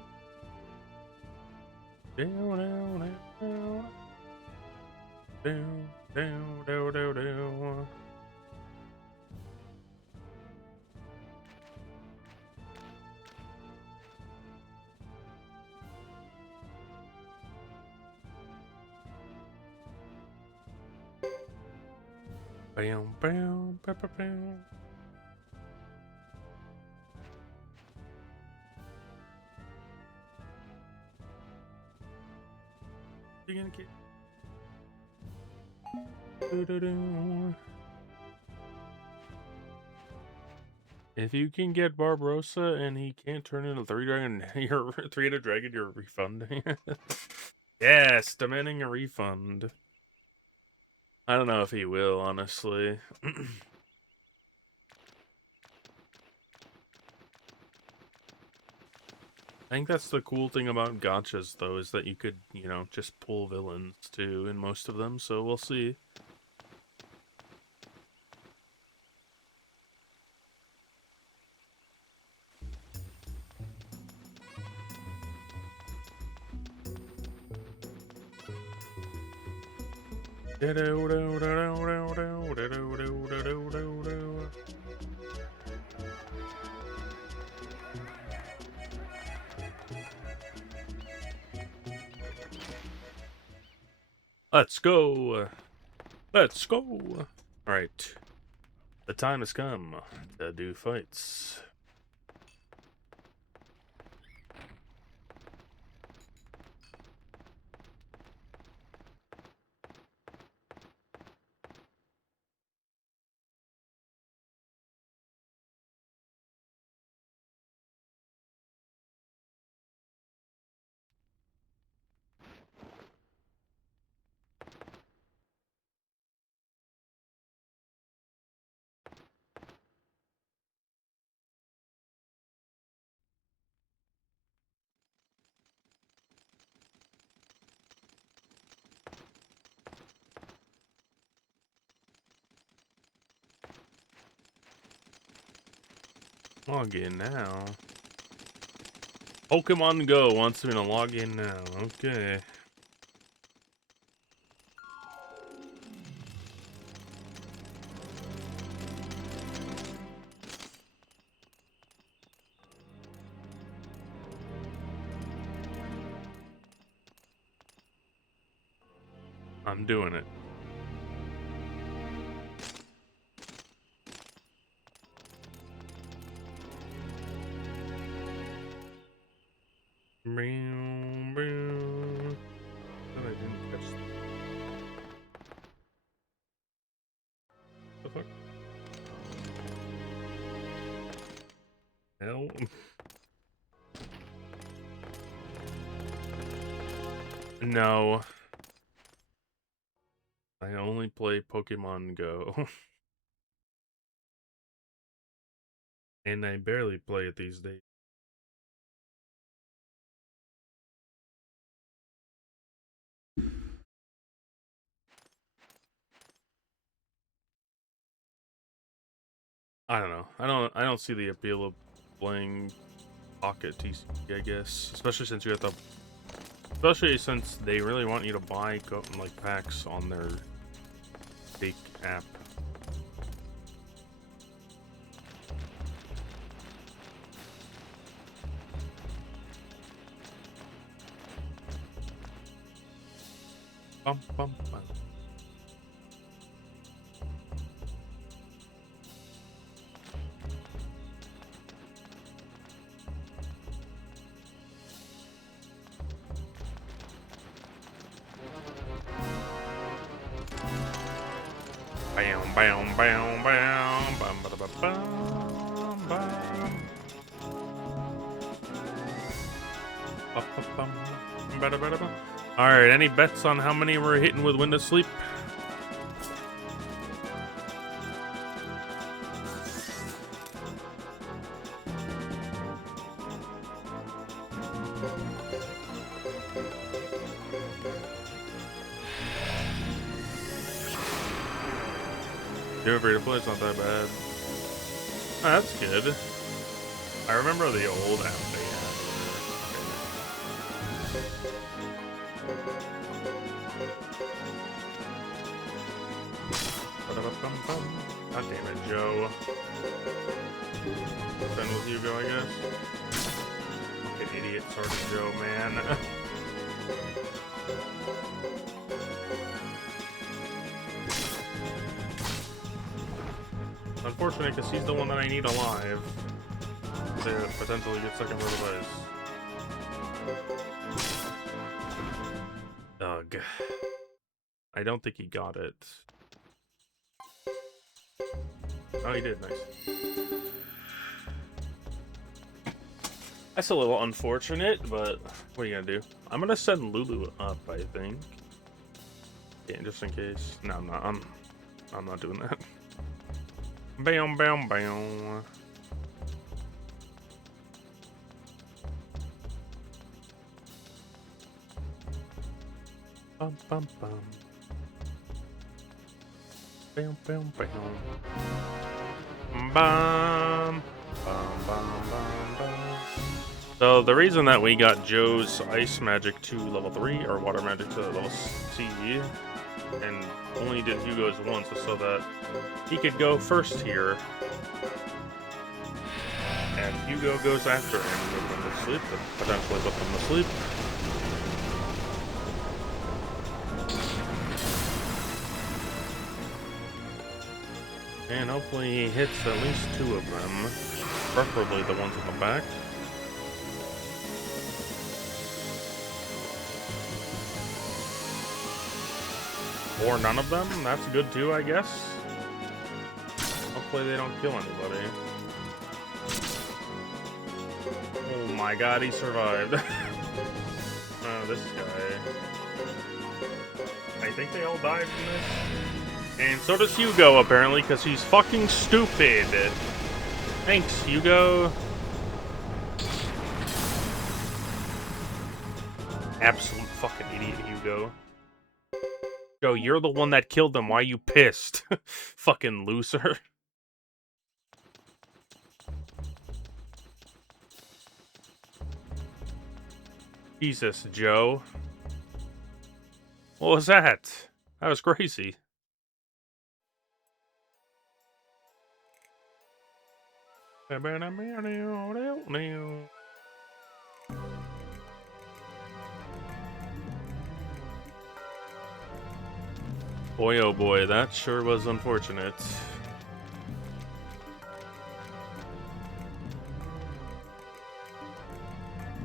Down, down, down, down, down, down, down, down. Bam, bam, ba ba bam. You gonna get? Do-do-do. If you can get Barbarossa and he can't turn into three dragon, your three-headed dragon, you're refunding. Yes, demanding a refund. I don't know if he will, honestly. I think that's the cool thing about gachas, though, is that you could, you know, just pull villains, too, in most of them, so we'll see. Let's go. Let's go. All right. The time has come to do fights. Log in now. Pokemon Go wants me to log in now. Okay. I'm doing it. I didn't catch the fuck. Hell. No. I only play Pokemon Go. And I barely play it these days. I don't know. I don't see the appeal of playing Pocket TCG, I guess. Especially since you have to, especially since they really want you to buy like packs on their fake app. Bum bum bum. Bam bam bam bam bam ba ba bam bam. All right, any bets on how many we're hitting with Windows Sleep? Yuber to play, it's not that bad. Oh, that's good. I remember the old app they had. God damn it, Joe. Then with you go, I guess. Fucking idiot sort of Joe, man. Unfortunate, because he's the one that I need alive to potentially get second row of ice. Ugh. I don't think he got it. Oh, he did. Nice. That's a little unfortunate, but what are you gonna do? I'm gonna send Lulu up, I think. Yeah, just in case. No, I'm not. I'm not doing that. Bam, bam, bam. Bum, bum, bum. Bam, bam, bam. Bum, bum, bum, bum, bum. So the reason that we got Joe's Ice Magic to level 3, or Water Magic to level C, and only did Hugo's once so that he could go first here. And Hugo goes after him, put him to sleep, and potentially put them to sleep. And hopefully he hits at least 2 of them, preferably the ones at the back. Or none of them, that's good too, I guess. Hopefully they don't kill anybody. Oh my god, he survived. This guy. I think they all died from this. And so does Hugo, apparently, because he's fucking stupid. Thanks, Hugo. Absolute fucking idiot, Hugo. Joe, you're the one that killed them. Why are you pissed? Fucking loser. Jesus, Joe. What was that? That was crazy. Boy, oh boy, that sure was unfortunate.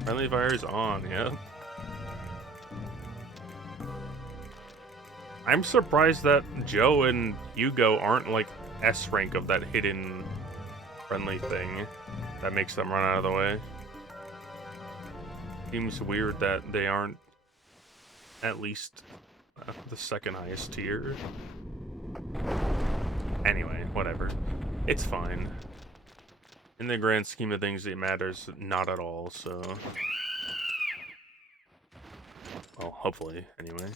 Friendly fire's on, yeah. I'm surprised that Joe and Hugo aren't like S rank of that hidden friendly thing that makes them run out of the way. Seems weird that they aren't at least the second highest tier. Anyway, whatever. It's fine. In the grand scheme of things, it matters not at all, so... Well, hopefully, anyway.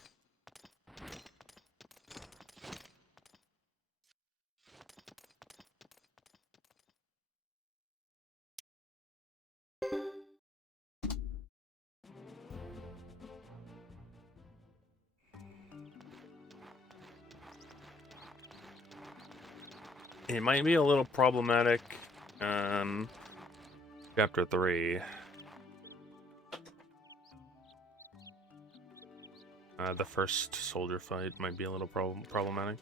It might be a little problematic, Chapter 3. The first soldier fight might be a little problematic.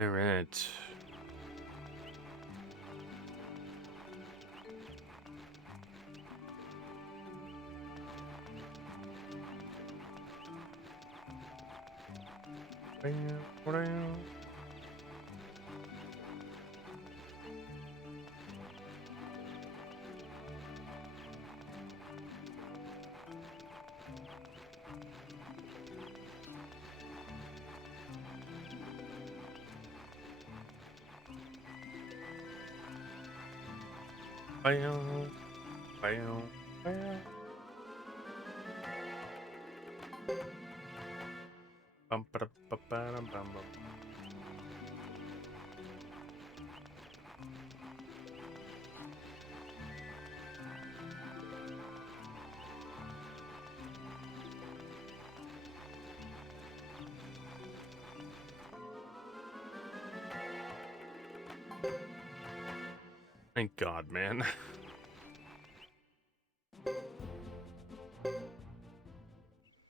All right. Thank God, man.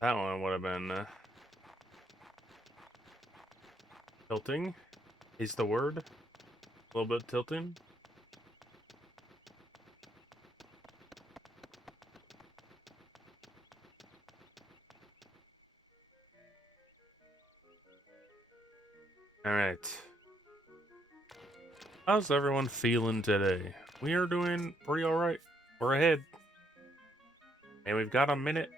That one would have been tilting is the word. A little bit tilting. Alright. How's everyone feeling today? We are doing pretty alright. We're ahead. And we've got a minute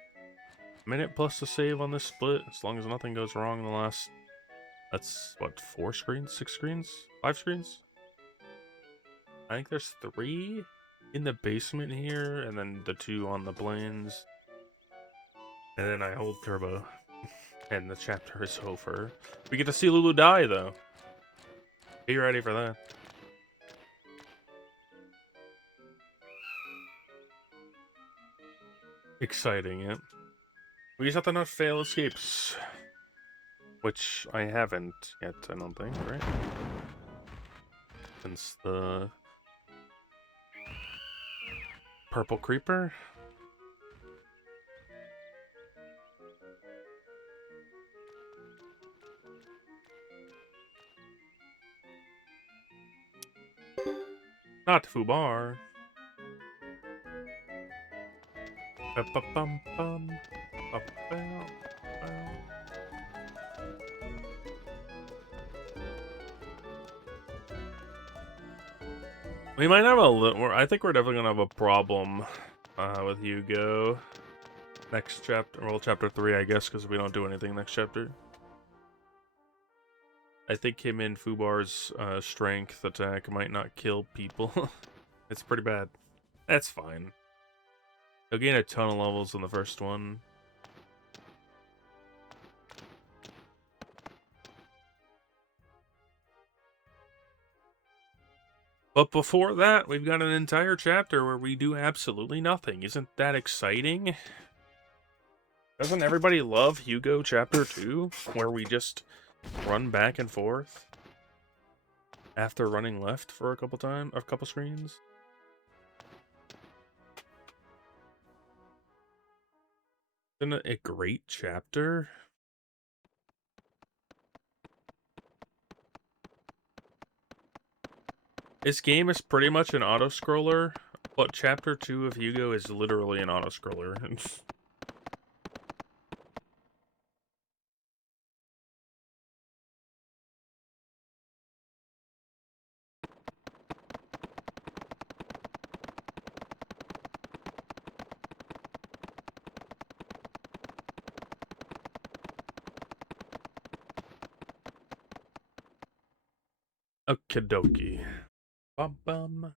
plus to save on this split, as long as nothing goes wrong in the last... That's, what, 4 screens? 6 screens? 5 screens? I think there's 3 in the basement here, and then the 2 on the plains. And then I hold turbo. And the chapter is over. We get to see Lulu die, though. Be ready for that. Exciting, yeah. We just have to not fail escapes. Which I haven't yet, I don't think, right? Since the... Purple creeper? Not Fubar. Ba-ba-bum-bum. Ba-bow. We might have a little... I think we're definitely gonna have a problem with Hugo. Next chapter, well, chapter 3, I guess, because we don't do anything next chapter. I think him and Fubar's strength attack might not kill people. It's pretty bad. That's fine. He'll gain a ton of levels in the first one. But before that, we've got an entire chapter where we do absolutely nothing. Isn't that exciting? Doesn't everybody love Hugo chapter 2? Where we just run back and forth after running left for a couple screens? Isn't it a great chapter? This game is pretty much an auto-scroller, but chapter 2 of Hugo is literally an auto-scroller. Okie dokie. Bum bum.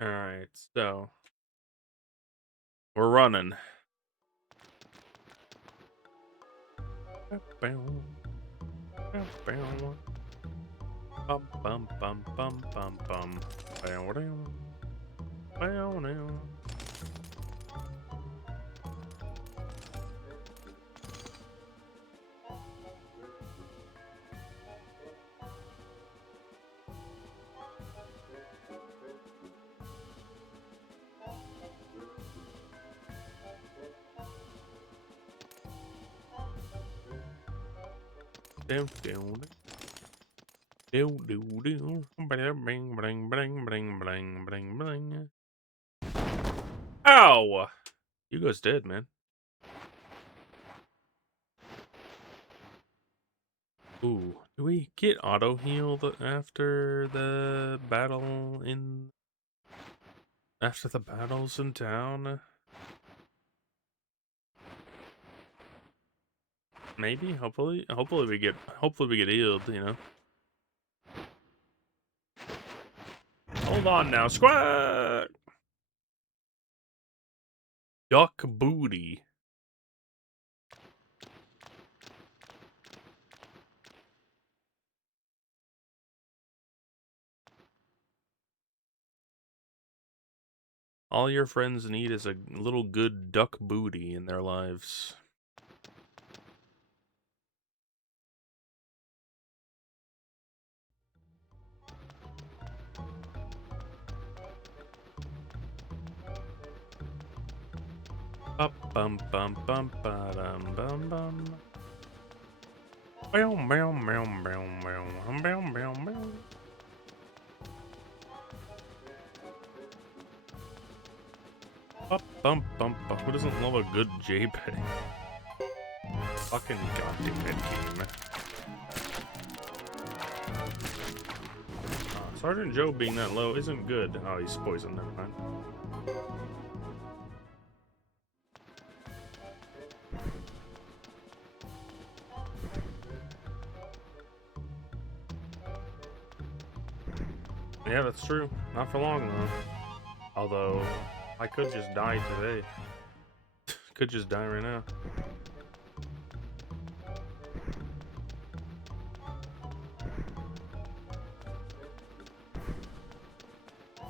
Alright, so we're running. Bum bum bum bum bum bum. Bow down. Bow down. Down down. Do do do. Bling bling bling bling bling bling bling. Ow! Hugo's dead, man. Ooh, do we get auto healed after the battle in... After the battles in town? Maybe, hopefully we get healed, you know. Hold on now, squad! Duck booty. All your friends need is a little good duck booty in their lives. Bum bum bum bum bum bum bum. Meow meow meow meow meow meow meow meow. Bum bum bum. Who doesn't love a good JPEG? Fucking goddamn game. Sergeant Joe being that low isn't good. Oh, he's poisoned. Never mind. Yeah, that's true. Not for long, though. Although, I could just die today. Could just die right now.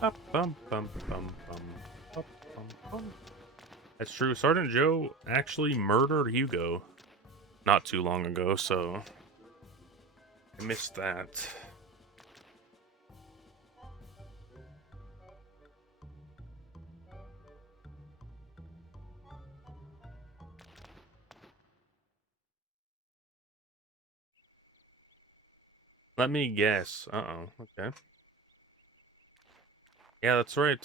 Bum, bum, bum, bum, bum. That's true. Sergeant Joe actually murdered Hugo not too long ago, so I missed that. Let me guess. Uh-oh. Okay. Yeah, that's right.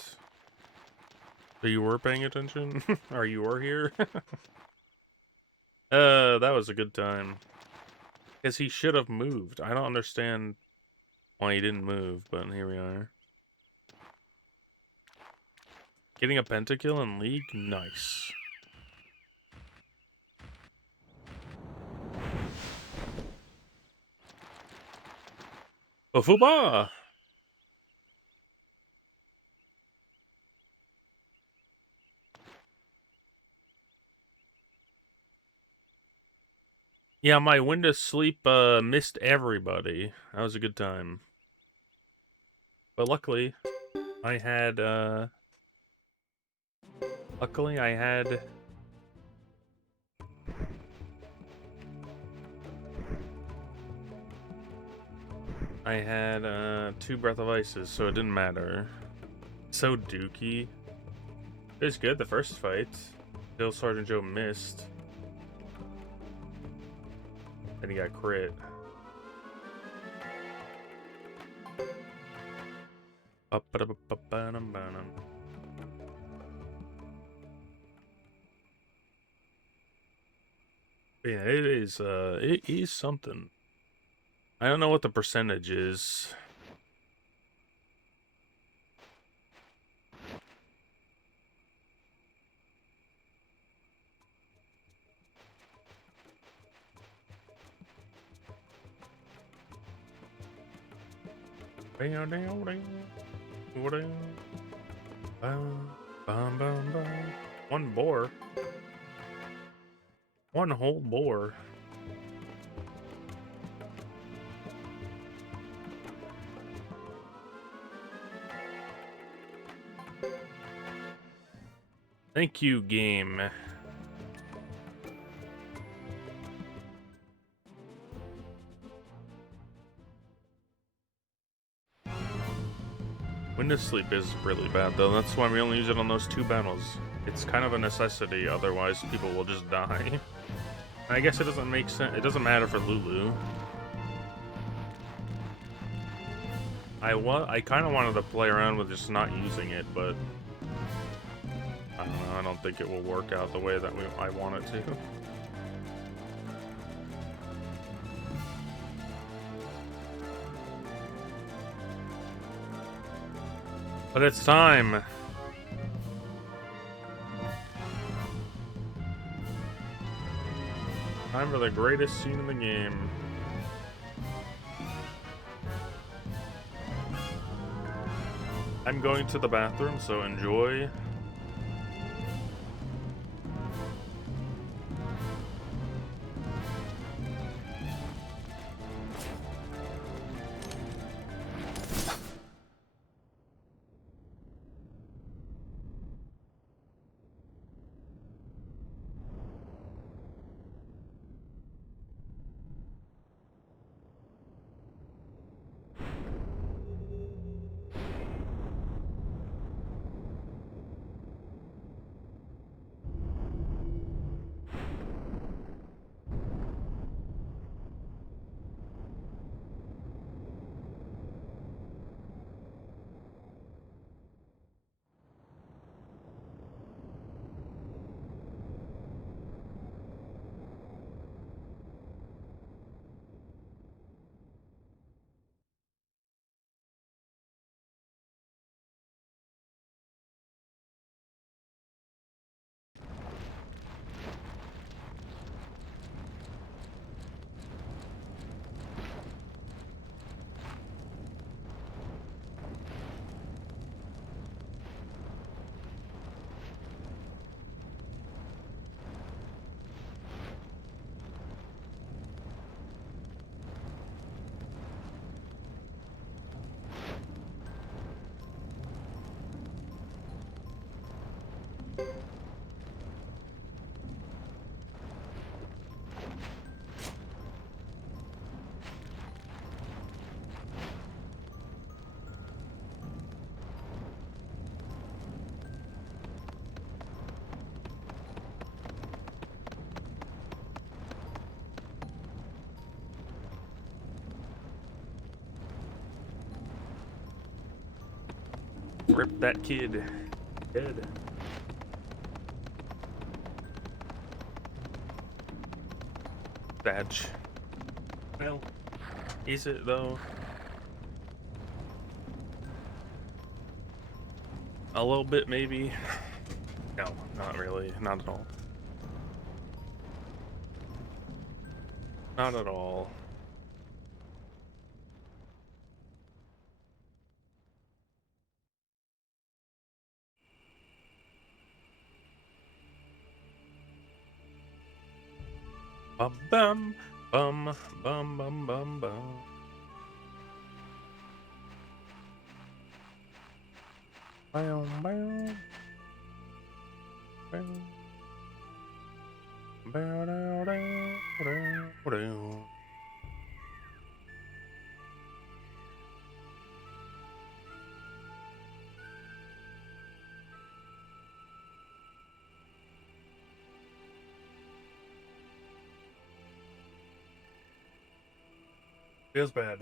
So you were paying attention? Or you were here? That was a good time. Because he should have moved. I don't understand why he didn't move, but here we are. Getting a pentakill in League? Nice. Ofuba! Yeah, my window sleep missed everybody. That was a good time. But luckily, I had luckily I had two Breath of Ices, so it didn't matter. So dookie. It was good the first fight. Still Sergeant Joe missed. Then he got crit. Yeah, it is something. I don't know what the percentage is. One boar. One whole boar. Thank you, game. Window sleep is really bad, though. That's why we only use it on those two battles. It's kind of a necessity, otherwise people will just die. I guess it doesn't make sense. It doesn't matter for Lulu. I kind of wanted to play around with just not using it, but I don't know. I don't think it will work out the way that I want it to. But it's time. Time for the greatest scene in the game. I'm going to the bathroom, so enjoy. Rip that kid. Dead. Badge. Well, is it though? A little bit, maybe. No, not really. Not at all. Not at all. Bum bum bum bum bum bum bum. Bam bam. Bam. Bow, dow, dow, dow, dow. Feels bad.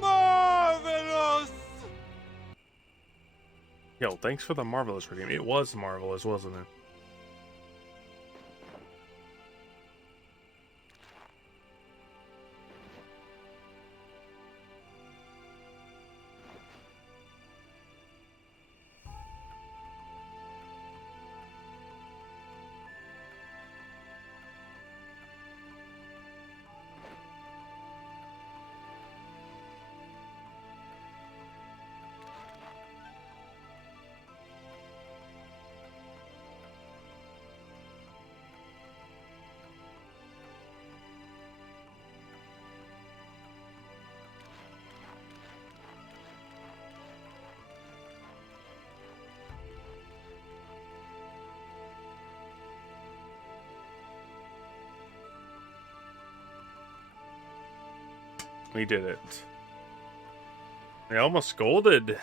Marvelous! Yo, thanks for the marvelous redeem. It was marvelous, wasn't it? We did it. We almost golded.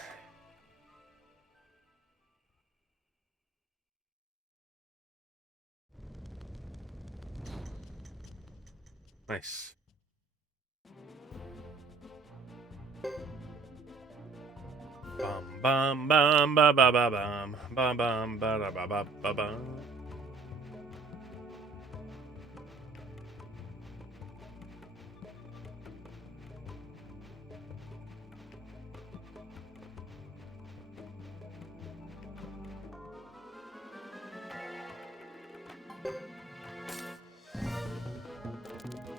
Nice. Bum bum bum ba ba ba bum bum bum ba da ba ba ba bum.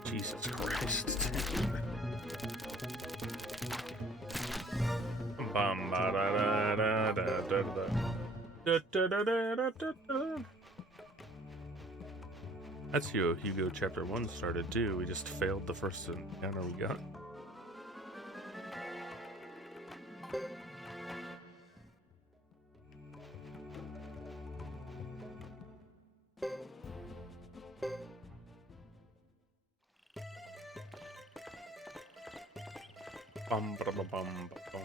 Jesus Christ. Bum ba da da da da da da da da da da da da. That's how Hugo Chapter 1 started too. We just failed the first encounter we got. Bum ba bum bum bum.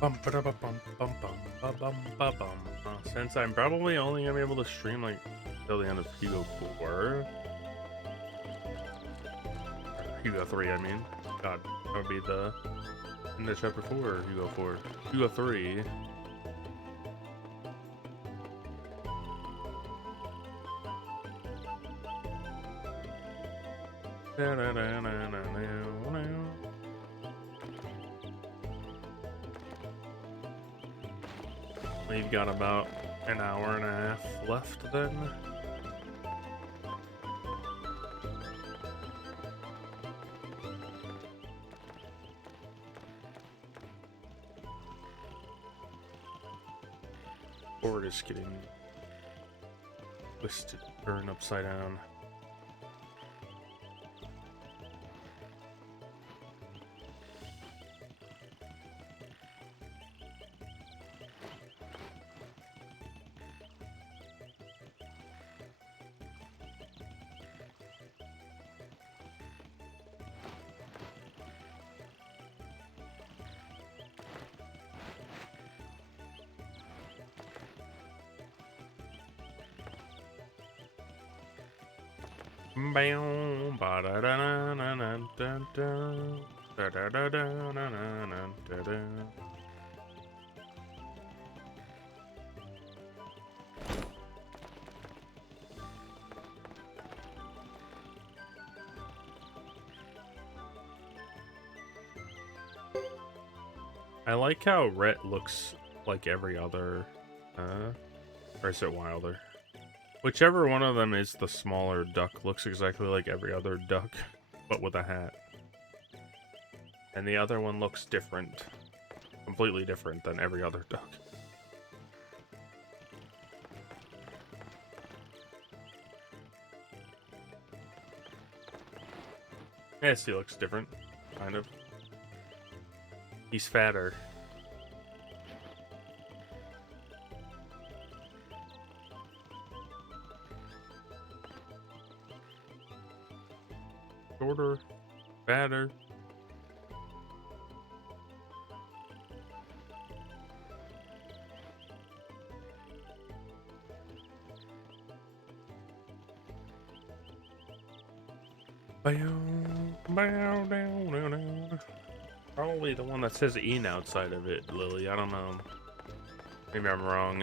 Bum ba bum bum bum bum bum bum bum. Since I'm probably only gonna be able to stream like till the end of Hugo 4. Hugo 3, I mean. God, that would be the end of Chapter 4 or Hugo 4. Hugo 3. Da, da, da, da, da, da, da. We've got about an hour and a half left then. Board is getting twisted, turned upside down. Bow, ba-da-da-na-na-na-dun-dun. Da-da-da-da-na-na-na-dun-dun. I like how Rhett looks like every other, or is it Wilder? Whichever one of them is the smaller duck looks exactly like every other duck, but with a hat. And the other one looks different. Completely different than every other duck. Yes, he looks different. Kind of. He's fatter. Shorter. Fatter. Probably the one that says "in" outside of it, Lily. I don't know. Maybe I'm wrong.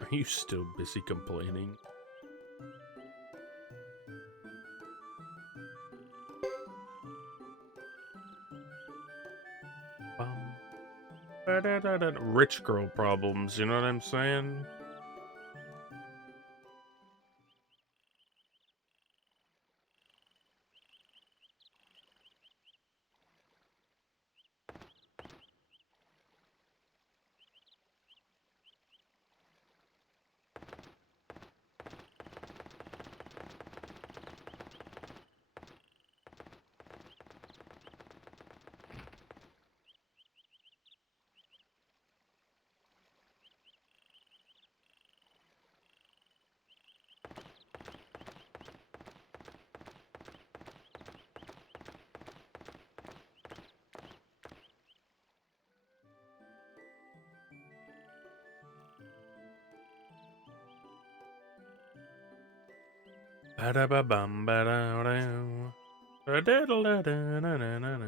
Are you still busy complaining? Rich girl problems, you know what I'm saying? Ba-da-ba-bum, ba-da-da. Ba-da-da-da-da-da-da-da.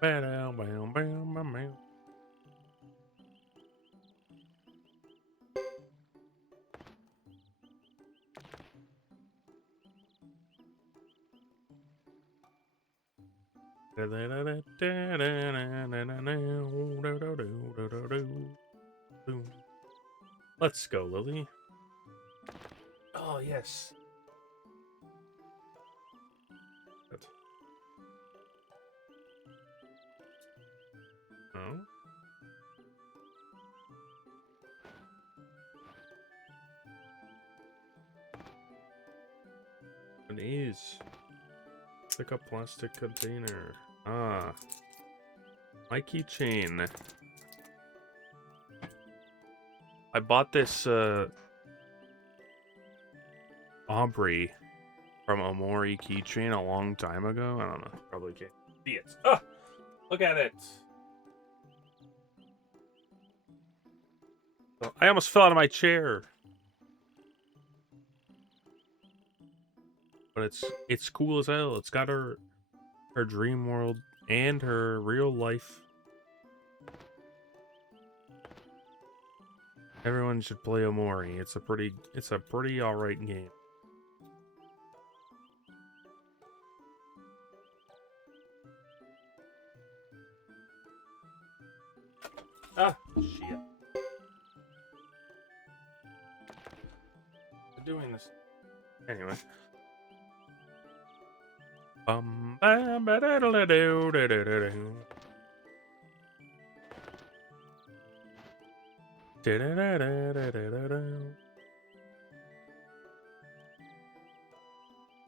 Ba-da-bam-bam-bam-bam. Let's go, Lily. Oh, yes. Good. Oh. It is. It's like a plastic container. Ah. My keychain. I bought this, Aubrey from Omori keychain a long time ago. I don't know. Probably can't see it. Ah! Look at it. Oh, I almost fell out of my chair. But it's cool as hell. It's got her dream world and her real life. Everyone should play Omori. It's a pretty alright game. Ah, shit. I'm doing this. Anyway. Bum ba da da do da da da do. Da da da da da da da da.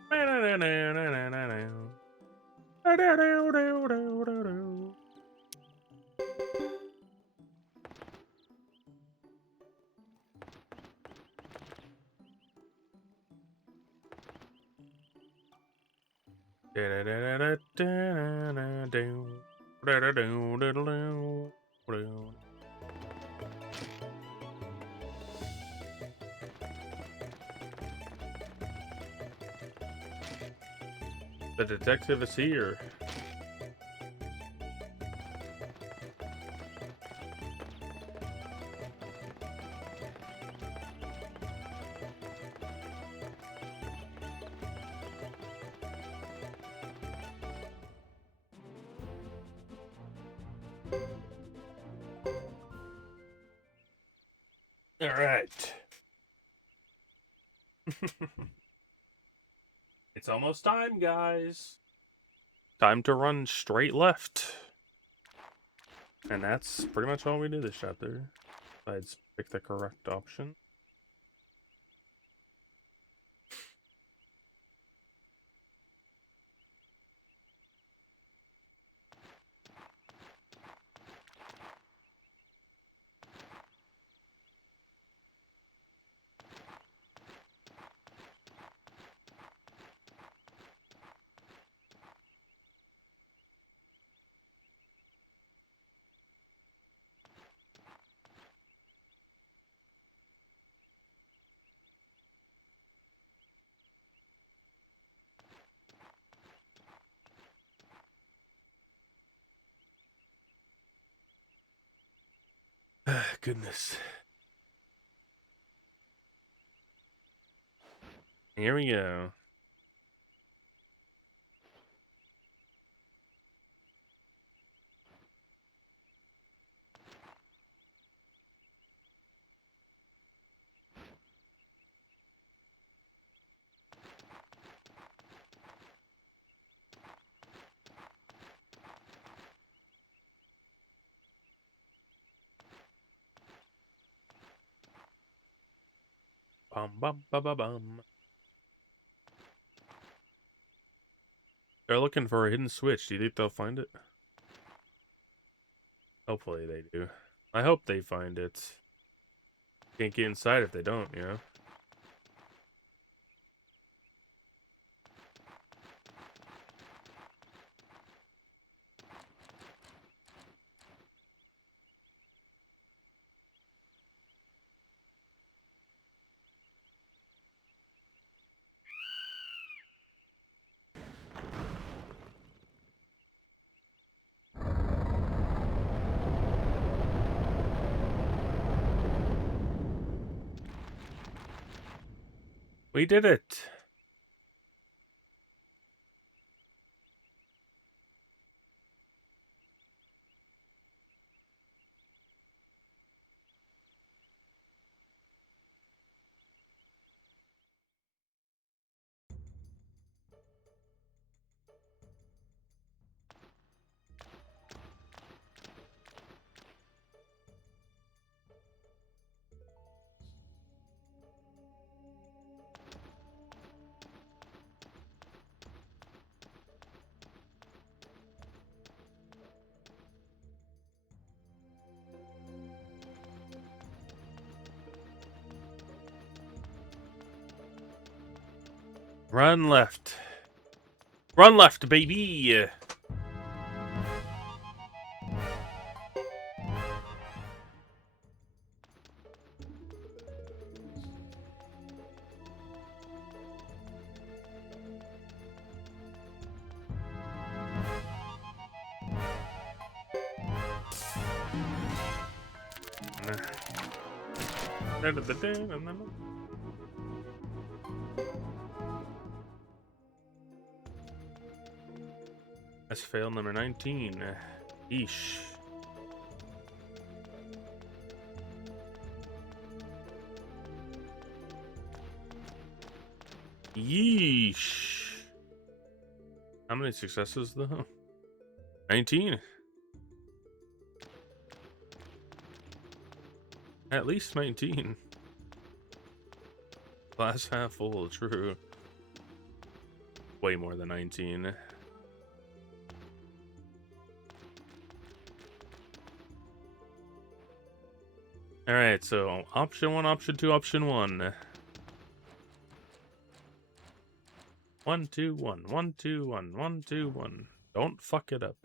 Ba da da da da da da. The detective is here. All right. It's almost time, guys. Time to run straight left. And that's pretty much all we do this chapter. Besides pick the correct option. Goodness. Here we go. Bum bum bum bum bum. They're looking for a hidden switch. Do you think they'll find it? Hopefully they do. I hope they find it. Can't get inside if they don't, you know? We did it! Run left. Run left, baby! That's fail number 19. Eesh. Yeesh. How many successes though? 19. At least 19. Glass half full, true. Way more than 19. Alright, so option 1, option 2, option 1. 1, 2, 1, 1, 2, 1, 1, 2, 1. Don't fuck it up.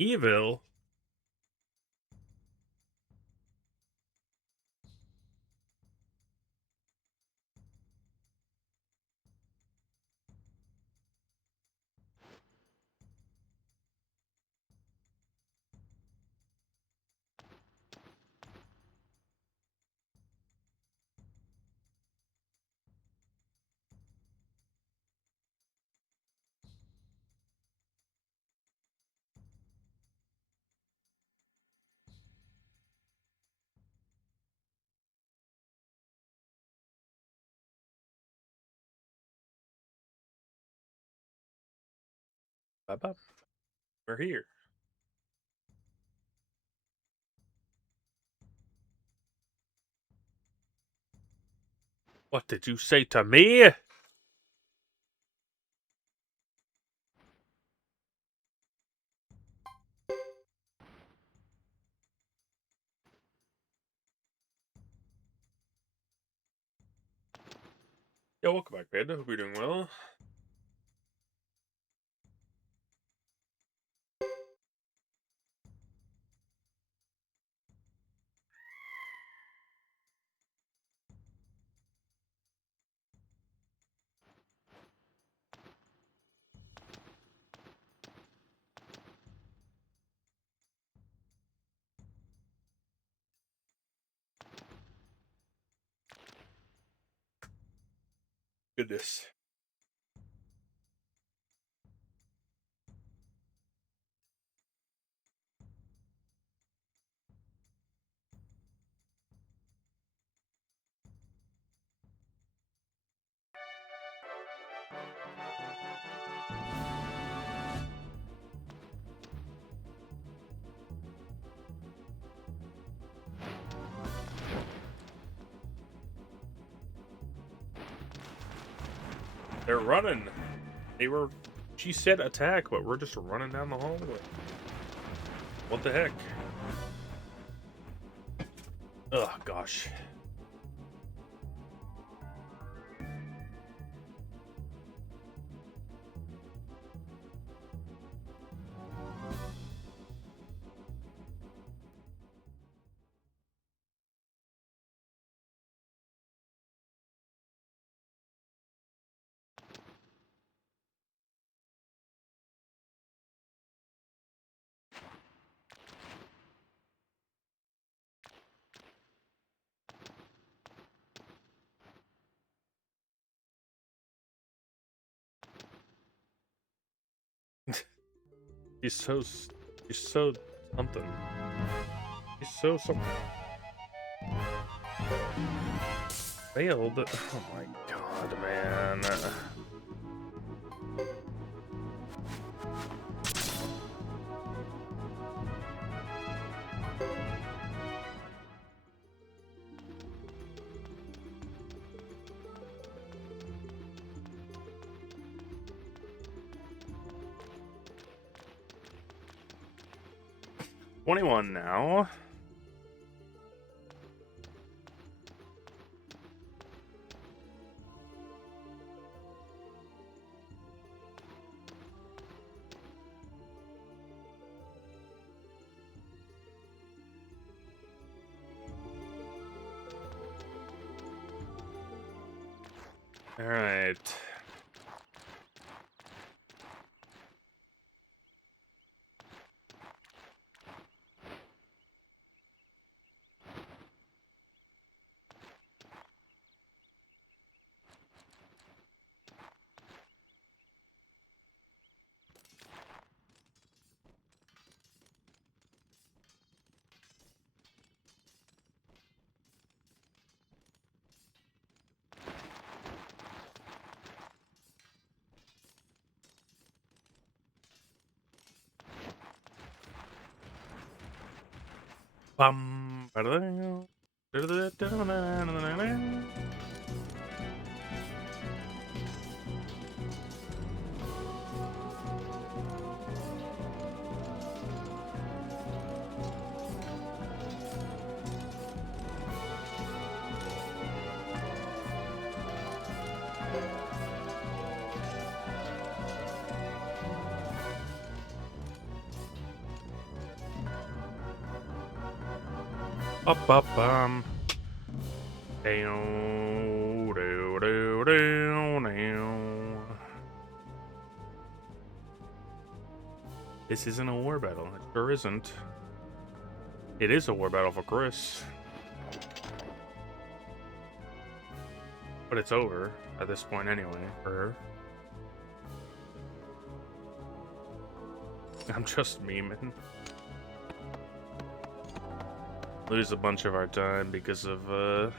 Evil? Bye-bye. We're here. What did you say to me? Yo, welcome back, Panda. Hope you're doing well. Goodness. They're running. She said attack, but we're just running down the hallway. What the heck? Ugh, gosh. He's so something. He's so something. Failed. Oh my god, man. 21 now. All right. Bum. Up, up, Down, down, down, down, down. This isn't a war battle. It sure isn't. It is a war battle for Chris. But it's over at this point anyway, for her. I'm just memeing. Lose a bunch of our time because of the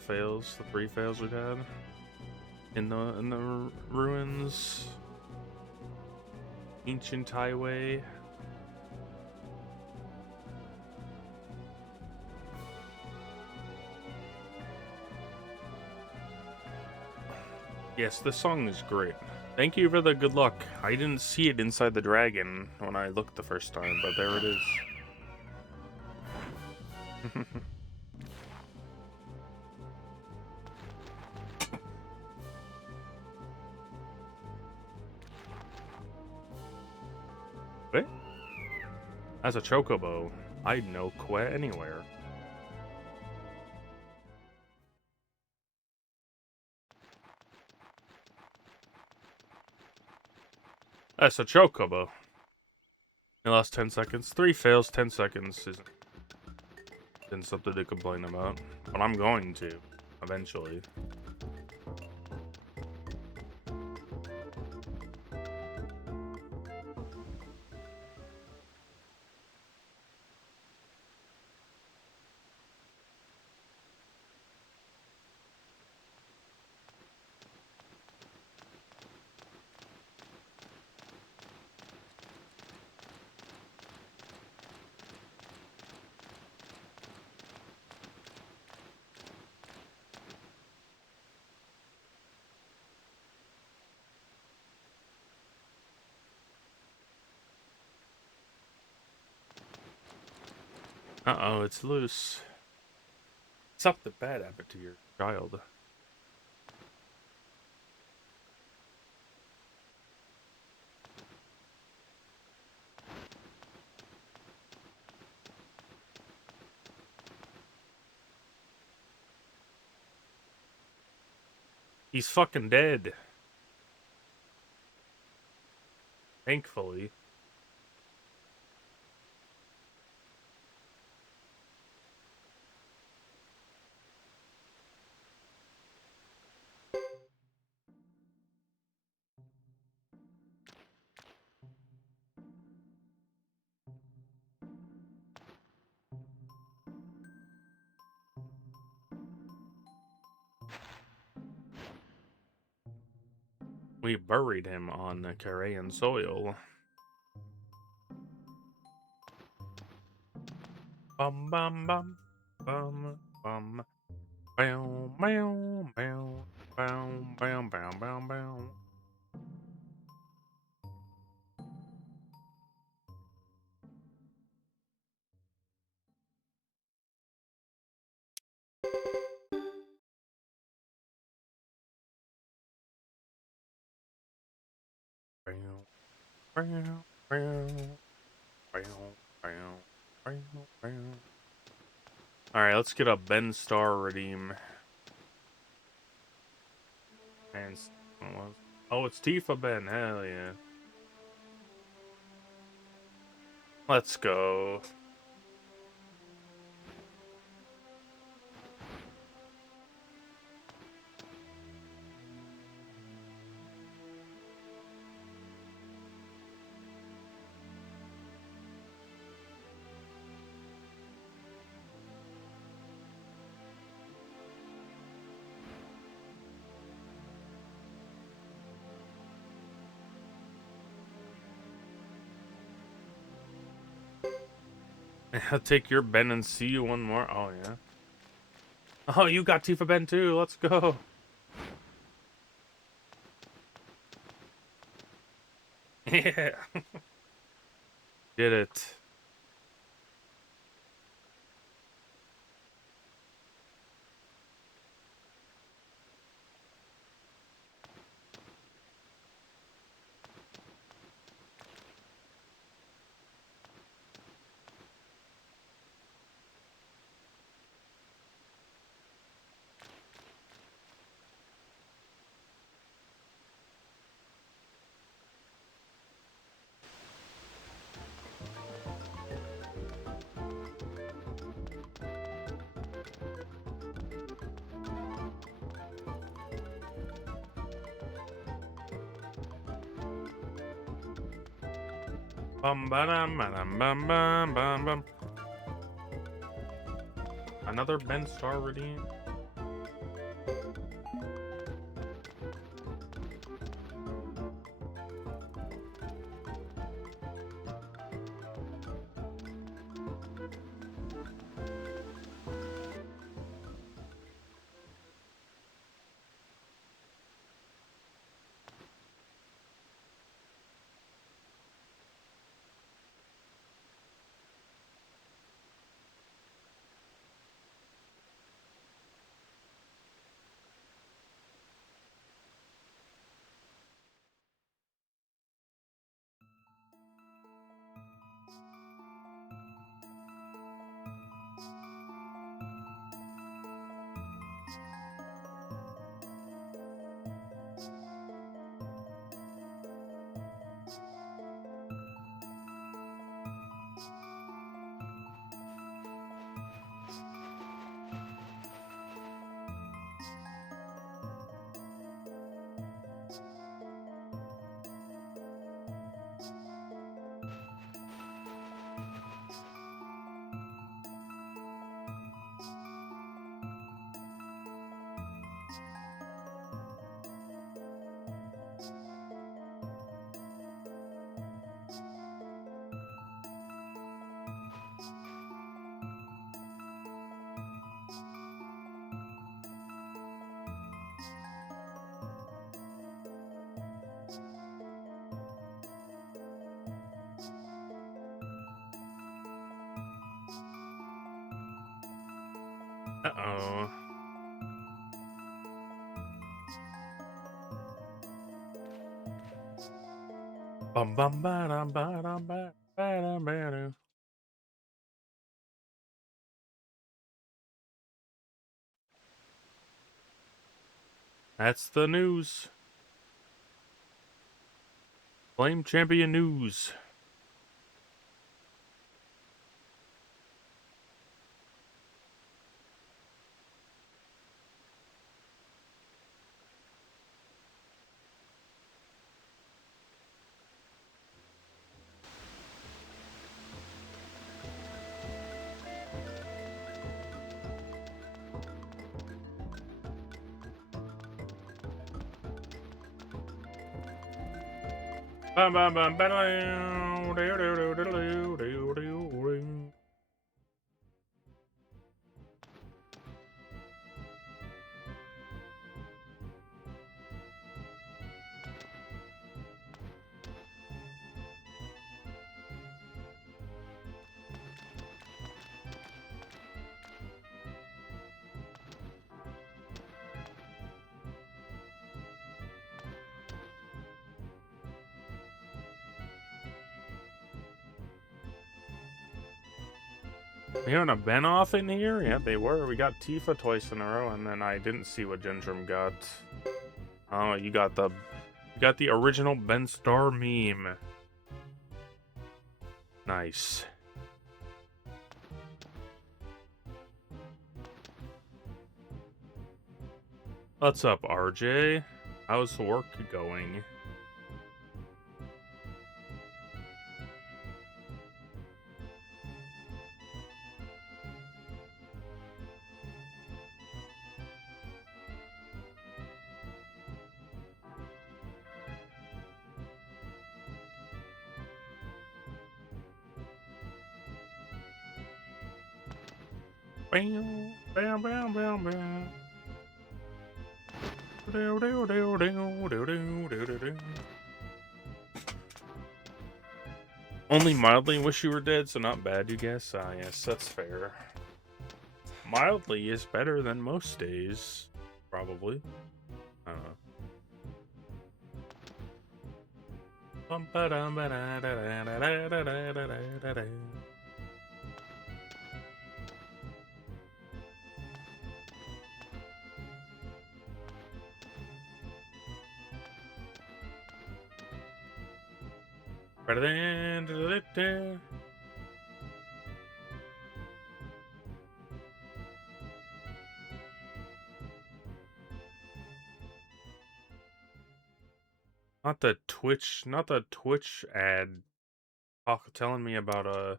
fails, the 3 fails we've had in the ruins. Ancient highway. Yes, this song is great. Thank you for the good luck. I didn't see it inside the dragon when I looked the first time, but there it is. Wait? As a chocobo, I'd know quit anywhere. That's a chocobo. You lost 10 seconds. 3 fails, 10 seconds isn't something to complain about. But I'm going to, eventually. Uh-oh, it's loose. Something bad happened to your child. He's fucking dead. Thankfully. We buried him on the Korean soil. Bum bum bum bum bum. Bow bow bow bow bow bow bow bow. Bow bow bow bow bow bow bow. Alright, let's get a Ben Star redeem. And oh, it's Tifa Ben. Hell yeah. Let's go. I'll take your Ben and see you one more. Oh, yeah. Oh, you got Tifa Ben too. Let's go. Yeah. Did it. Bum bum bum bum bum bum bum. Another Ben Star redeem. Uh-oh. Bum bum ba dum ba dum ba dum ba dum. That's the news. Flame Champion news. Bum bum bum ba dum. Do do do do do do do do. They haven't a Ben off in here? Yeah, they were. We got Tifa twice in a row, and then I didn't see what Gentrum got. Oh, you got the original Ben Star meme. Nice. What's up, RJ? How's work going? Bam, bam, bam, bam, bam. Do, do, do, do, do, do, do, do, do. Only mildly wish you were dead, so not bad, you guess? Ah, yes, that's fair. Mildly is better than most days, probably. I don't know. Bum, ba-dum, ba-da-da-da-da-da-da-da-da-da. Ba-da-da-da-da-da. Not the Twitch ad telling me about a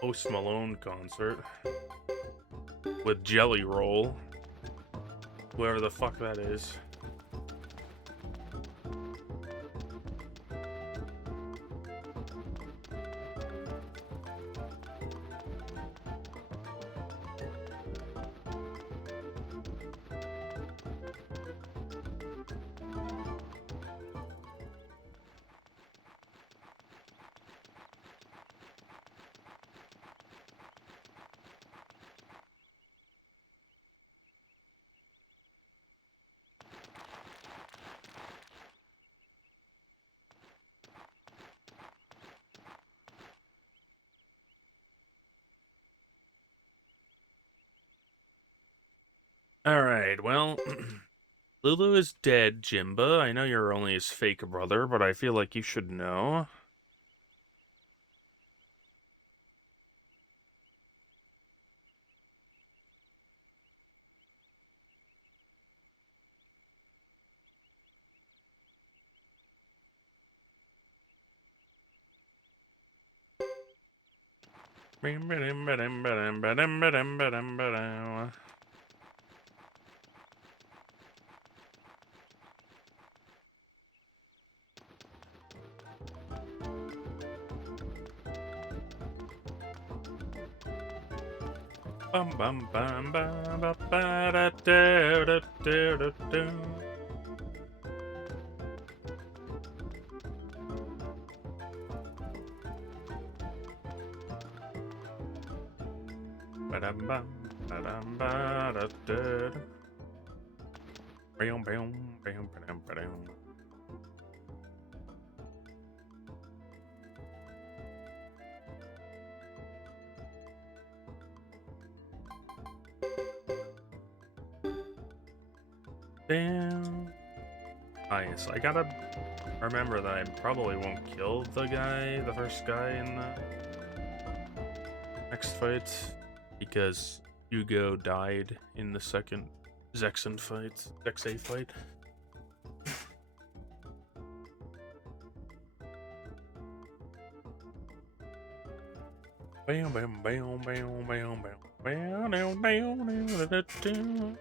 Post Malone concert with Jelly Roll, whoever the fuck that is. Alright, well, Lulu is dead, Jimba. I know you're only his fake brother, but I feel like you should know. Bum bum bum bum ba ba da da da da da da. Ba-dum bum ba-dum ba da da da. Bam bam bam bam bam. Damn. Ah, yes, I gotta remember that I probably won't kill the first guy in the next fight, because Hugo died in the second Zexan fight. Bam bam bam bam bam bam bam down down da da da.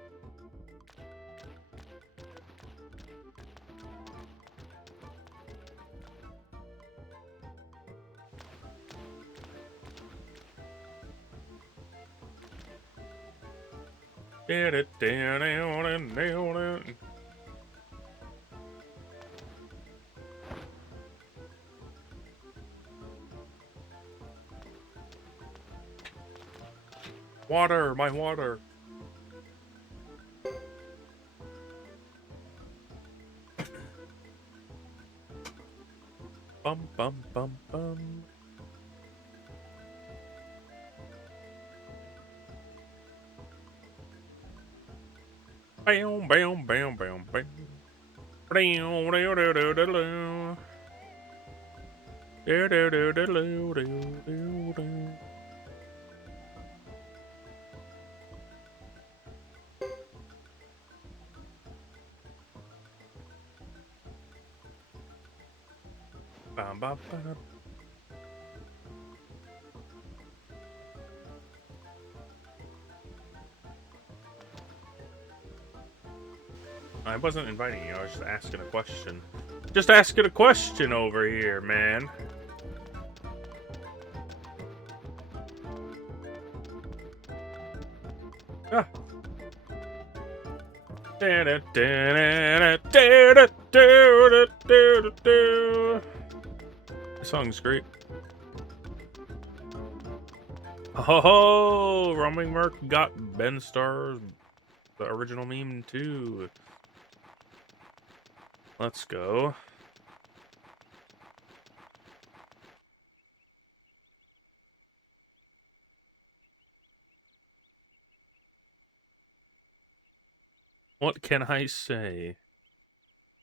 Water, my water. Bum bum bum bum. Bam bam bam bam bam. Bam, do, do, do, do, do. Do, do, do, do, do, do, do. Bam, bam, bam. I wasn't inviting you, I was just asking a question. Just asking a question over here, man. That song's great. Oh, Roaming Merc got Ben Star's the original meme too. Let's go. What can I say?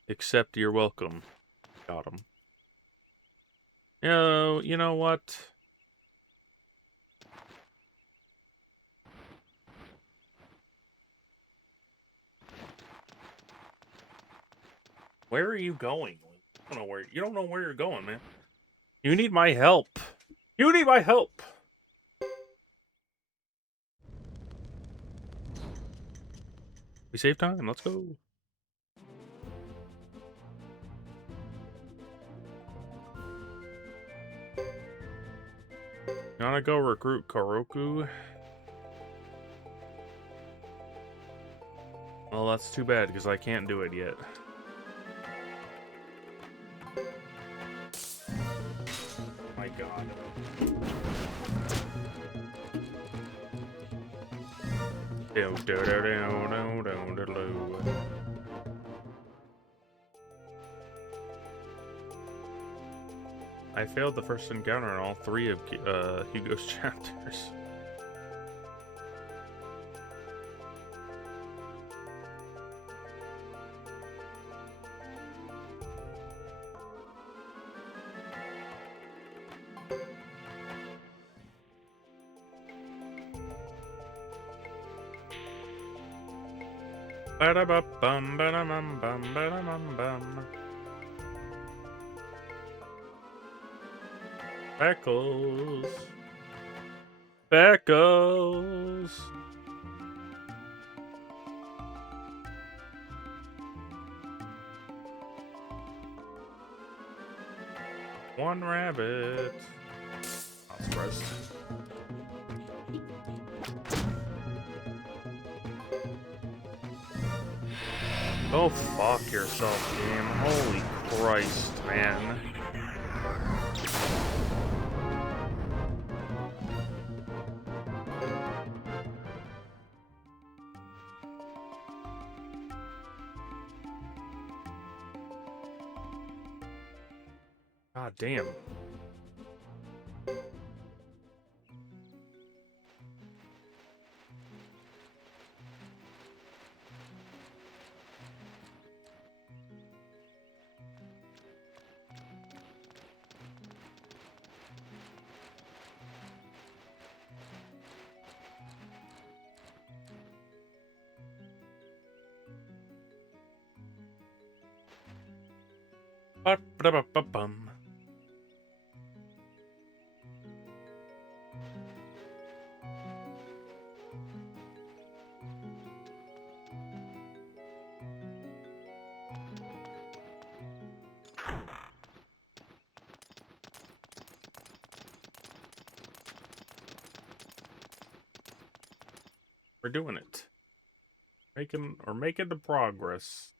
Except you're welcome. Got him. You know what? Where are you going? You don't know where you're going, man. You need my help. You need my help. We save time. Let's go. Gotta go recruit Karoku. Well, that's too bad because I can't do it yet. My God. I failed the first encounter in all 3 of Hugo's chapters. Ba-da-ba-bum, ba-da-bum-bum, ba-da-bum-bum. Speckles. Speckles. One rabbit. That's gross. Go fuck yourself, game. Holy Christ, man. God damn. Ba-da-ba-ba-bum. We're doing it. Making the progress.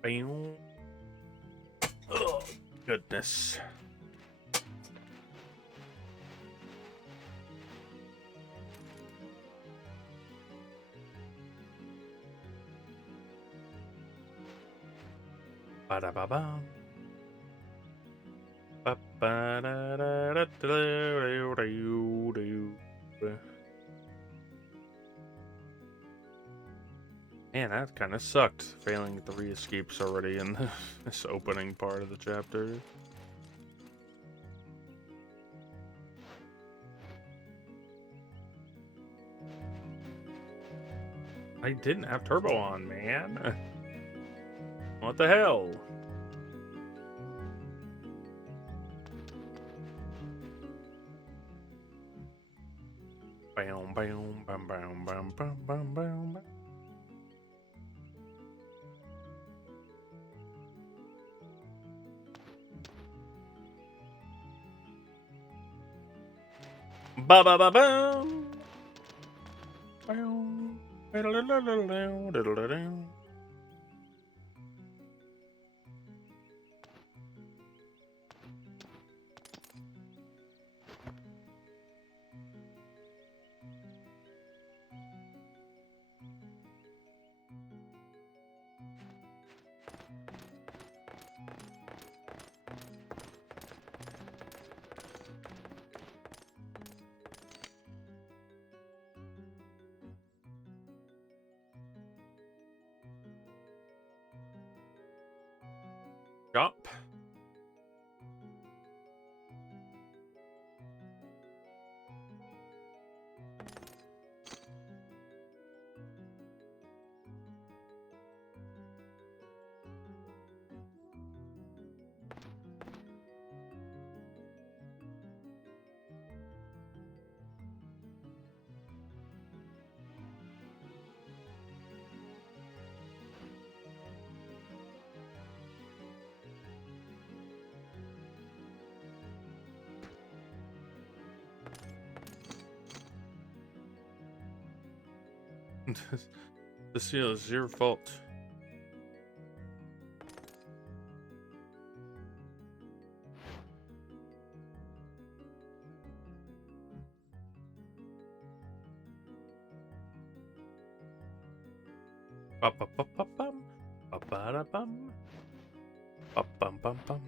Bam. Oh, goodness. Ba-da-ba-bum. Ba-ba-da-da-da-da-da-da-da-da. Man, that kind of sucked, failing 3 escapes already in this opening part of the chapter. I didn't have turbo on, man. What the hell? Bam, bam, bam, bam, bam, bam, bam, bam. Ba ba ba bam. Bam. Diddle-diddle-diddle-diddle-diddle. Chop. This is your fault. Ba-ba-ba-ba-bum. Ba-ba-da-bum. Ba-bum-bum-bum.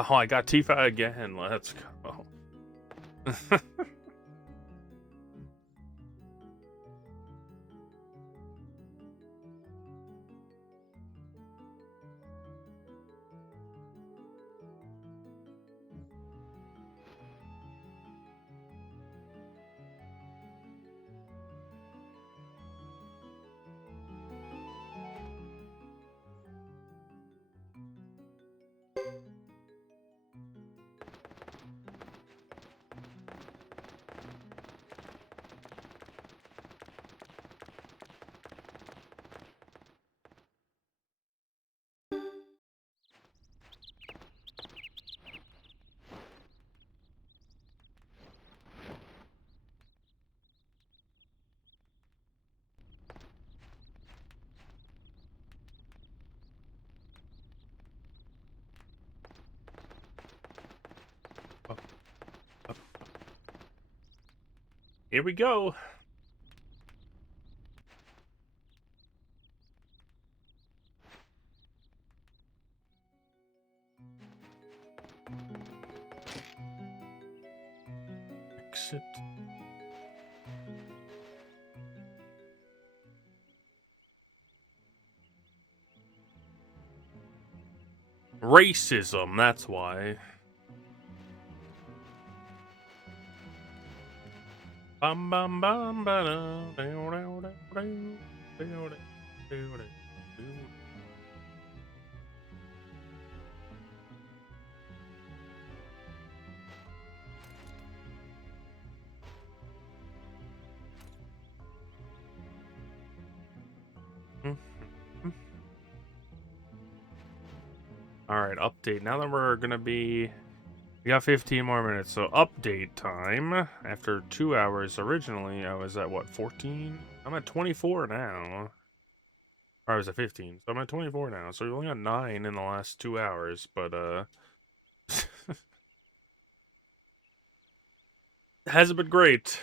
Oh, I got Tifa again. Let's go. Here we go. Exit. Racism, that's why. Bum bum bum ba da Alright, update. Now that we're gonna be... We got 15 more minutes, so update time. After 2 hours, originally I was at, what, 14? I'm at 24 now. Or I was at 15, so I'm at 24 now. So we only got 9 in the last 2 hours, but, hasn't been great.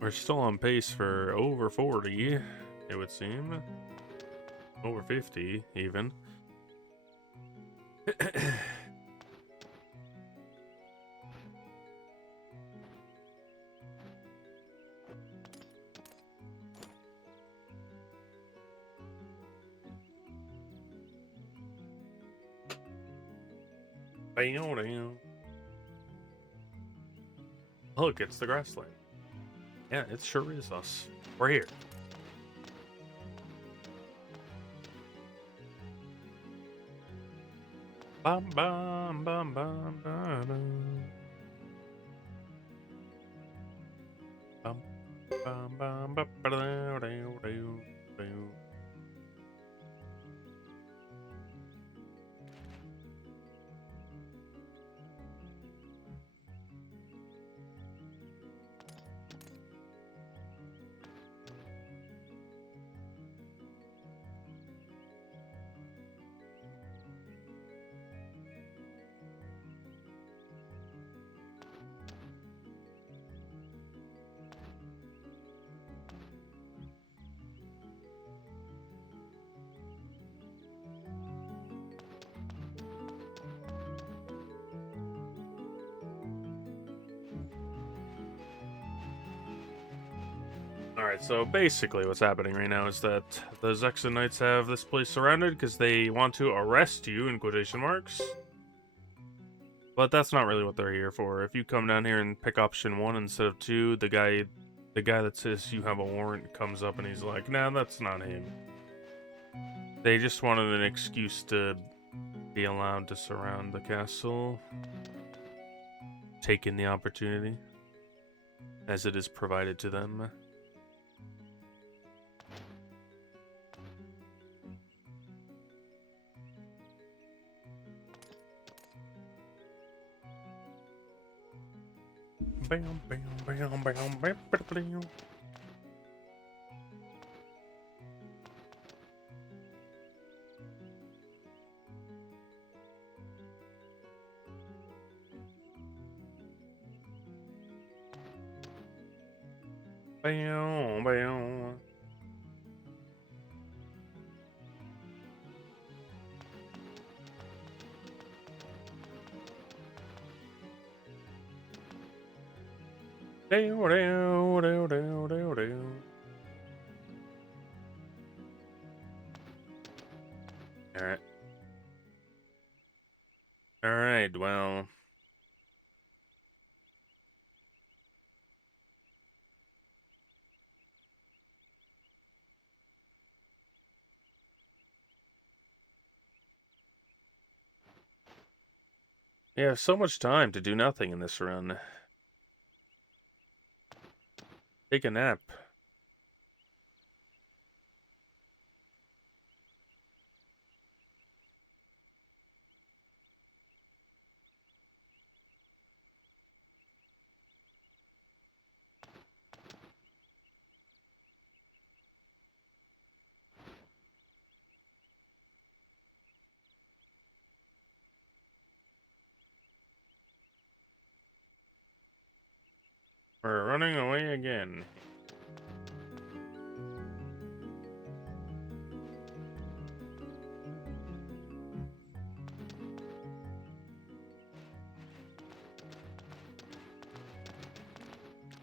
We're still on pace for over 40, it would seem. Over 50, even. Look, it's the grassland. Yeah, it sure is us. We're here. Bum bum bum bum bum bum bum bum bum bum. Alright, so basically what's happening right now is that the Zexan Knights have this place surrounded because they want to arrest you, in quotation marks. But that's not really what they're here for. If you come down here and pick option 1 instead of 2, the guy that says you have a warrant comes up and he's like, nah, that's not him. They just wanted an excuse to be allowed to surround the castle. Taking the opportunity as it is provided to them. Bam, bam, bam, bam, bam, bam. Bam, bam. Dow, dow, dow, dow, dow, dow. Alright. Alright, well. You have so much time to do nothing in this run. Take a nap. We're running away again.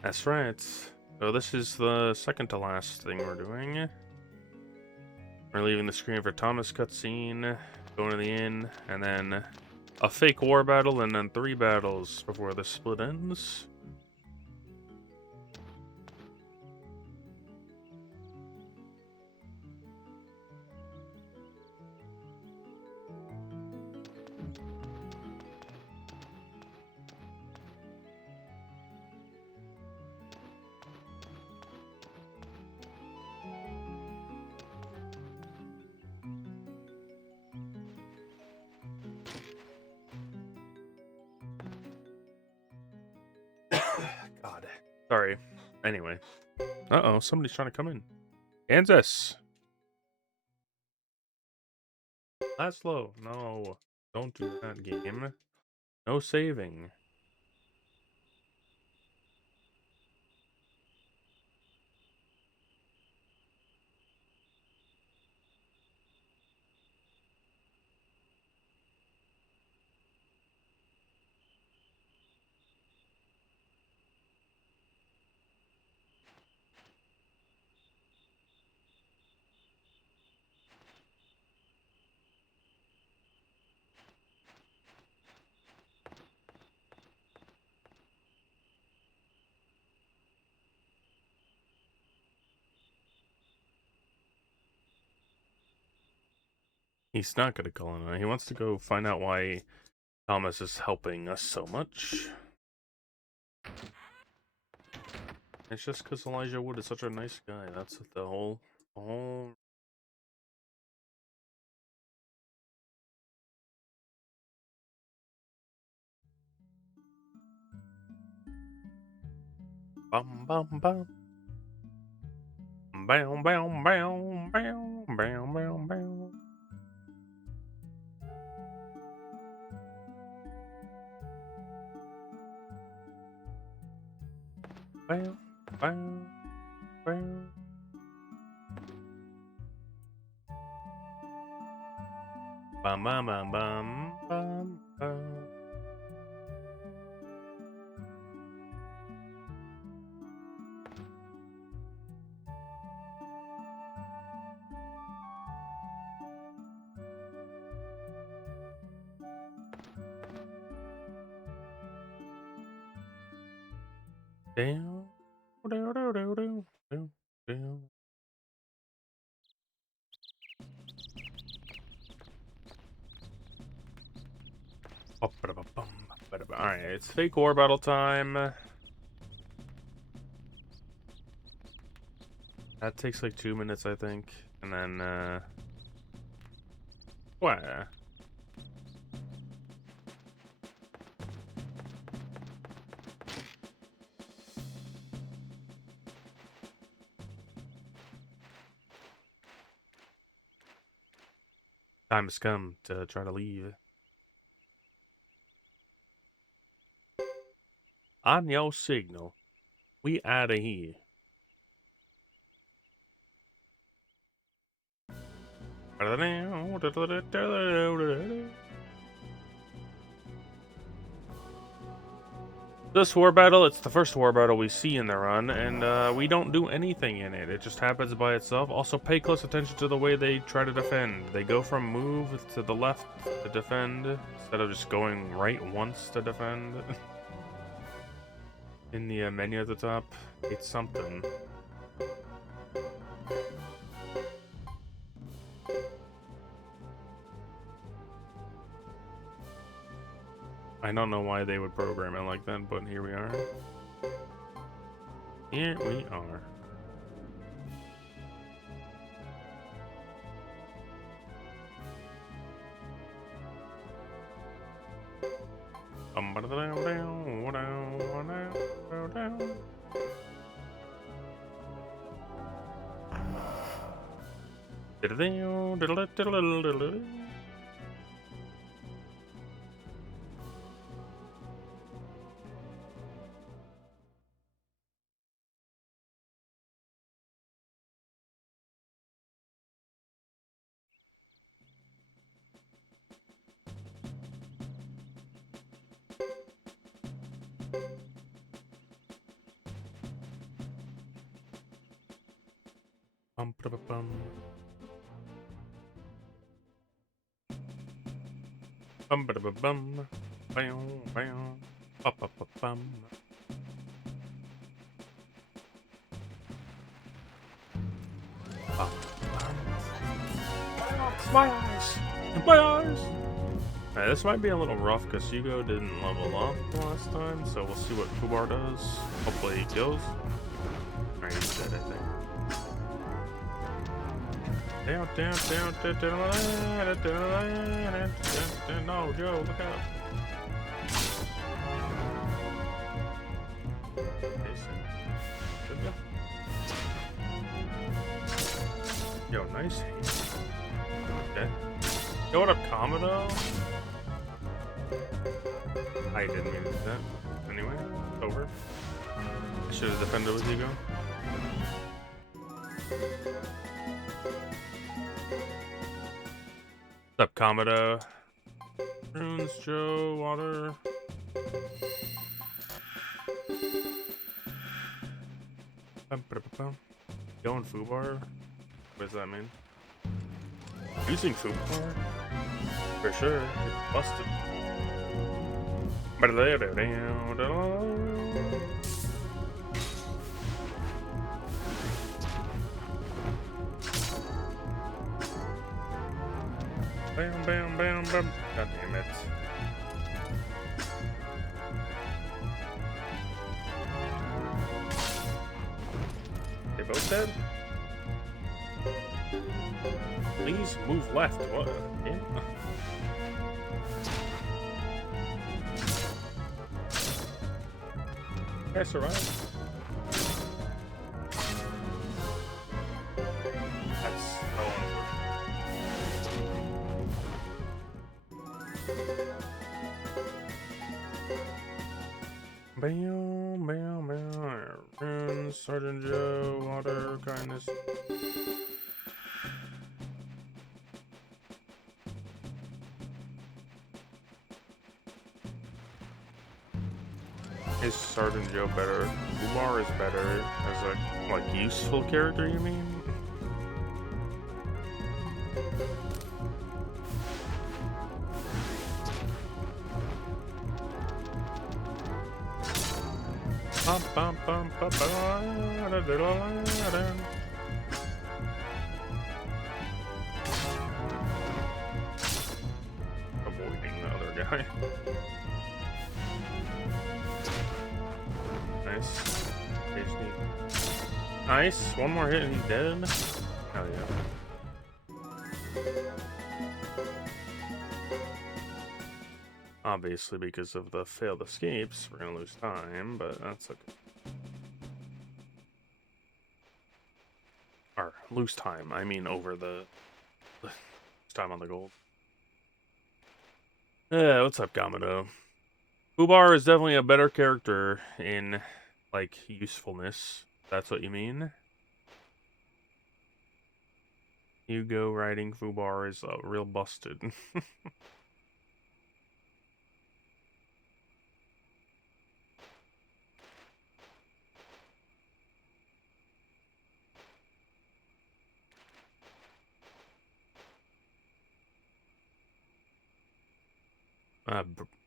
That's right. So this is the second to last thing we're doing. We're leaving the screen for Thomas cutscene, going to the inn, and then a fake war battle, and then 3 battles before the split ends. God. Sorry. Anyway. Uh-oh, somebody's trying to come in. Kansas! Laszlo, no. Don't do that, game. No saving. He's not gonna call in. He wants to go find out why Thomas is helping us so much. It's just because Elijah Wood is such a nice guy. That's the whole. Bum bum bum. Bam bam bam bam bam bam bam. Bam bam bam. Bum bum bum bum bum bum. Down, down, down, down, down, down, down. Alright, it's fake war battle time. That takes like 2 minutes, I think. And then, what? Time has come to try to leave. On your signal, we out of here. This war battle, it's the first war battle we see in the run, and we don't do anything in it. It just happens by itself. Also, pay close attention to the way they try to defend. They go from move to the left to defend, instead of just going right once to defend. In the menu at the top, it's something. I don't know why they would program it like that, but here we are. Here we are. Bum ba ba bum. Bum ba ba bum. Bam bam. Ba ba ba bum. Bum bum. My eyes. My eyes. Alright, this might be a little rough because Hugo didn't level up last time, so we'll see what Kubar does. Hopefully he kills. Alright, he's dead, I think. Down, down, down, down, down, down, down. No, Joe, look out. Yo, nice. Okay. Yo, what up, Commodore? I didn't mean to do that. Anyway, over. I should have defended with Hugo. What's up, Commodore? Runes, Joe, water. Going Fubar? What does that mean? Using Fubar? For sure. It's busted. Bam, bam, bam, bam. God damn it. They both dead? Please move left. What? Yeah. I survived. That's so unfortunate. Bam, bam, bam. Sergeant Joe, water, kindness. Is Sergeant Joe better? Umar is better as a, like, useful character, you mean? Bum, bum, bum, bum, avoiding the other guy. Nice. Nice. One more hit and he's dead. Hell yeah. Obviously, because of the failed escapes, we're gonna lose time, but that's okay. Or lose time, I mean over the time on the gold. Yeah, what's up, Gamodo? Fubar is definitely a better character in, like, usefulness. That's what you mean? Hugo riding Fubar is real busted.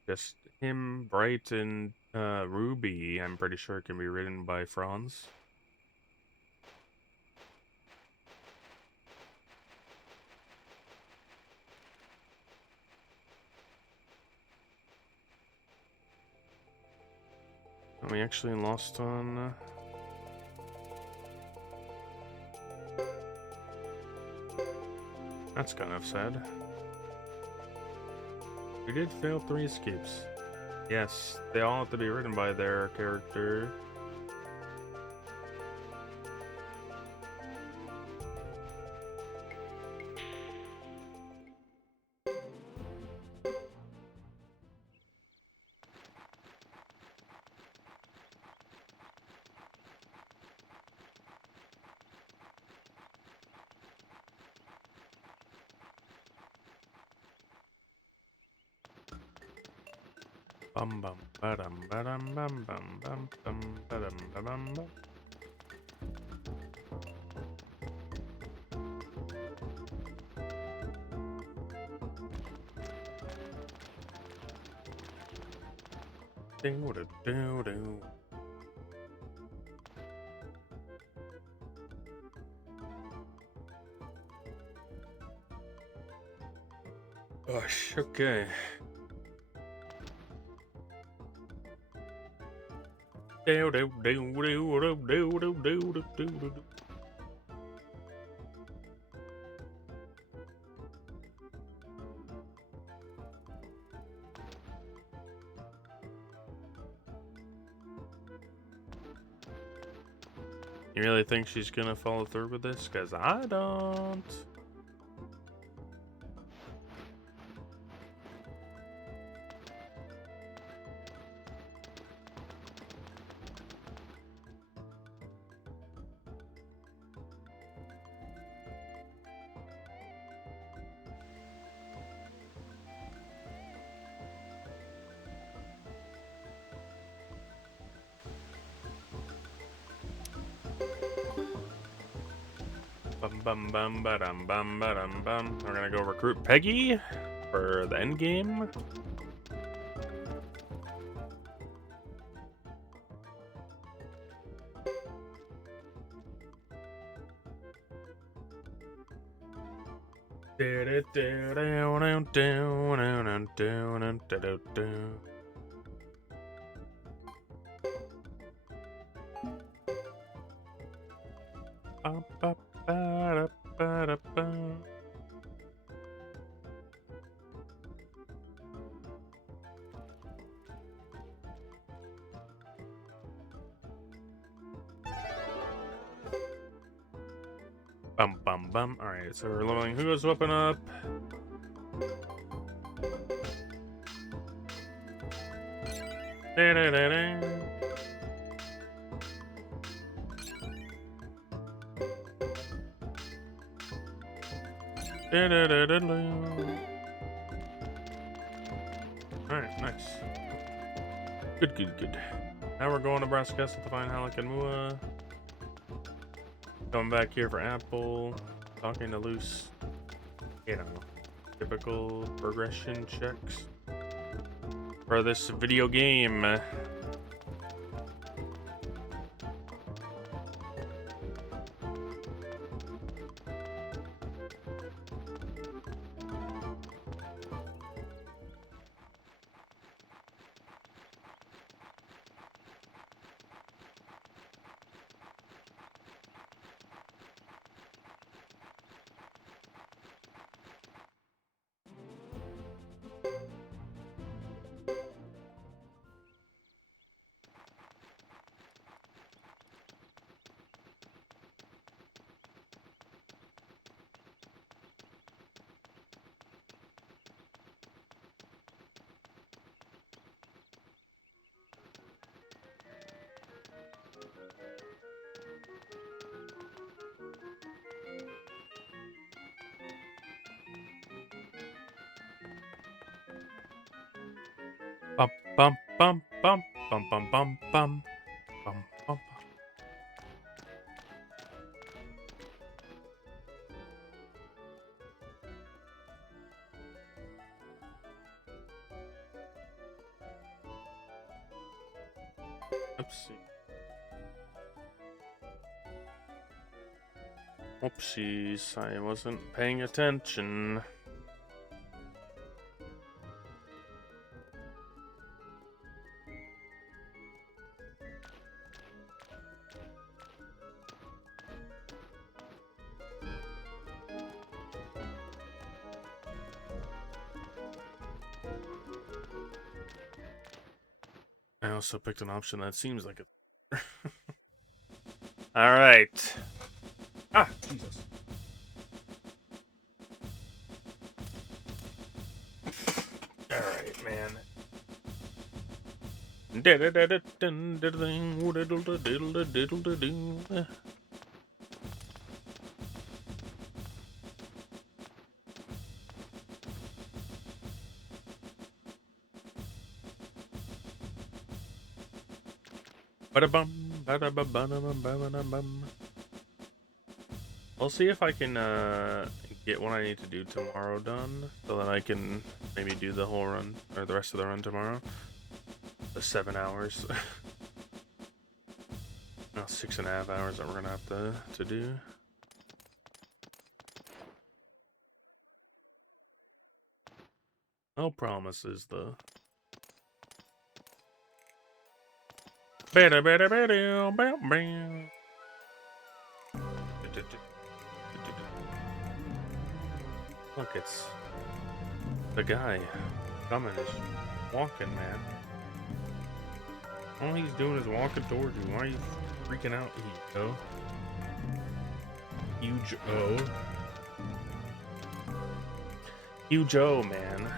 Just him, Bright, and Ruby, I'm pretty sure can be ridden by Franz. And we actually lost on... That's kind of sad. We did fail 3 escapes. Yes, they all have to be written by their character. Bum bum ba-dum ba-dum bum bum bum bum ba-dum ba-bum bum. Do-do-do-do. Gosh, okay. Do-do-do-do-do-do-do-do-do-do. You really think she's gonna follow through with this? Because I don't. Bum bum bum ba-dum bum ba-dum bum. We're gonna go recruit Peggy for the end game. Bum bum bum. All right, so we're leveling Hugo's weapon up. Alright, nice. Good, good, good. Now we're going to Brass Castle to find Halleck and Mua. Coming back here for Apple. Talking to Luce. You know, typical progression checks for this video game. Bum bum bum bum bum bum bum bum bum bum. Oopsie. Whoopsies, I wasn't paying attention. I also picked an option that seems like it. Alright. Ah, Jesus. Alright, man. Ba-da-bum, ba-da-ba-ba-da-bum, ba-da-bum. I'll see if I can get what I need to do tomorrow done, so that I can maybe do the whole run, or the rest of the run tomorrow. The 7 hours. No, 6.5 hours that we're gonna have to do. No promises, though. Look, it's the guy coming, is walking, man. All he's doing is walking towards you. Why are you freaking out, Ego? Huge O. Huge O, man.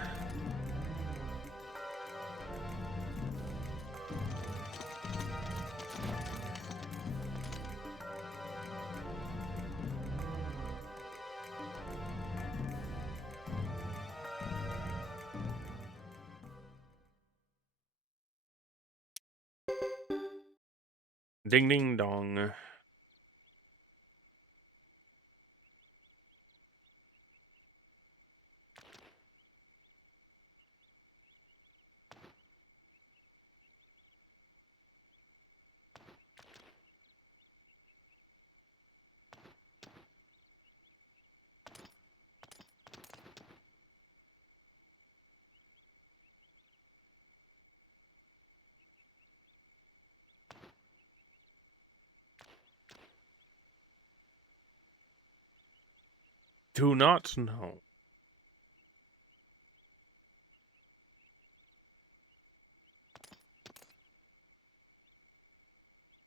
Ding ding dong. Do not know.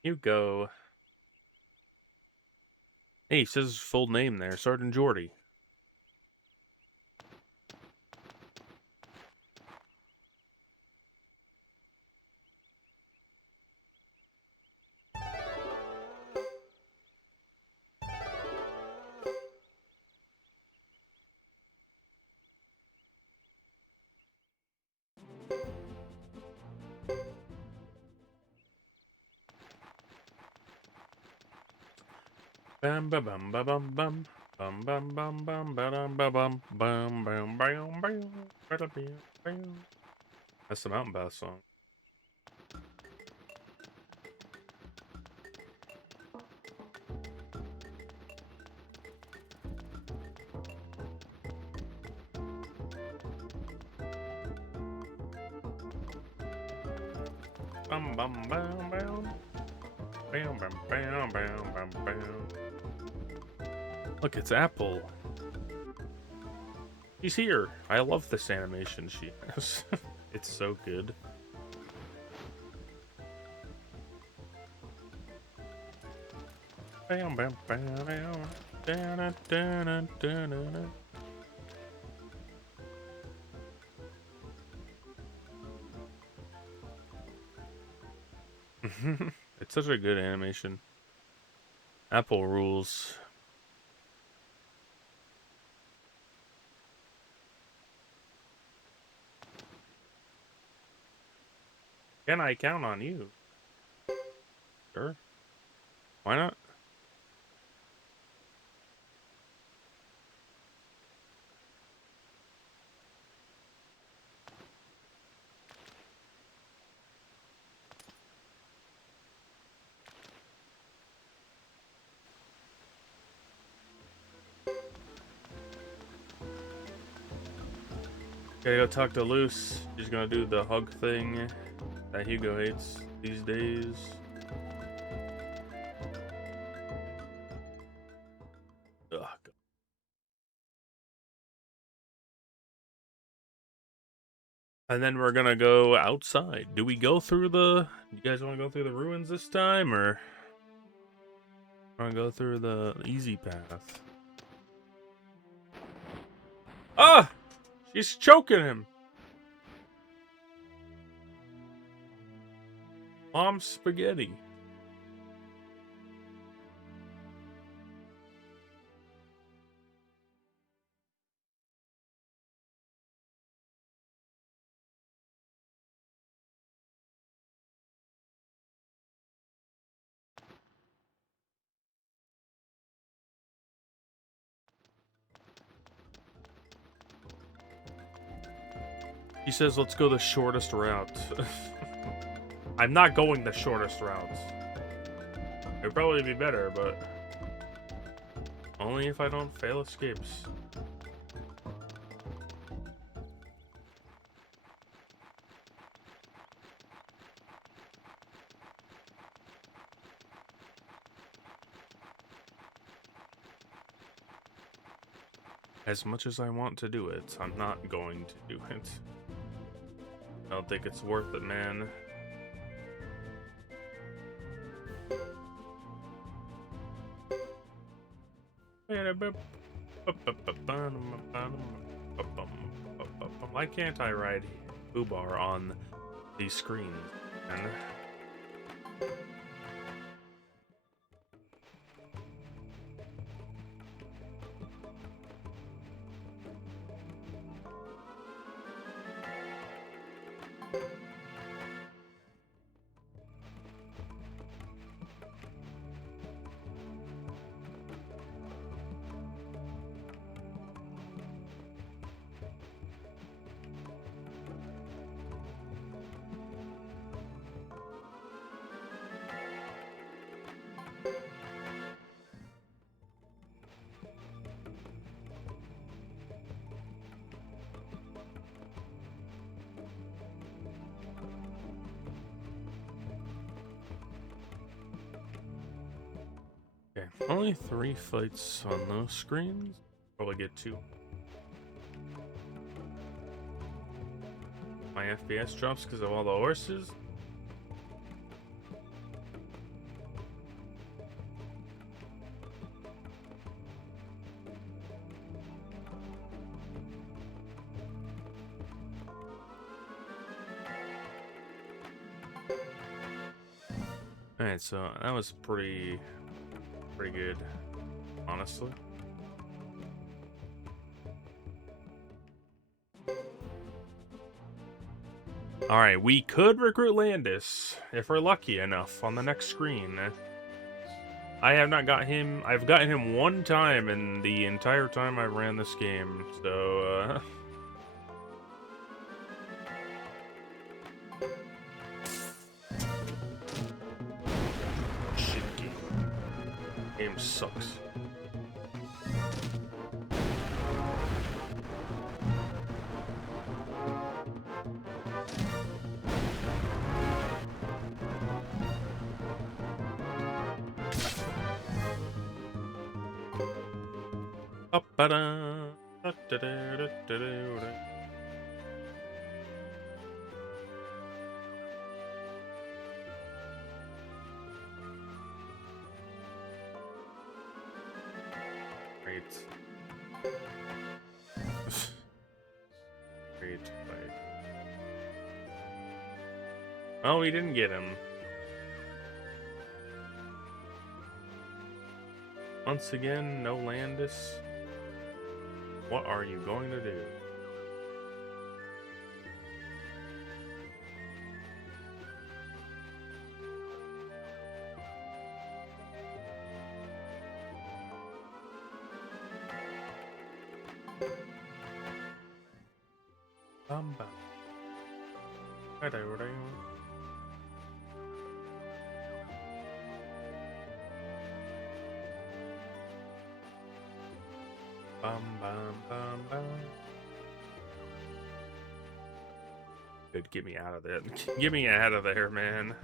You go. Hey, he says his full name there, Sergeant Geordie. Bam ba bum ba bum bum. Bum bum bum bum ba dum ba bum bum bum bam bam bada bam bam. That's the Mountain Bass song. Bum bum bam bam. Bam bam bam bam bam bam. Look, it's Apple. She's here. I love this animation she has. It's so good. Bam bam bam bam. Da, da, da, da, da, da. It's such a good animation. Apple rules. Can I count on you? Sure. Why not? Gotta go talk to Luce. She's gonna do the hug thing that Hugo hates these days. Ugh. And then we're gonna go outside. Do we go through the... You guys want to go through the ruins this time, or... Want to go through the easy path? Ah! She's choking him! Mom's spaghetti. He says, let's go the shortest route. I'm not going the shortest route. It'd probably be better, but... Only if I don't fail escapes. As much as I want to do it, I'm not going to do it. I don't think it's worth it, man. Why can't I ride Uber on the screen? Man? Okay, only 3 fights on those screens. Probably get 2. My FPS drops because of all the horses. Alright, so that was pretty good, honestly. Alright, we could recruit Landis if we're lucky enough on the next screen. I have not got him. I've gotten him 1 time in the entire time I ran this game, so shit game sucks. Great. Great. Oh, we didn't get him. Once again, no Landis. What are you going to do? Bamba. Bum, bum, bum, bum. Dude, get me out of there. Get me out of there, man.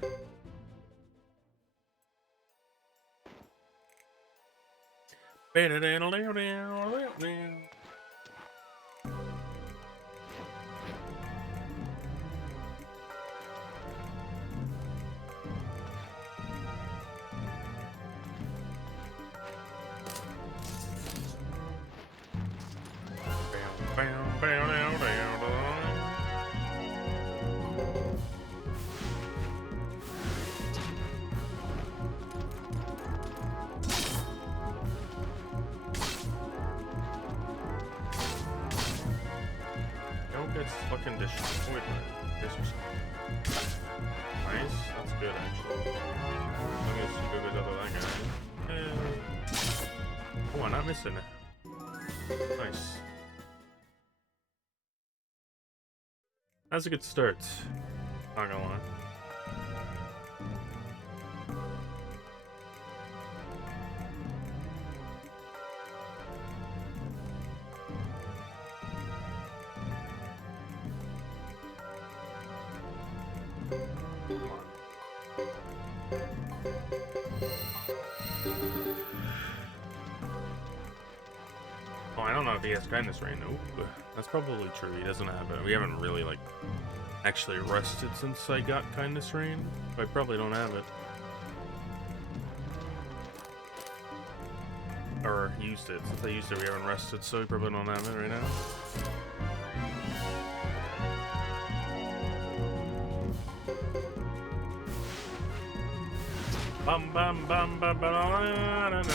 Don't get fucking destroyed by this or something. Nice, that's good actually. I guess you go get other that guy. Oh, I'm not missing it. Nice. That's a good start. Not gonna lie. Oh, I don't know if he has kindness right now. That's probably true. He doesn't have it. We haven't really, like, actually rested since I got kindness rain. I probably don't have it. Or used it. Since I used it, we haven't rested, so we probably don't have it right now. Bum bum bum bum bum.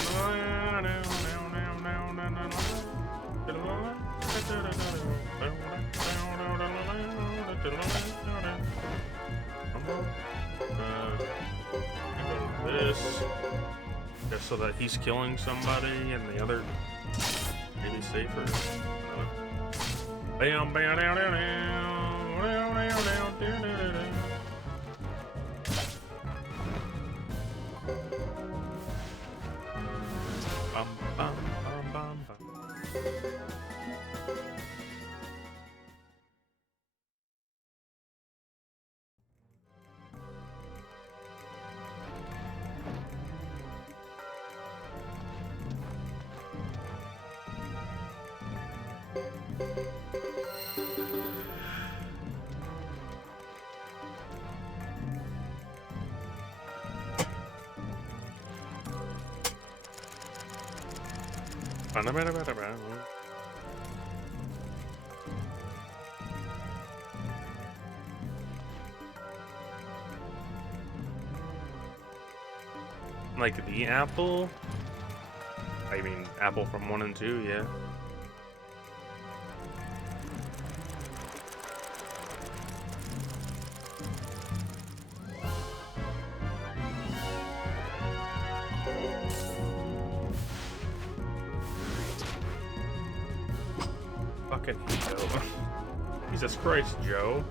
This just so that he's killing somebody and the other maybe safer. Bam bam down down down down down down. Bum bum bum bum bum. Like the apple? I mean, apple from 1 and 2, yeah. Fucking Joe. Jesus Christ, Joe.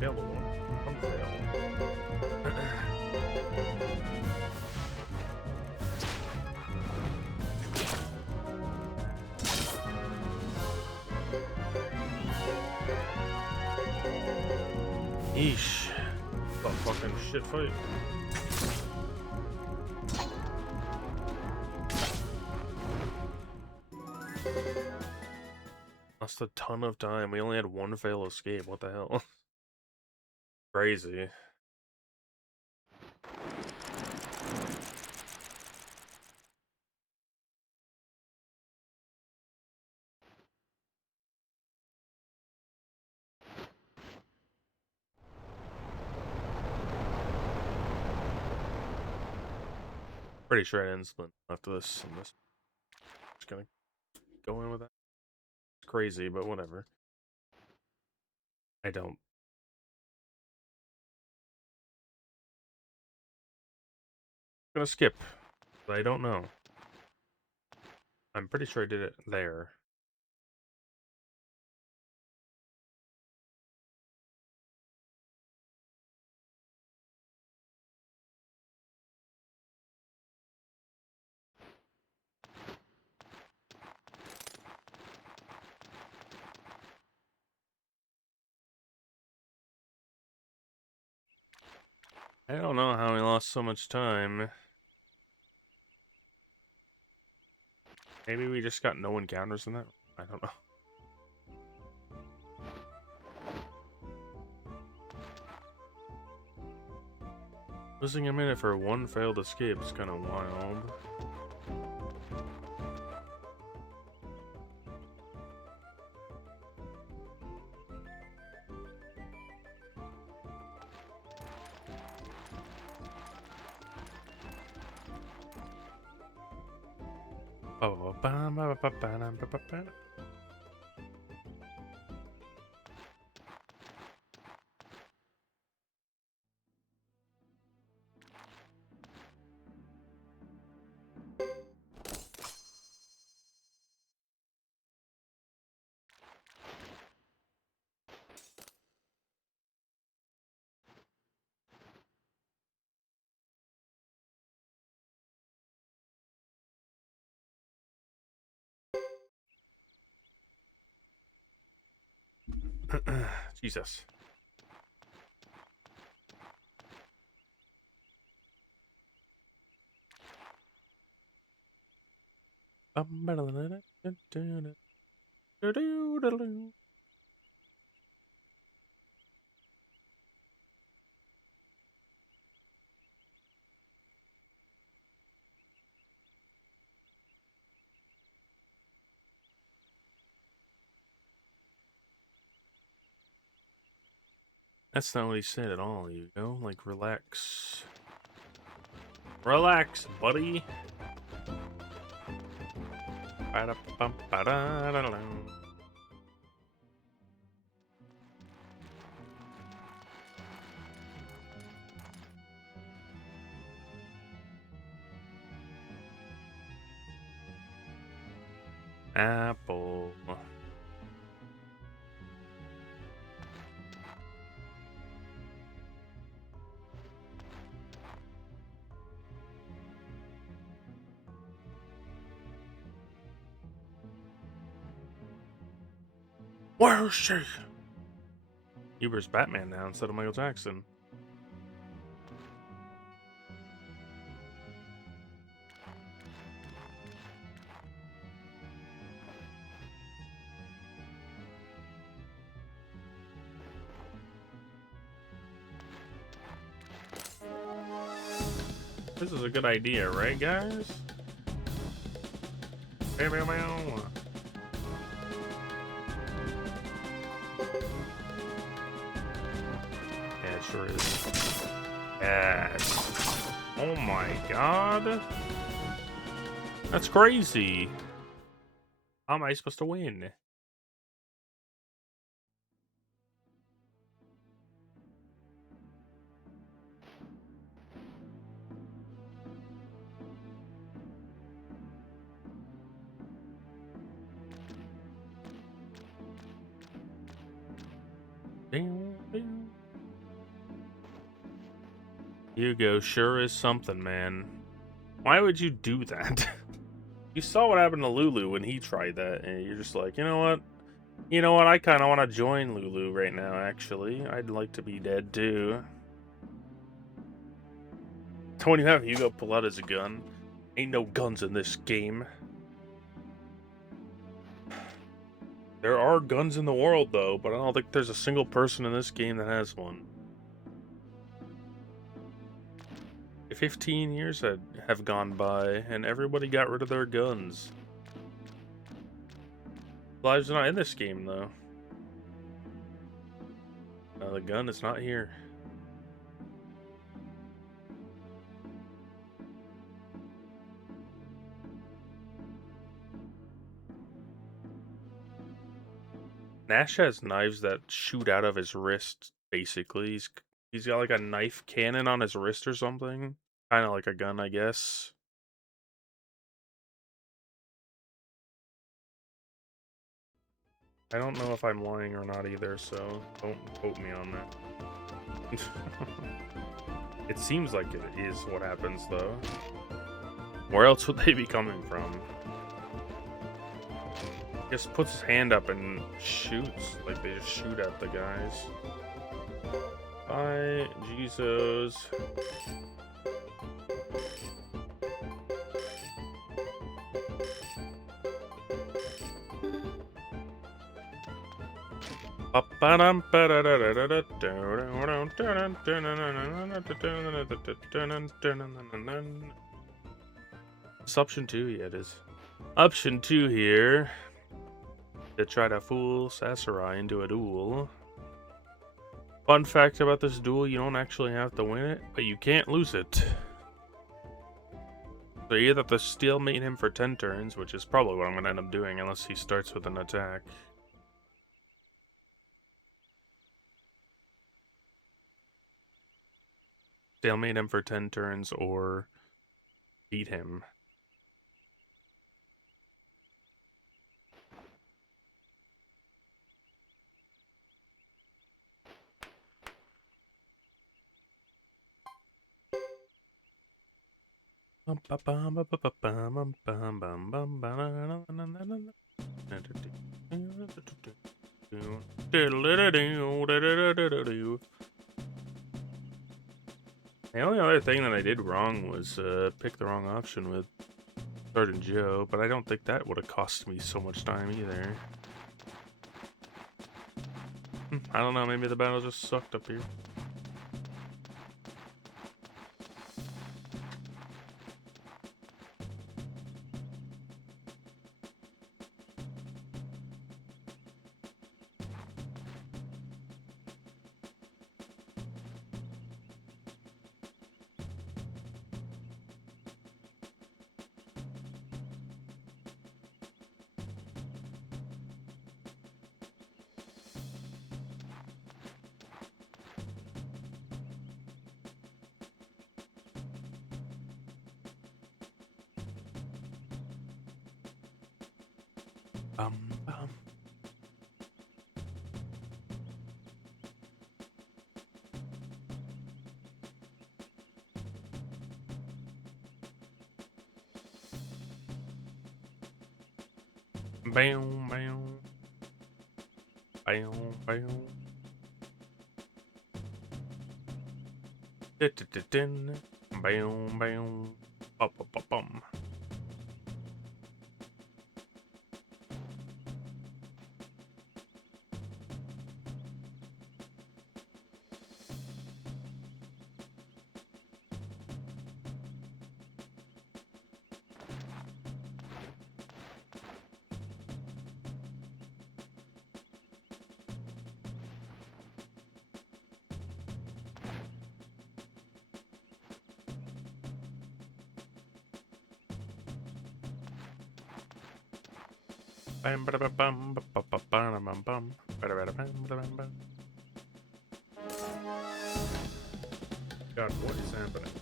Fail the one. Fail. Yeesh. What a fucking shit fight. Lost a ton of time. We only had one fail escape. What the hell? Crazy. Pretty sure I didn't split after this. I'm just gonna go in with that. It's crazy, but whatever. I don't. I'm gonna skip. But I don't know. I'm pretty sure I did it there. I don't know how we lost so much time. Maybe we just got no encounters in that? I don't know. Losing a minute for one failed escape is kind of wild. Jesus. That's not what he said at all, you know? Like, relax. Relax, buddy. Apple. Where is she? Yuber's Batman now instead of Michael Jackson. This is a good idea, right, guys? Meow, meow, meow. Yeah, it sure is. Yes. Oh my god. That's crazy. How am I supposed to win? Hugo sure is something, man. Why would you do that? You saw what happened to Lulu when he tried that, and you're just like, you know what? You know what? I kind of want to join Lulu right now, actually. I'd like to be dead, too. When you have Hugo pull out his gun, ain't no guns in this game. There are guns in the world, though, but I don't think there's a single person in this game that has one. 15 years have gone by, and everybody got rid of their guns. Lives are not in this game, though. The gun is not here. Nash has knives that shoot out of his wrist, basically. He's got like a knife cannon on his wrist or something. Kind of like a gun, I guess. I don't know if I'm lying or not either, so don't quote me on that. It seems like it is what happens, though. Where else would they be coming from? Just puts his hand up and shoots. Like, they just shoot at the guys. Bye, Jesus. It's option 2, yeah, it is. Option 2 here. To try to fool Sasarai into a duel. Fun fact about this duel, you don't actually have to win it, but you can't lose it. So you either have to stalemate him for 10 turns, which is probably what I'm going to end up doing, unless he starts with an attack. Stalemate him for 10 turns, or beat him. The only other thing that I did wrong was pick the wrong option with Sergeant Joe, but I don't think that would have cost me so much time either. I don't know, maybe the battle just sucked up here. Bum, bum. Bam, bam. Bam, bam. Din. Bam, bam. Bum, bum, bum, bum. God, what is happening?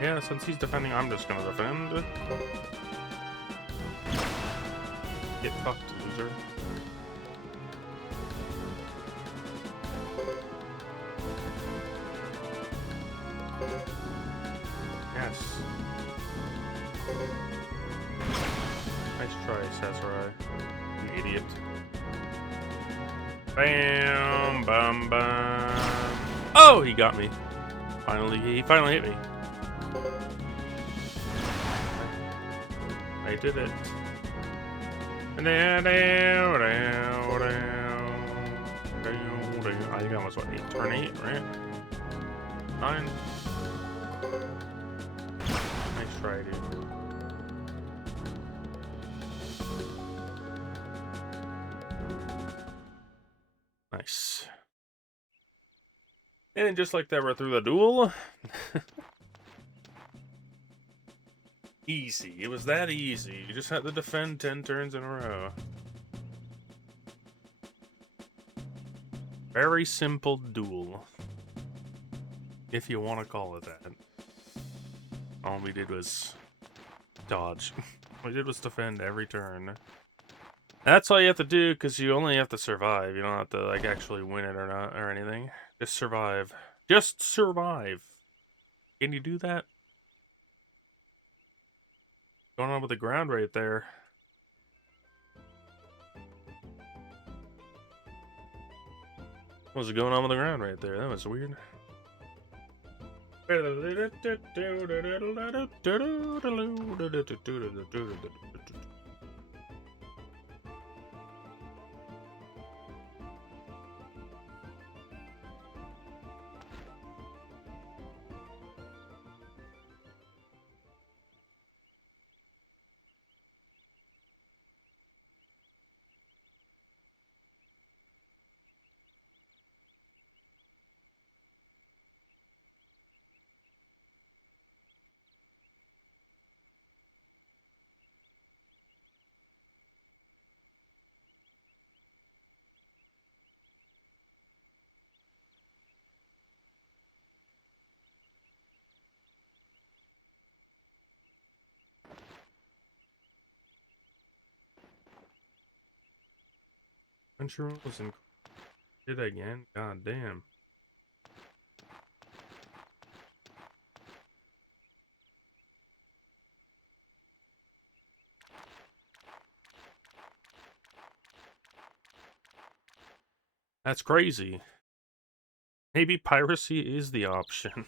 Yeah, since he's defending, I'm just gonna defend. Get fucked, loser. Yes. Nice try, Sasarai. You idiot. Bam, bam, bam. Oh, he got me. He finally hit me. I did it. I think I almost what, turn 8, right? 9. Nice try, dude. Nice. And just like that, we're through the duel. Easy. It was that easy. You just had to defend 10 turns in a row. Very simple duel. If you want to call it that. All we did was dodge. All we did was defend every turn. That's all you have to do, because you only have to survive. You don't have to, like, actually win it or not, or anything. Just survive. Just survive. Can you do that? Going on with the ground right there. What's going on with the ground right there? That was weird. Crunchyroll was did again. God damn. That's crazy. Maybe piracy is the option.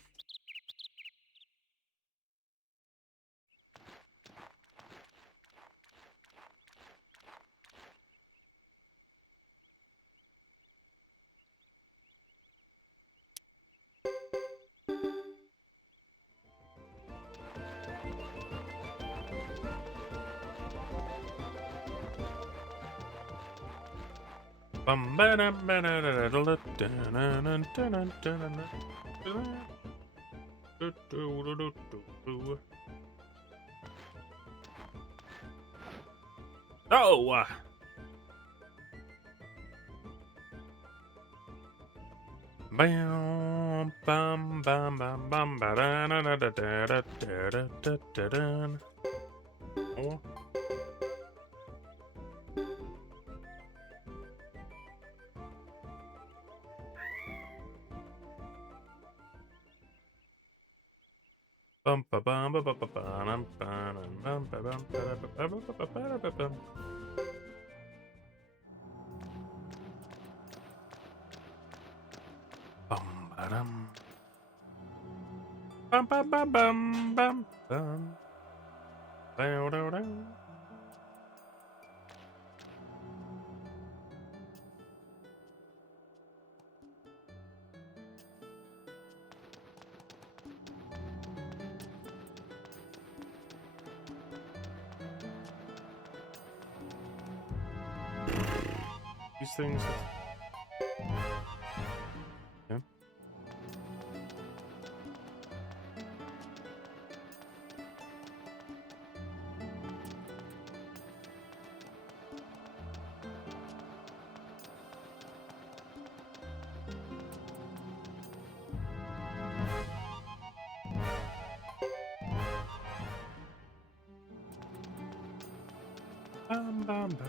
Oh! Bam, bam, bam, bam, bam, ba da da da da da da da da da da. Oh. Bum ba bum ba ba ba ba dum ba dum bum ba bum ba da ba ba ba ba ba da ba bum. Bum ba dum. Bum bum bum bum bum bum. Dow dow dow. These things. Yeah. Bum, bum, bum.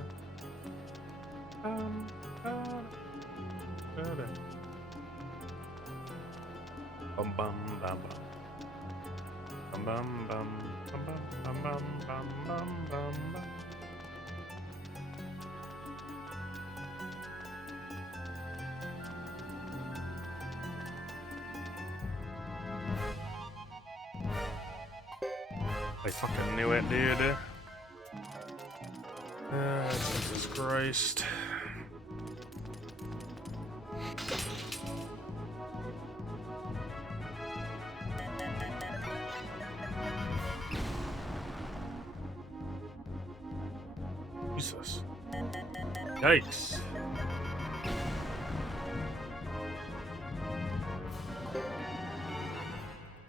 Bum, bum, bum, bum, bum, bum, bum. Bum, bum, bum, bum, bum, bum, bum, bum, bum, bum. I fucking knew it, dude. Jesus Christ. Jesus. Yikes.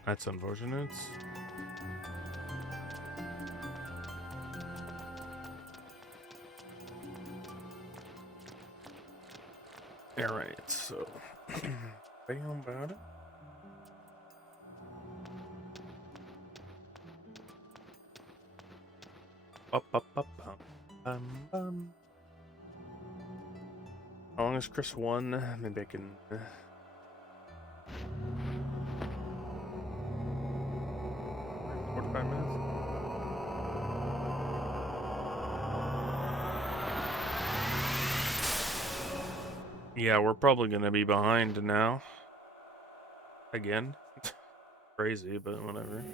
That's unfortunate. Alright, so. Bam, about it. Up, up, up, bum, bum, bum. How long is Chris won? Maybe I can. 45 minutes? Yeah, we're probably gonna be behind now. Again. Crazy, but whatever.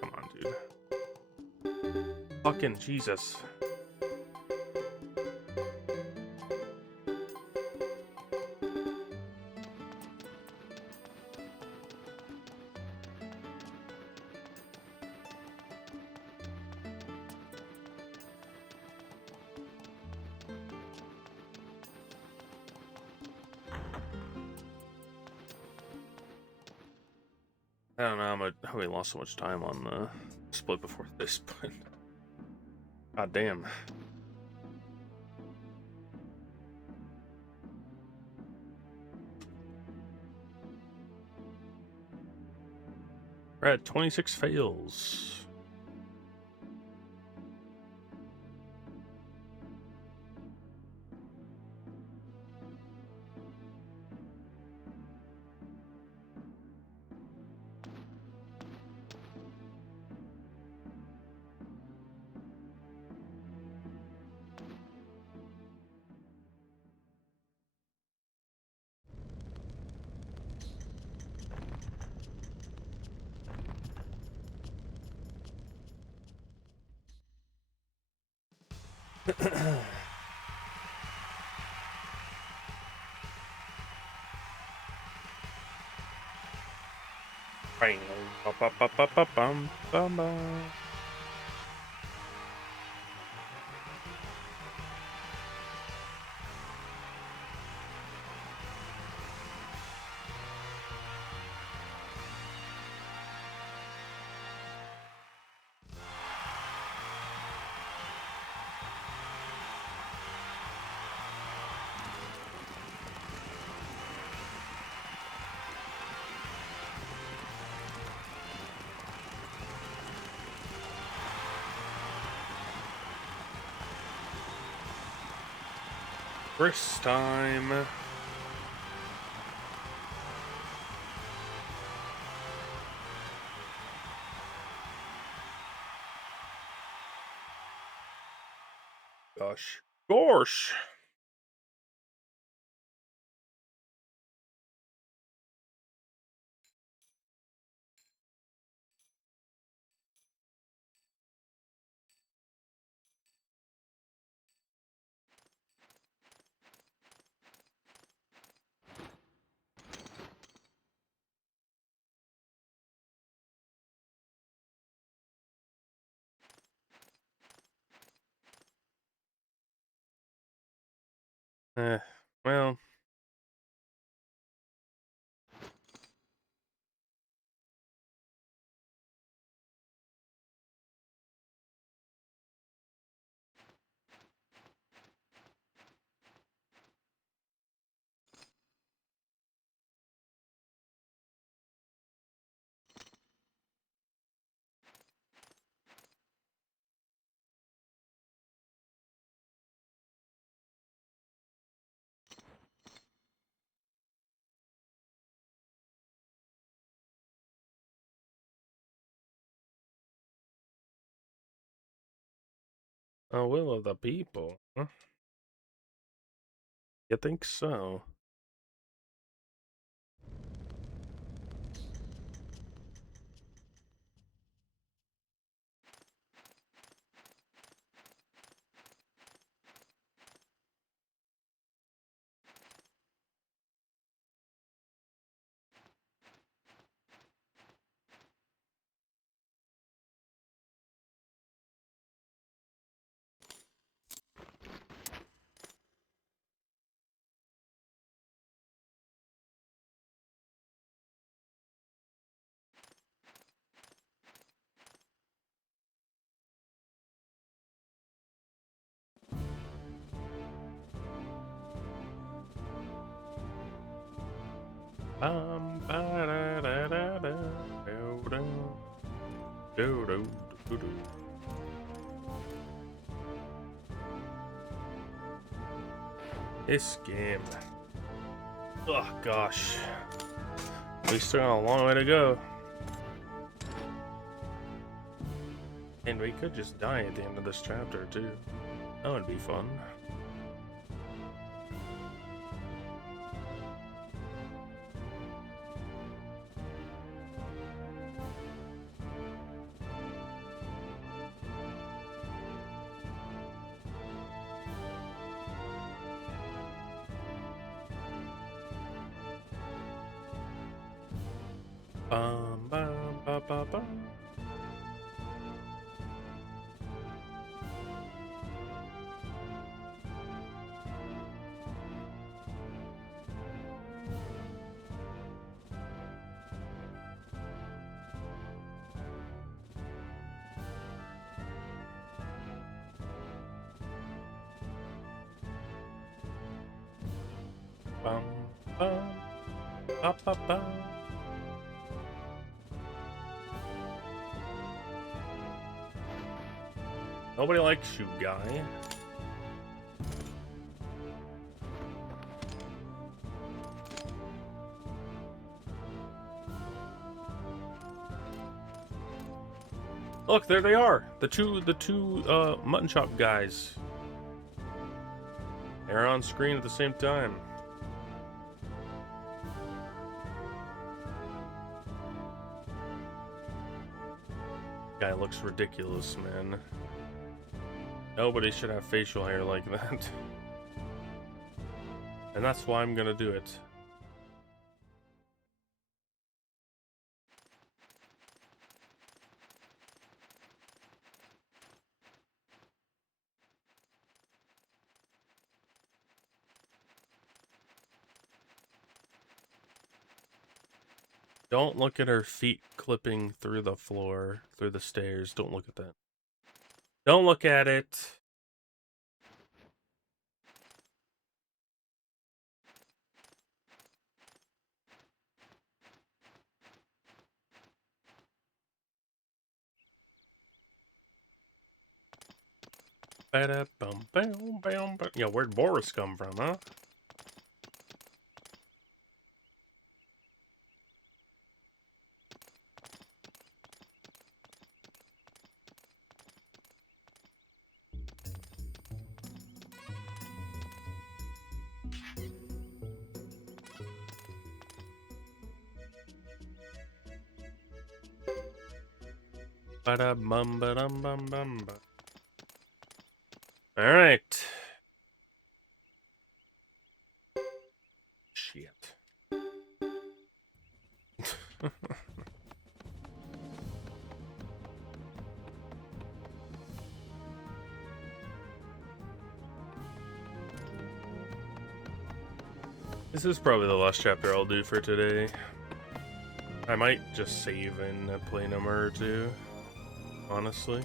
Come on, dude. Fucking Jesus. I don't know how we lost so much time on the split before this, but god damn. We're at 26 fails. Bang. Bum, bum, bum. First time. Gosh. Gosh. Well. A will of the people. Huh? You think so? Ba-da-da-da-da, do-do, do-do, do-do. This game. Oh gosh. We still got a long way to go. And we could just die at the end of this chapter too. That would be fun. Bum, bum, ba, ba, bum. Bum, bum, ba, ba, ba. Nobody likes you, guy. Look, there they are. The two mutton chop guys. They're on screen at the same time. Guy looks ridiculous, man. Nobody should have facial hair like that. And that's why I'm gonna do it. Don't look at her feet clipping through the floor, through the stairs. Don't look at that. Don't look at it. Yeah, where'd Boris come from, huh? Ba-da-bum-ba-dum-bum-bum-ba. All right. Shit. This is probably the last chapter I'll do for today. I might just save and play a number or two, honestly.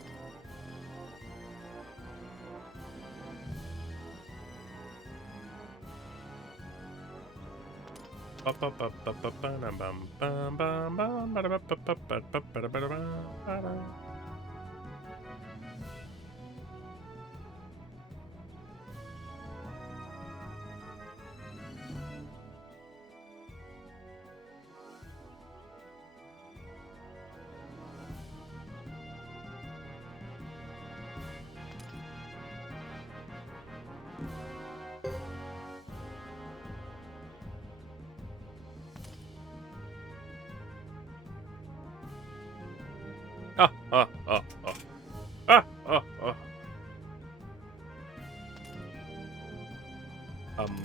Ah, ah, ah, ah. Ah, ah, ah.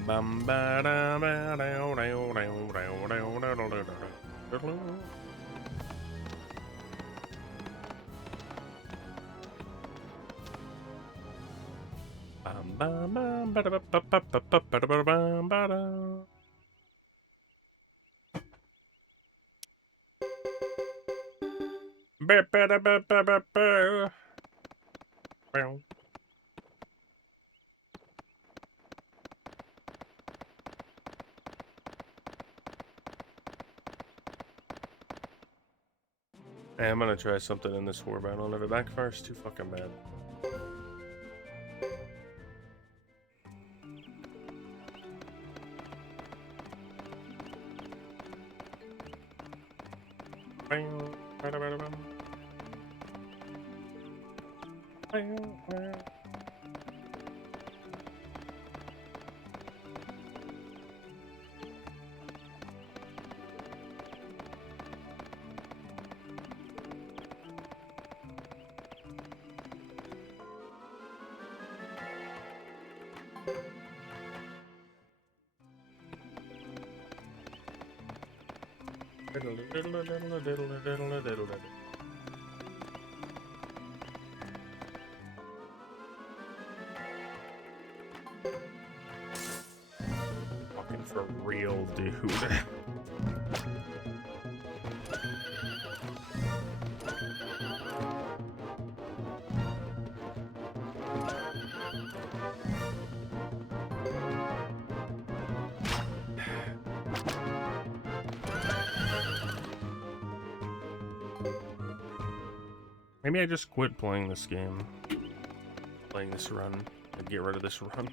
Bum, ba, da, ba, dow, dow, dow, dow, dow, dow, dow, dow, dow, dow. Bum, bum, bum, ba, da, ba, ba, ba, ba, ba, ba, da, ba, bum, ba, da. Ba, ba, da, ba, ba, ba, ba. Bow. Hey, I'm gonna try something in this war battle. If it backfires, too fucking bad. Bow, ba, da, ba, da, bum. Bow, bow. Diddle, diddle, diddle, diddle, diddle, diddle, diddle. Fucking for real, dude. Maybe I just quit playing this game. Playing this run. And get rid of this run.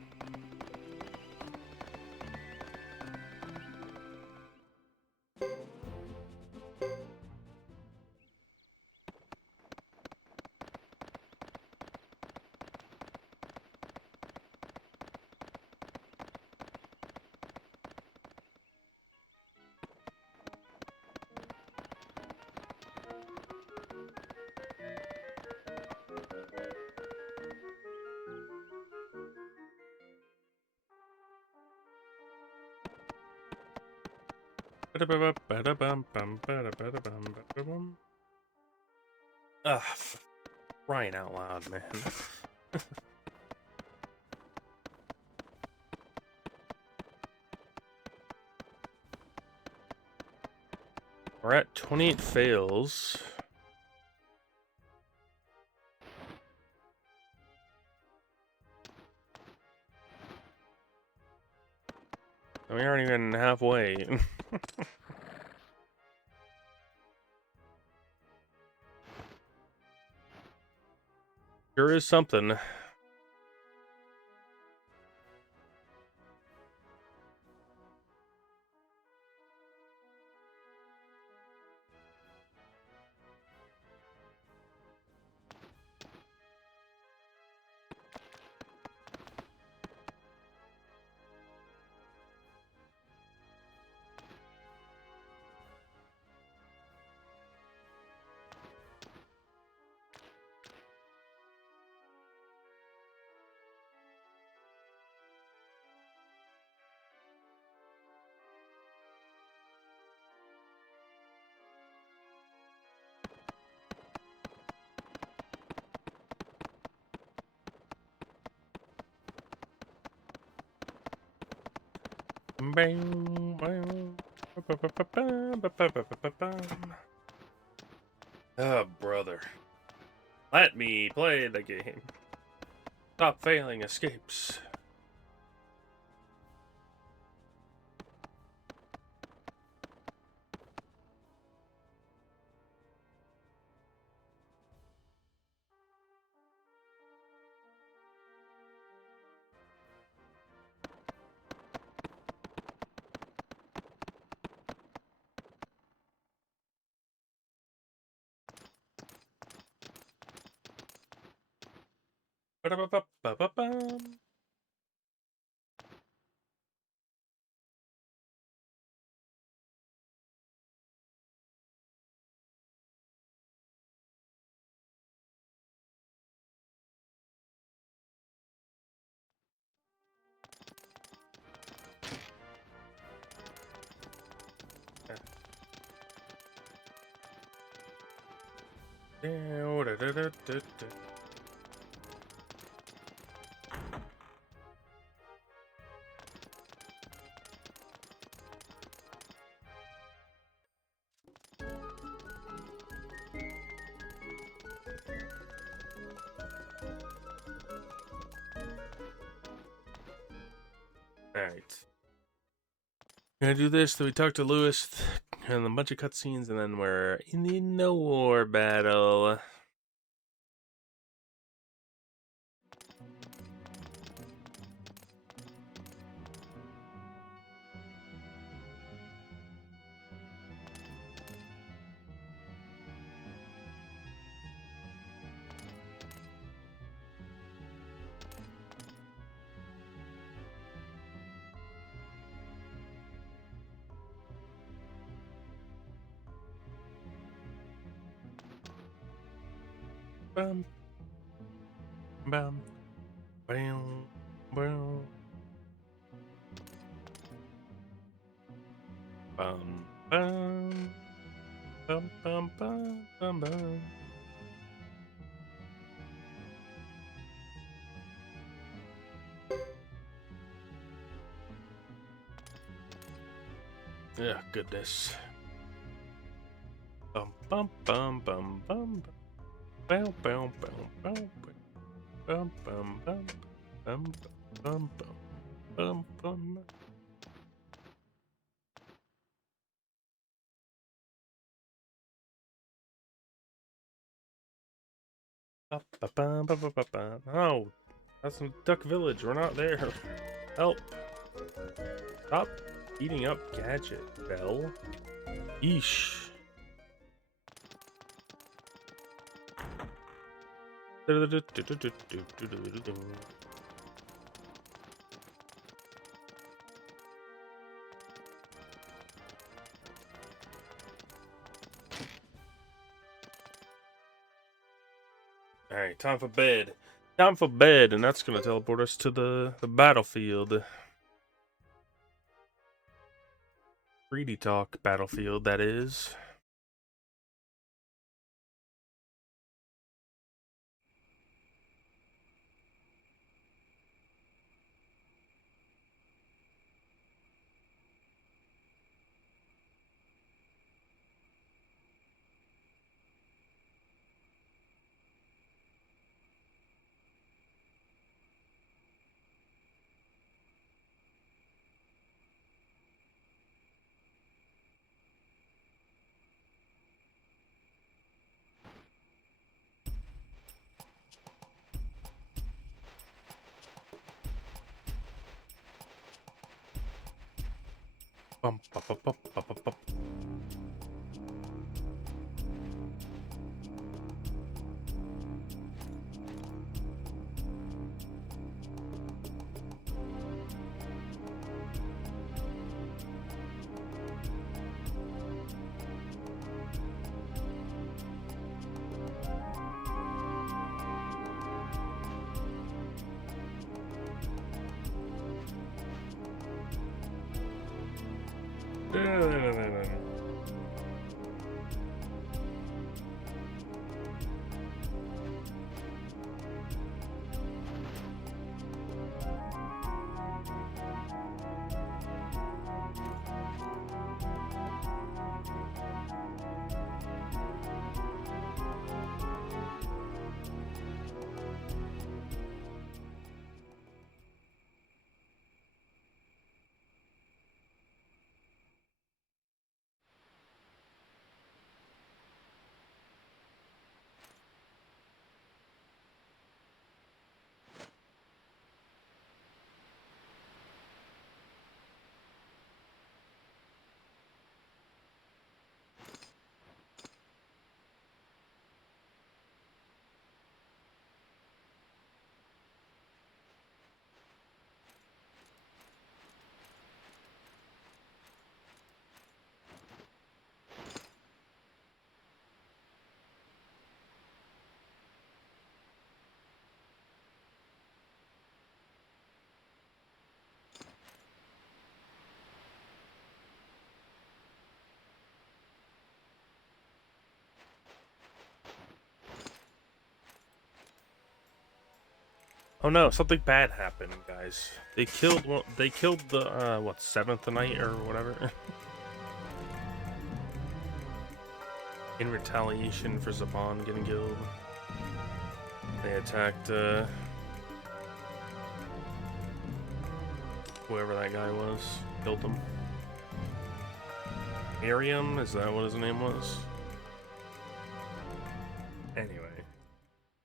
Ugh, crying out loud, man. We're at 28 fails. And we aren't even halfway. Sure is something. Bang, bang. Oh, brother. Let me play the game. Stop failing escapes. Ba-da-ba-ba-ba-ba-bum. Alright. Gonna do this, then we talk to Lewis, and a bunch of cutscenes, and then we're in the No War battle. Bum, bum, bam, bam, bum, bum, bum, bum, bum, bum, bum. Yeah, goodness. Bum, bum, bum, bum, bum, bum, bum, bum, bum, bum, bum, bum, bum, bum, bum, bum. Oh, that's some Duck Village. We're not there. Help. Stop eating up Gadget, Bell. Yeesh. Alright, time for bed. Time for bed, and that's gonna teleport us to the battlefield. 3D Talk battlefield, that is. Bum, bum, bum, bum, bum, bum, bum. Oh no, something bad happened, guys. They killed the what, 7th knight or whatever. In retaliation for Zaban getting killed. They attacked whoever that guy was. Killed him. Miriam, is that what his name was?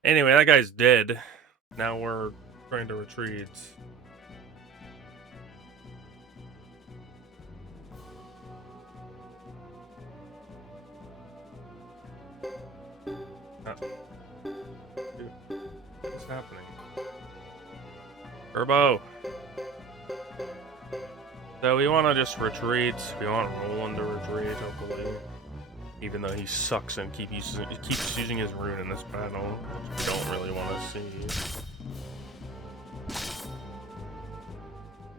Anyway, that guy's dead. Now we're trying to retreat. Dude, what is happening? Turbo! So we want to just retreat. We want Roland to retreat, hopefully. Even though he sucks and keeps using his rune in this battle, which we don't really want to see.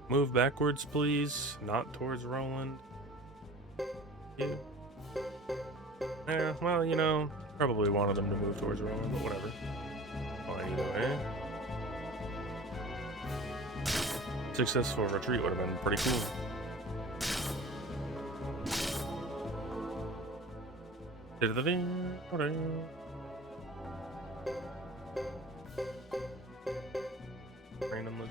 Move backwards, please. Not towards Roland. Yeah. Yeah, well, you know, probably wanted him to move towards Roland, but whatever. Fine either way. Successful retreat would have been pretty cool. Randomly.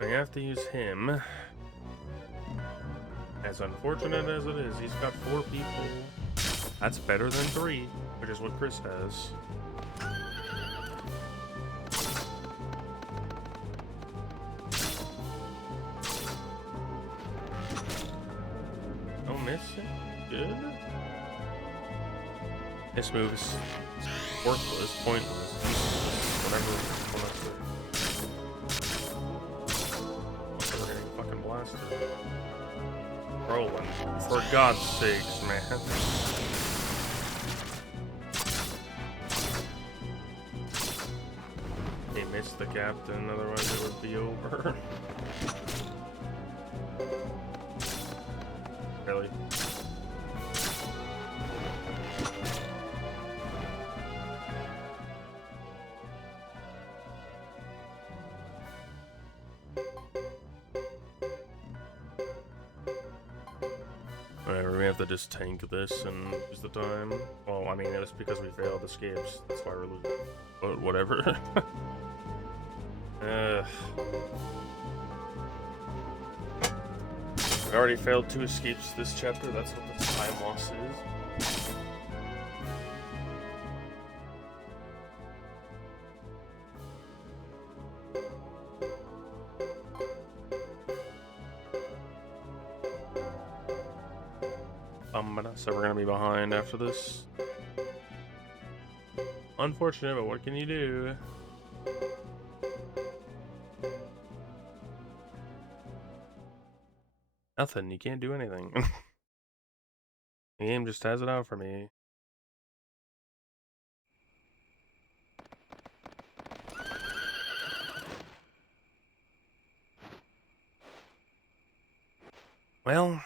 I have to use him. As unfortunate as it is, he's got 4 people. That's better than 3, which is what Chris has. Don't miss it. Good. This move is worthless, pointless, whatever you want to say. We're getting fucking blasted. Roland, for God's sakes, man. He missed the captain, otherwise it would be over. Really? Whatever, we have to just tank this and use the time. Well, I mean, it was because we failed escapes. That's why we're losing. But whatever. I already failed 2 escapes this chapter. That's what the time loss is. So we're gonna be behind after this. Unfortunate, but what can you do? Nothing. You can't do anything. The game just has it out for me. Well,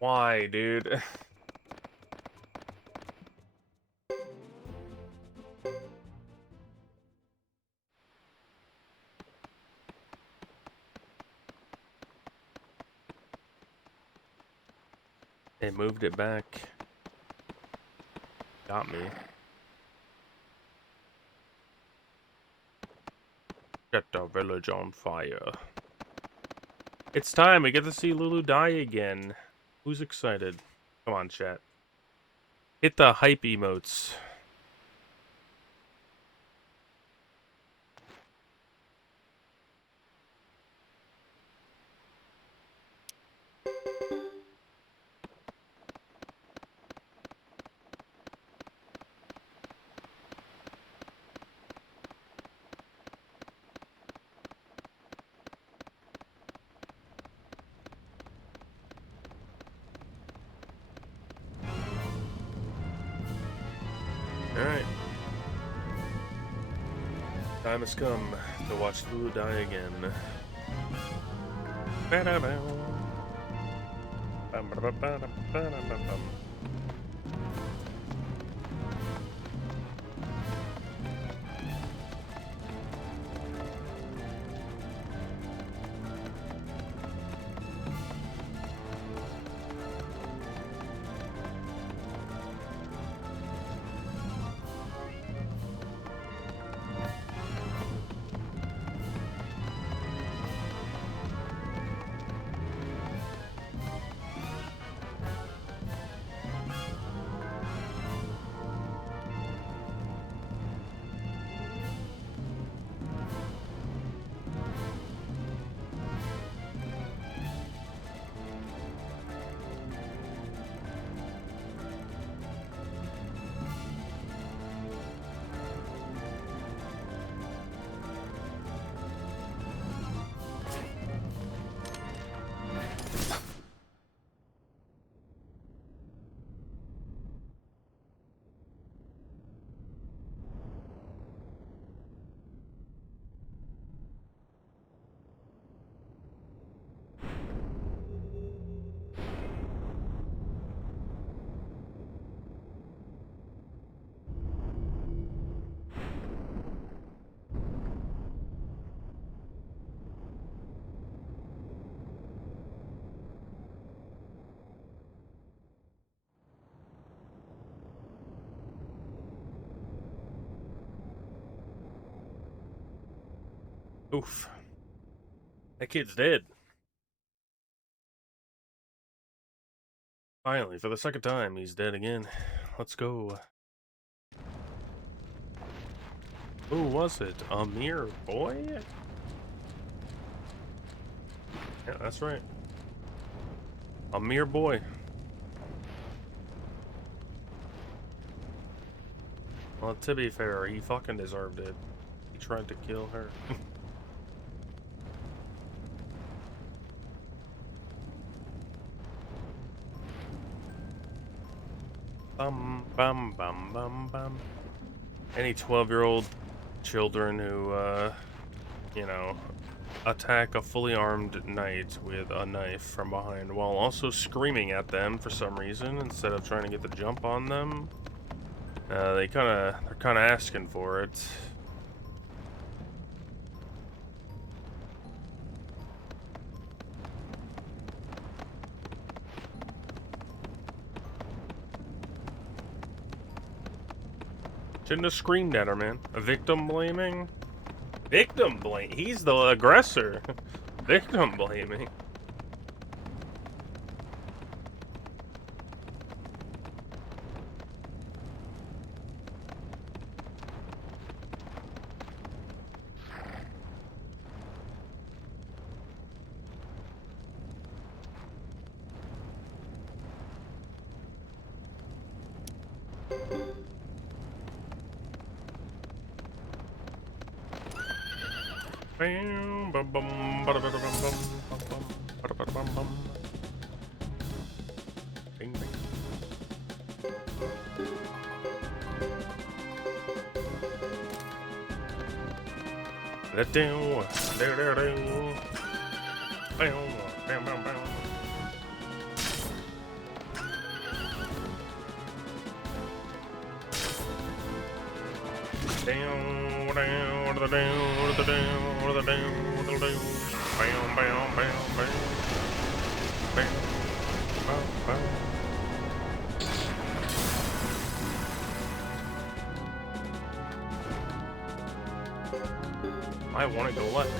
why, dude? They moved it back. Got me. Set the village on fire. It's time. We get to see Lulu die again. Who's excited? Come on, chat. Hit the hype emotes. Alright. Time has come to watch Lulu die again. Oof. That kid's dead. Finally, for the second time, he's dead again. Let's go. Who was it? A mere boy? Yeah, that's right. A mere boy. Well, to be fair, he fucking deserved it. He tried to kill her. Bum, bum, bum, bum, bum. Any 12-year-old children who, you know, attack a fully armed knight with a knife from behind while also screaming at them for some reason instead of trying to get the jump on them, they're kind of asking for it. Shouldn't have screamed at her, man. Victim blaming? Victim blame? He's the aggressor. Victim blaming. Bam, bum, bum, bada, bada, bum, bum, bum, bum, bada, bada, bum, bum. Bing, bing. Let down, there, bam, bam, bam, bam. Down, down, down, down, down, down, down, bam, bam, bam, bam, bam, bam, bam. I want to go left.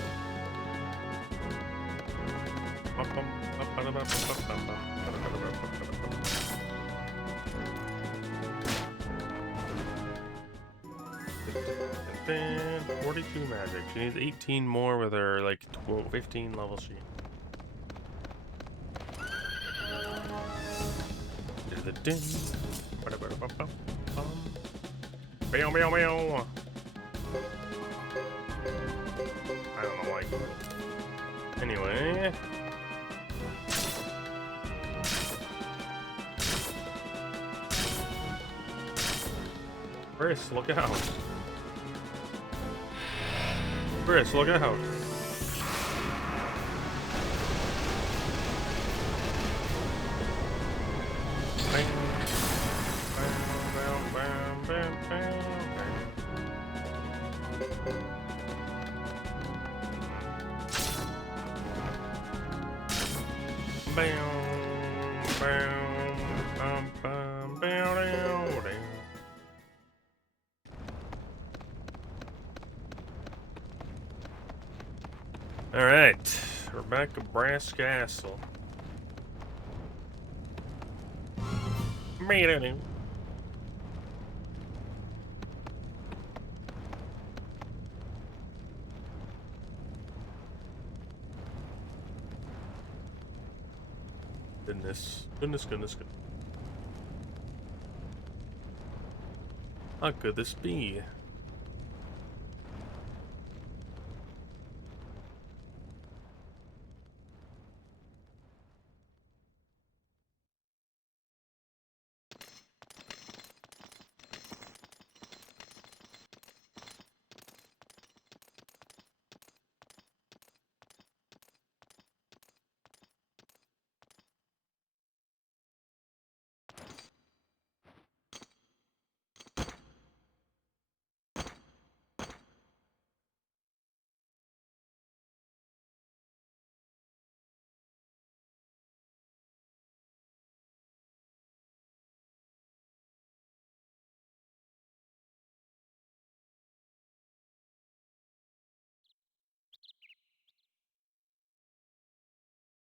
Then 42 magic. She needs 18 more with her like 15 level sheet. Meow meow meow. I don't know why. Anyway. Chris, look out. Chris, look out. Bam, bam, bam, bam, bam, bam. Bam, bam, bam, bam, bam, bam. All right, we're back at Brass Castle. Goodness. How could this be?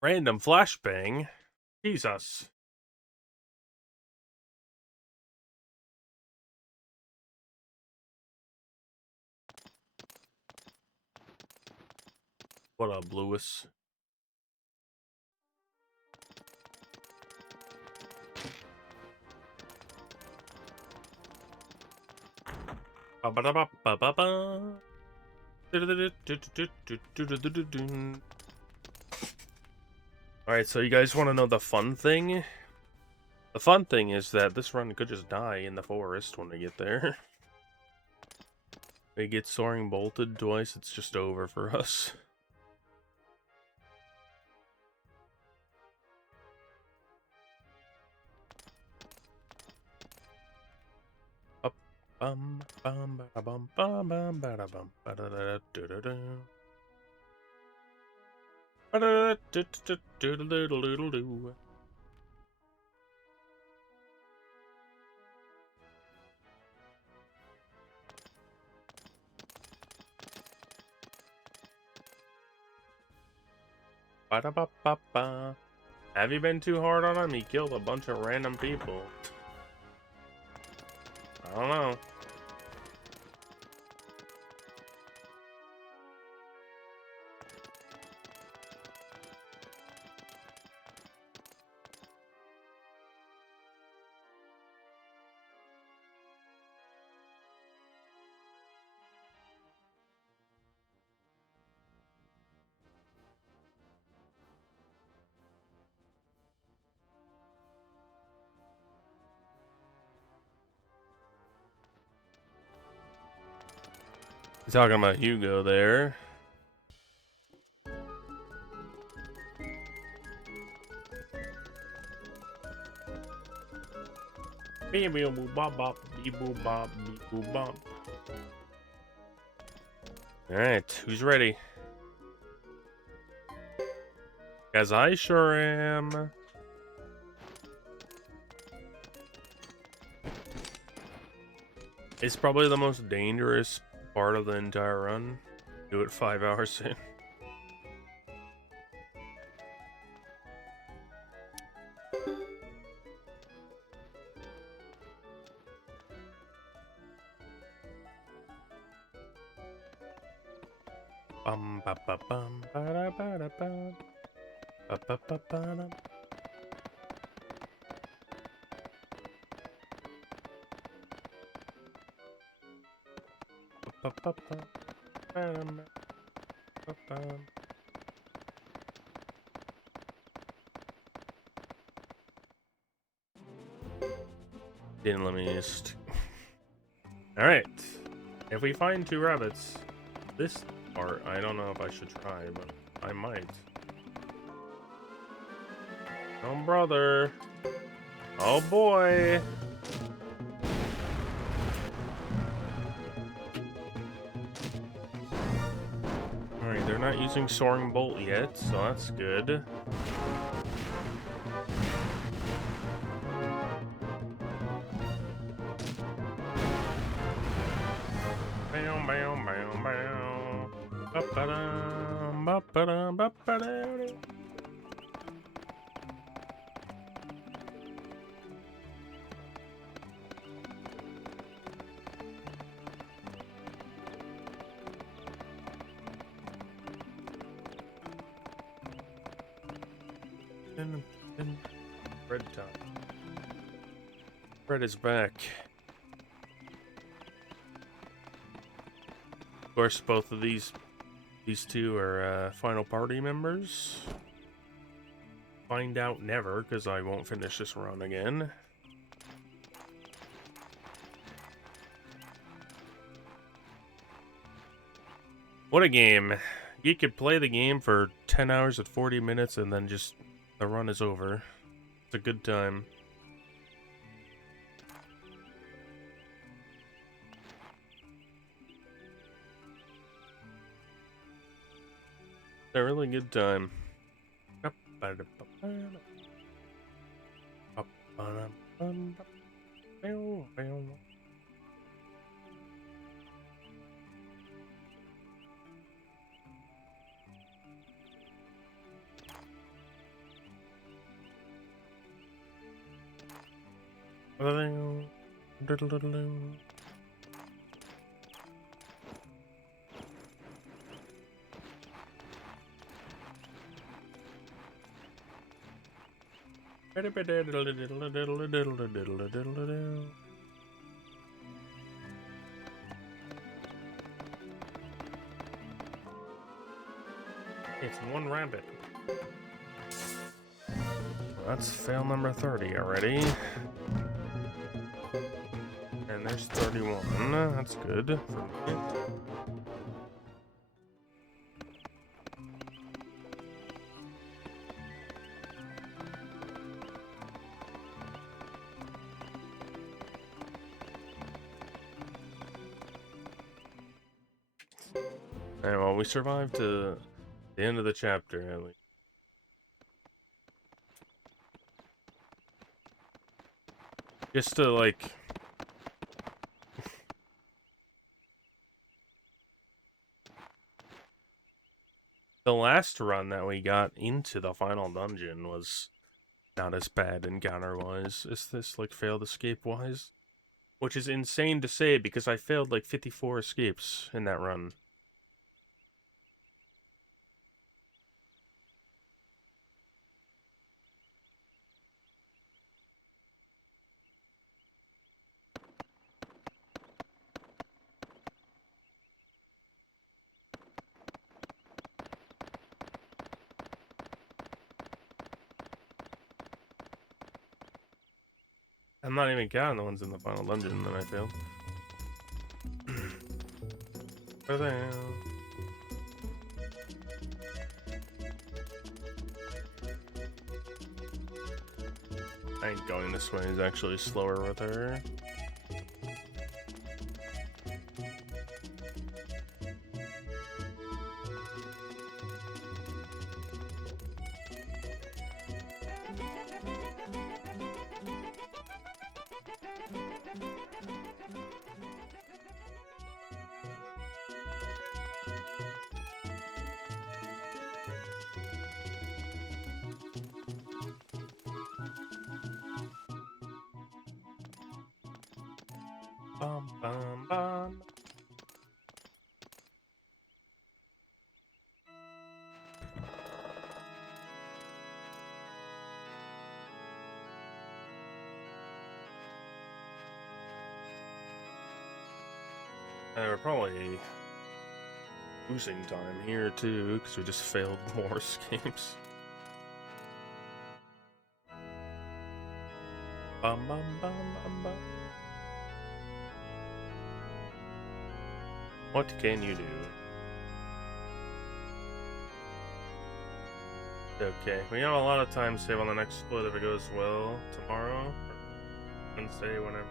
Random flashbang? Jesus. What up, Lewis? Alright, so you guys want to know the fun thing? The fun thing is that this run could just die in the forest when we get there. They get soaring bolted twice, it's just over for us. Up, bum, bum, ba bum, bum, bum, ba da bum, ba da da da da da. Ba da da da da da da da da. Ba-da-ba-ba-ba. Have you been too hard on him? He killed a bunch of random people. I don't know. He's talking about Hugo there. Alright, who's ready? Guys, I sure am. It's probably the most dangerous part of the entire run. Do it 5 hours soon. Bum ba ba bum ba da ba da bum ba ba ba ba dum. Ba ba ba ba dum ba bum. Didn't let me just. All right. If we find 2 rabbits, this part I don't know if I should try, but I might. Oh brother. Oh boy. Alright, they're not using Soaring Bolt yet, so that's good. Bam, bam, bam, bam. Ba-ba-dum, ba-ba-dum, ba-ba-dum. Bread time. Bread is back. Of course, both of these 2 are final party members. Find out never, because I won't finish this run again. What a game. You could play the game for 10 hours and 40 minutes and then just the run is over. It's a good time. A really good time. It's 1 rabbit. That's fail number 30 already. And there's 31. That's good for me. Alright, well, we survived to the end of the chapter, at least. Just to, like... The last run that we got into the final dungeon was not as bad encounter-wise as this, like, failed escape-wise. Which is insane to say, because I failed, like, 54 escapes in that run. I'm not even counting the ones in the final dungeon that I failed. I think going this way is actually slower with her. Bum, bum, bum. We're probably losing time here too, because we just failed more escapes. Bum, bum, bum, bum, bum. What can you do? Okay, we have a lot of time save on the next split if it goes well tomorrow, or Wednesday, whenever.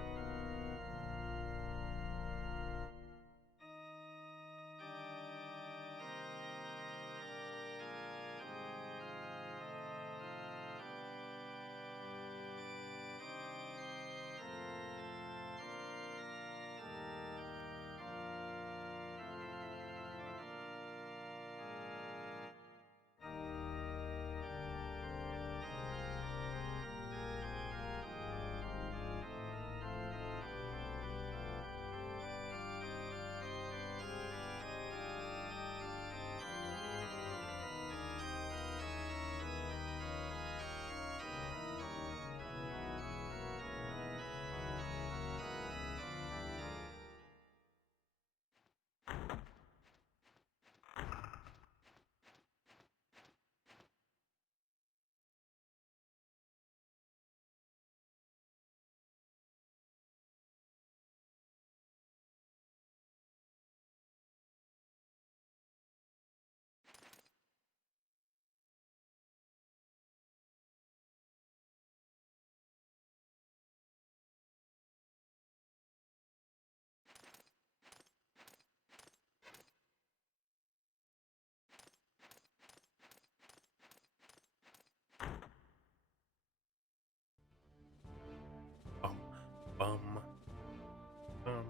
Bum, bum, bum.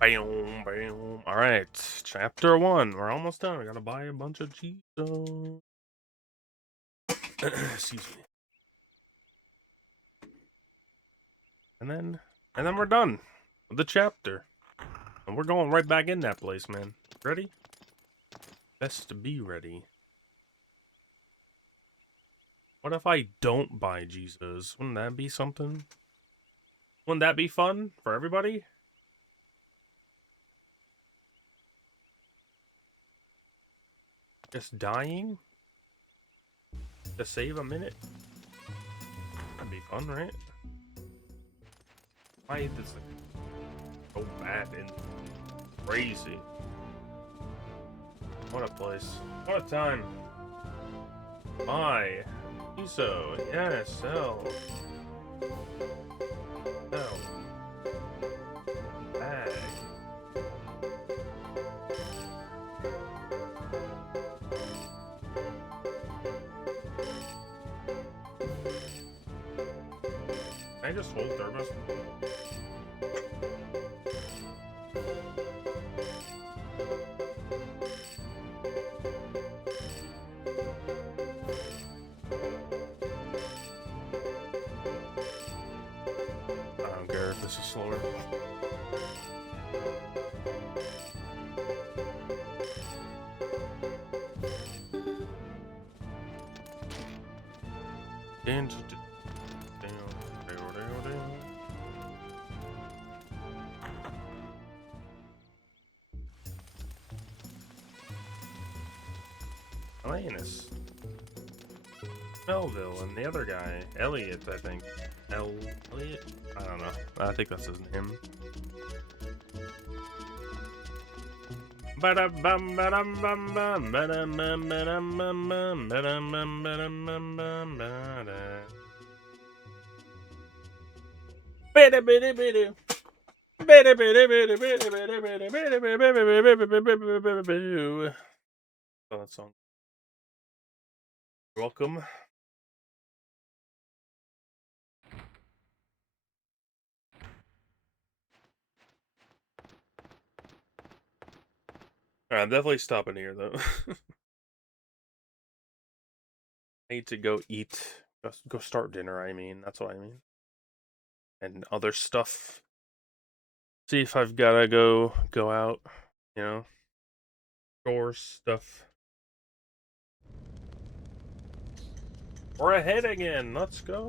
Bam, bam. All right, chapter 1. We're almost done. We gotta buy a bunch of cheese. Excuse me. And then we're done with the chapter. And we're going right back in that place, man. Ready? Best to be ready. What if I don't buy Jesus? Wouldn't that be something? Wouldn't that be fun for everybody? Just dying? To save a minute? That'd be fun, right? Why is this so bad and crazy? What a place. What a time. My. So, yes, sell. Sell. Bag. I just hold thermos? I don't care if this is slower. Linus, Melville, and the other guy, Elliot, I think. Elliot? I don't know. I think that's his name. Oh, that song. Welcome. Alright, I'm definitely stopping here, though. I need to go eat. Go start dinner, I mean. That's what I mean. And other stuff. See if I've gotta go out, you know. Chores, stuff. We're ahead again. Let's go.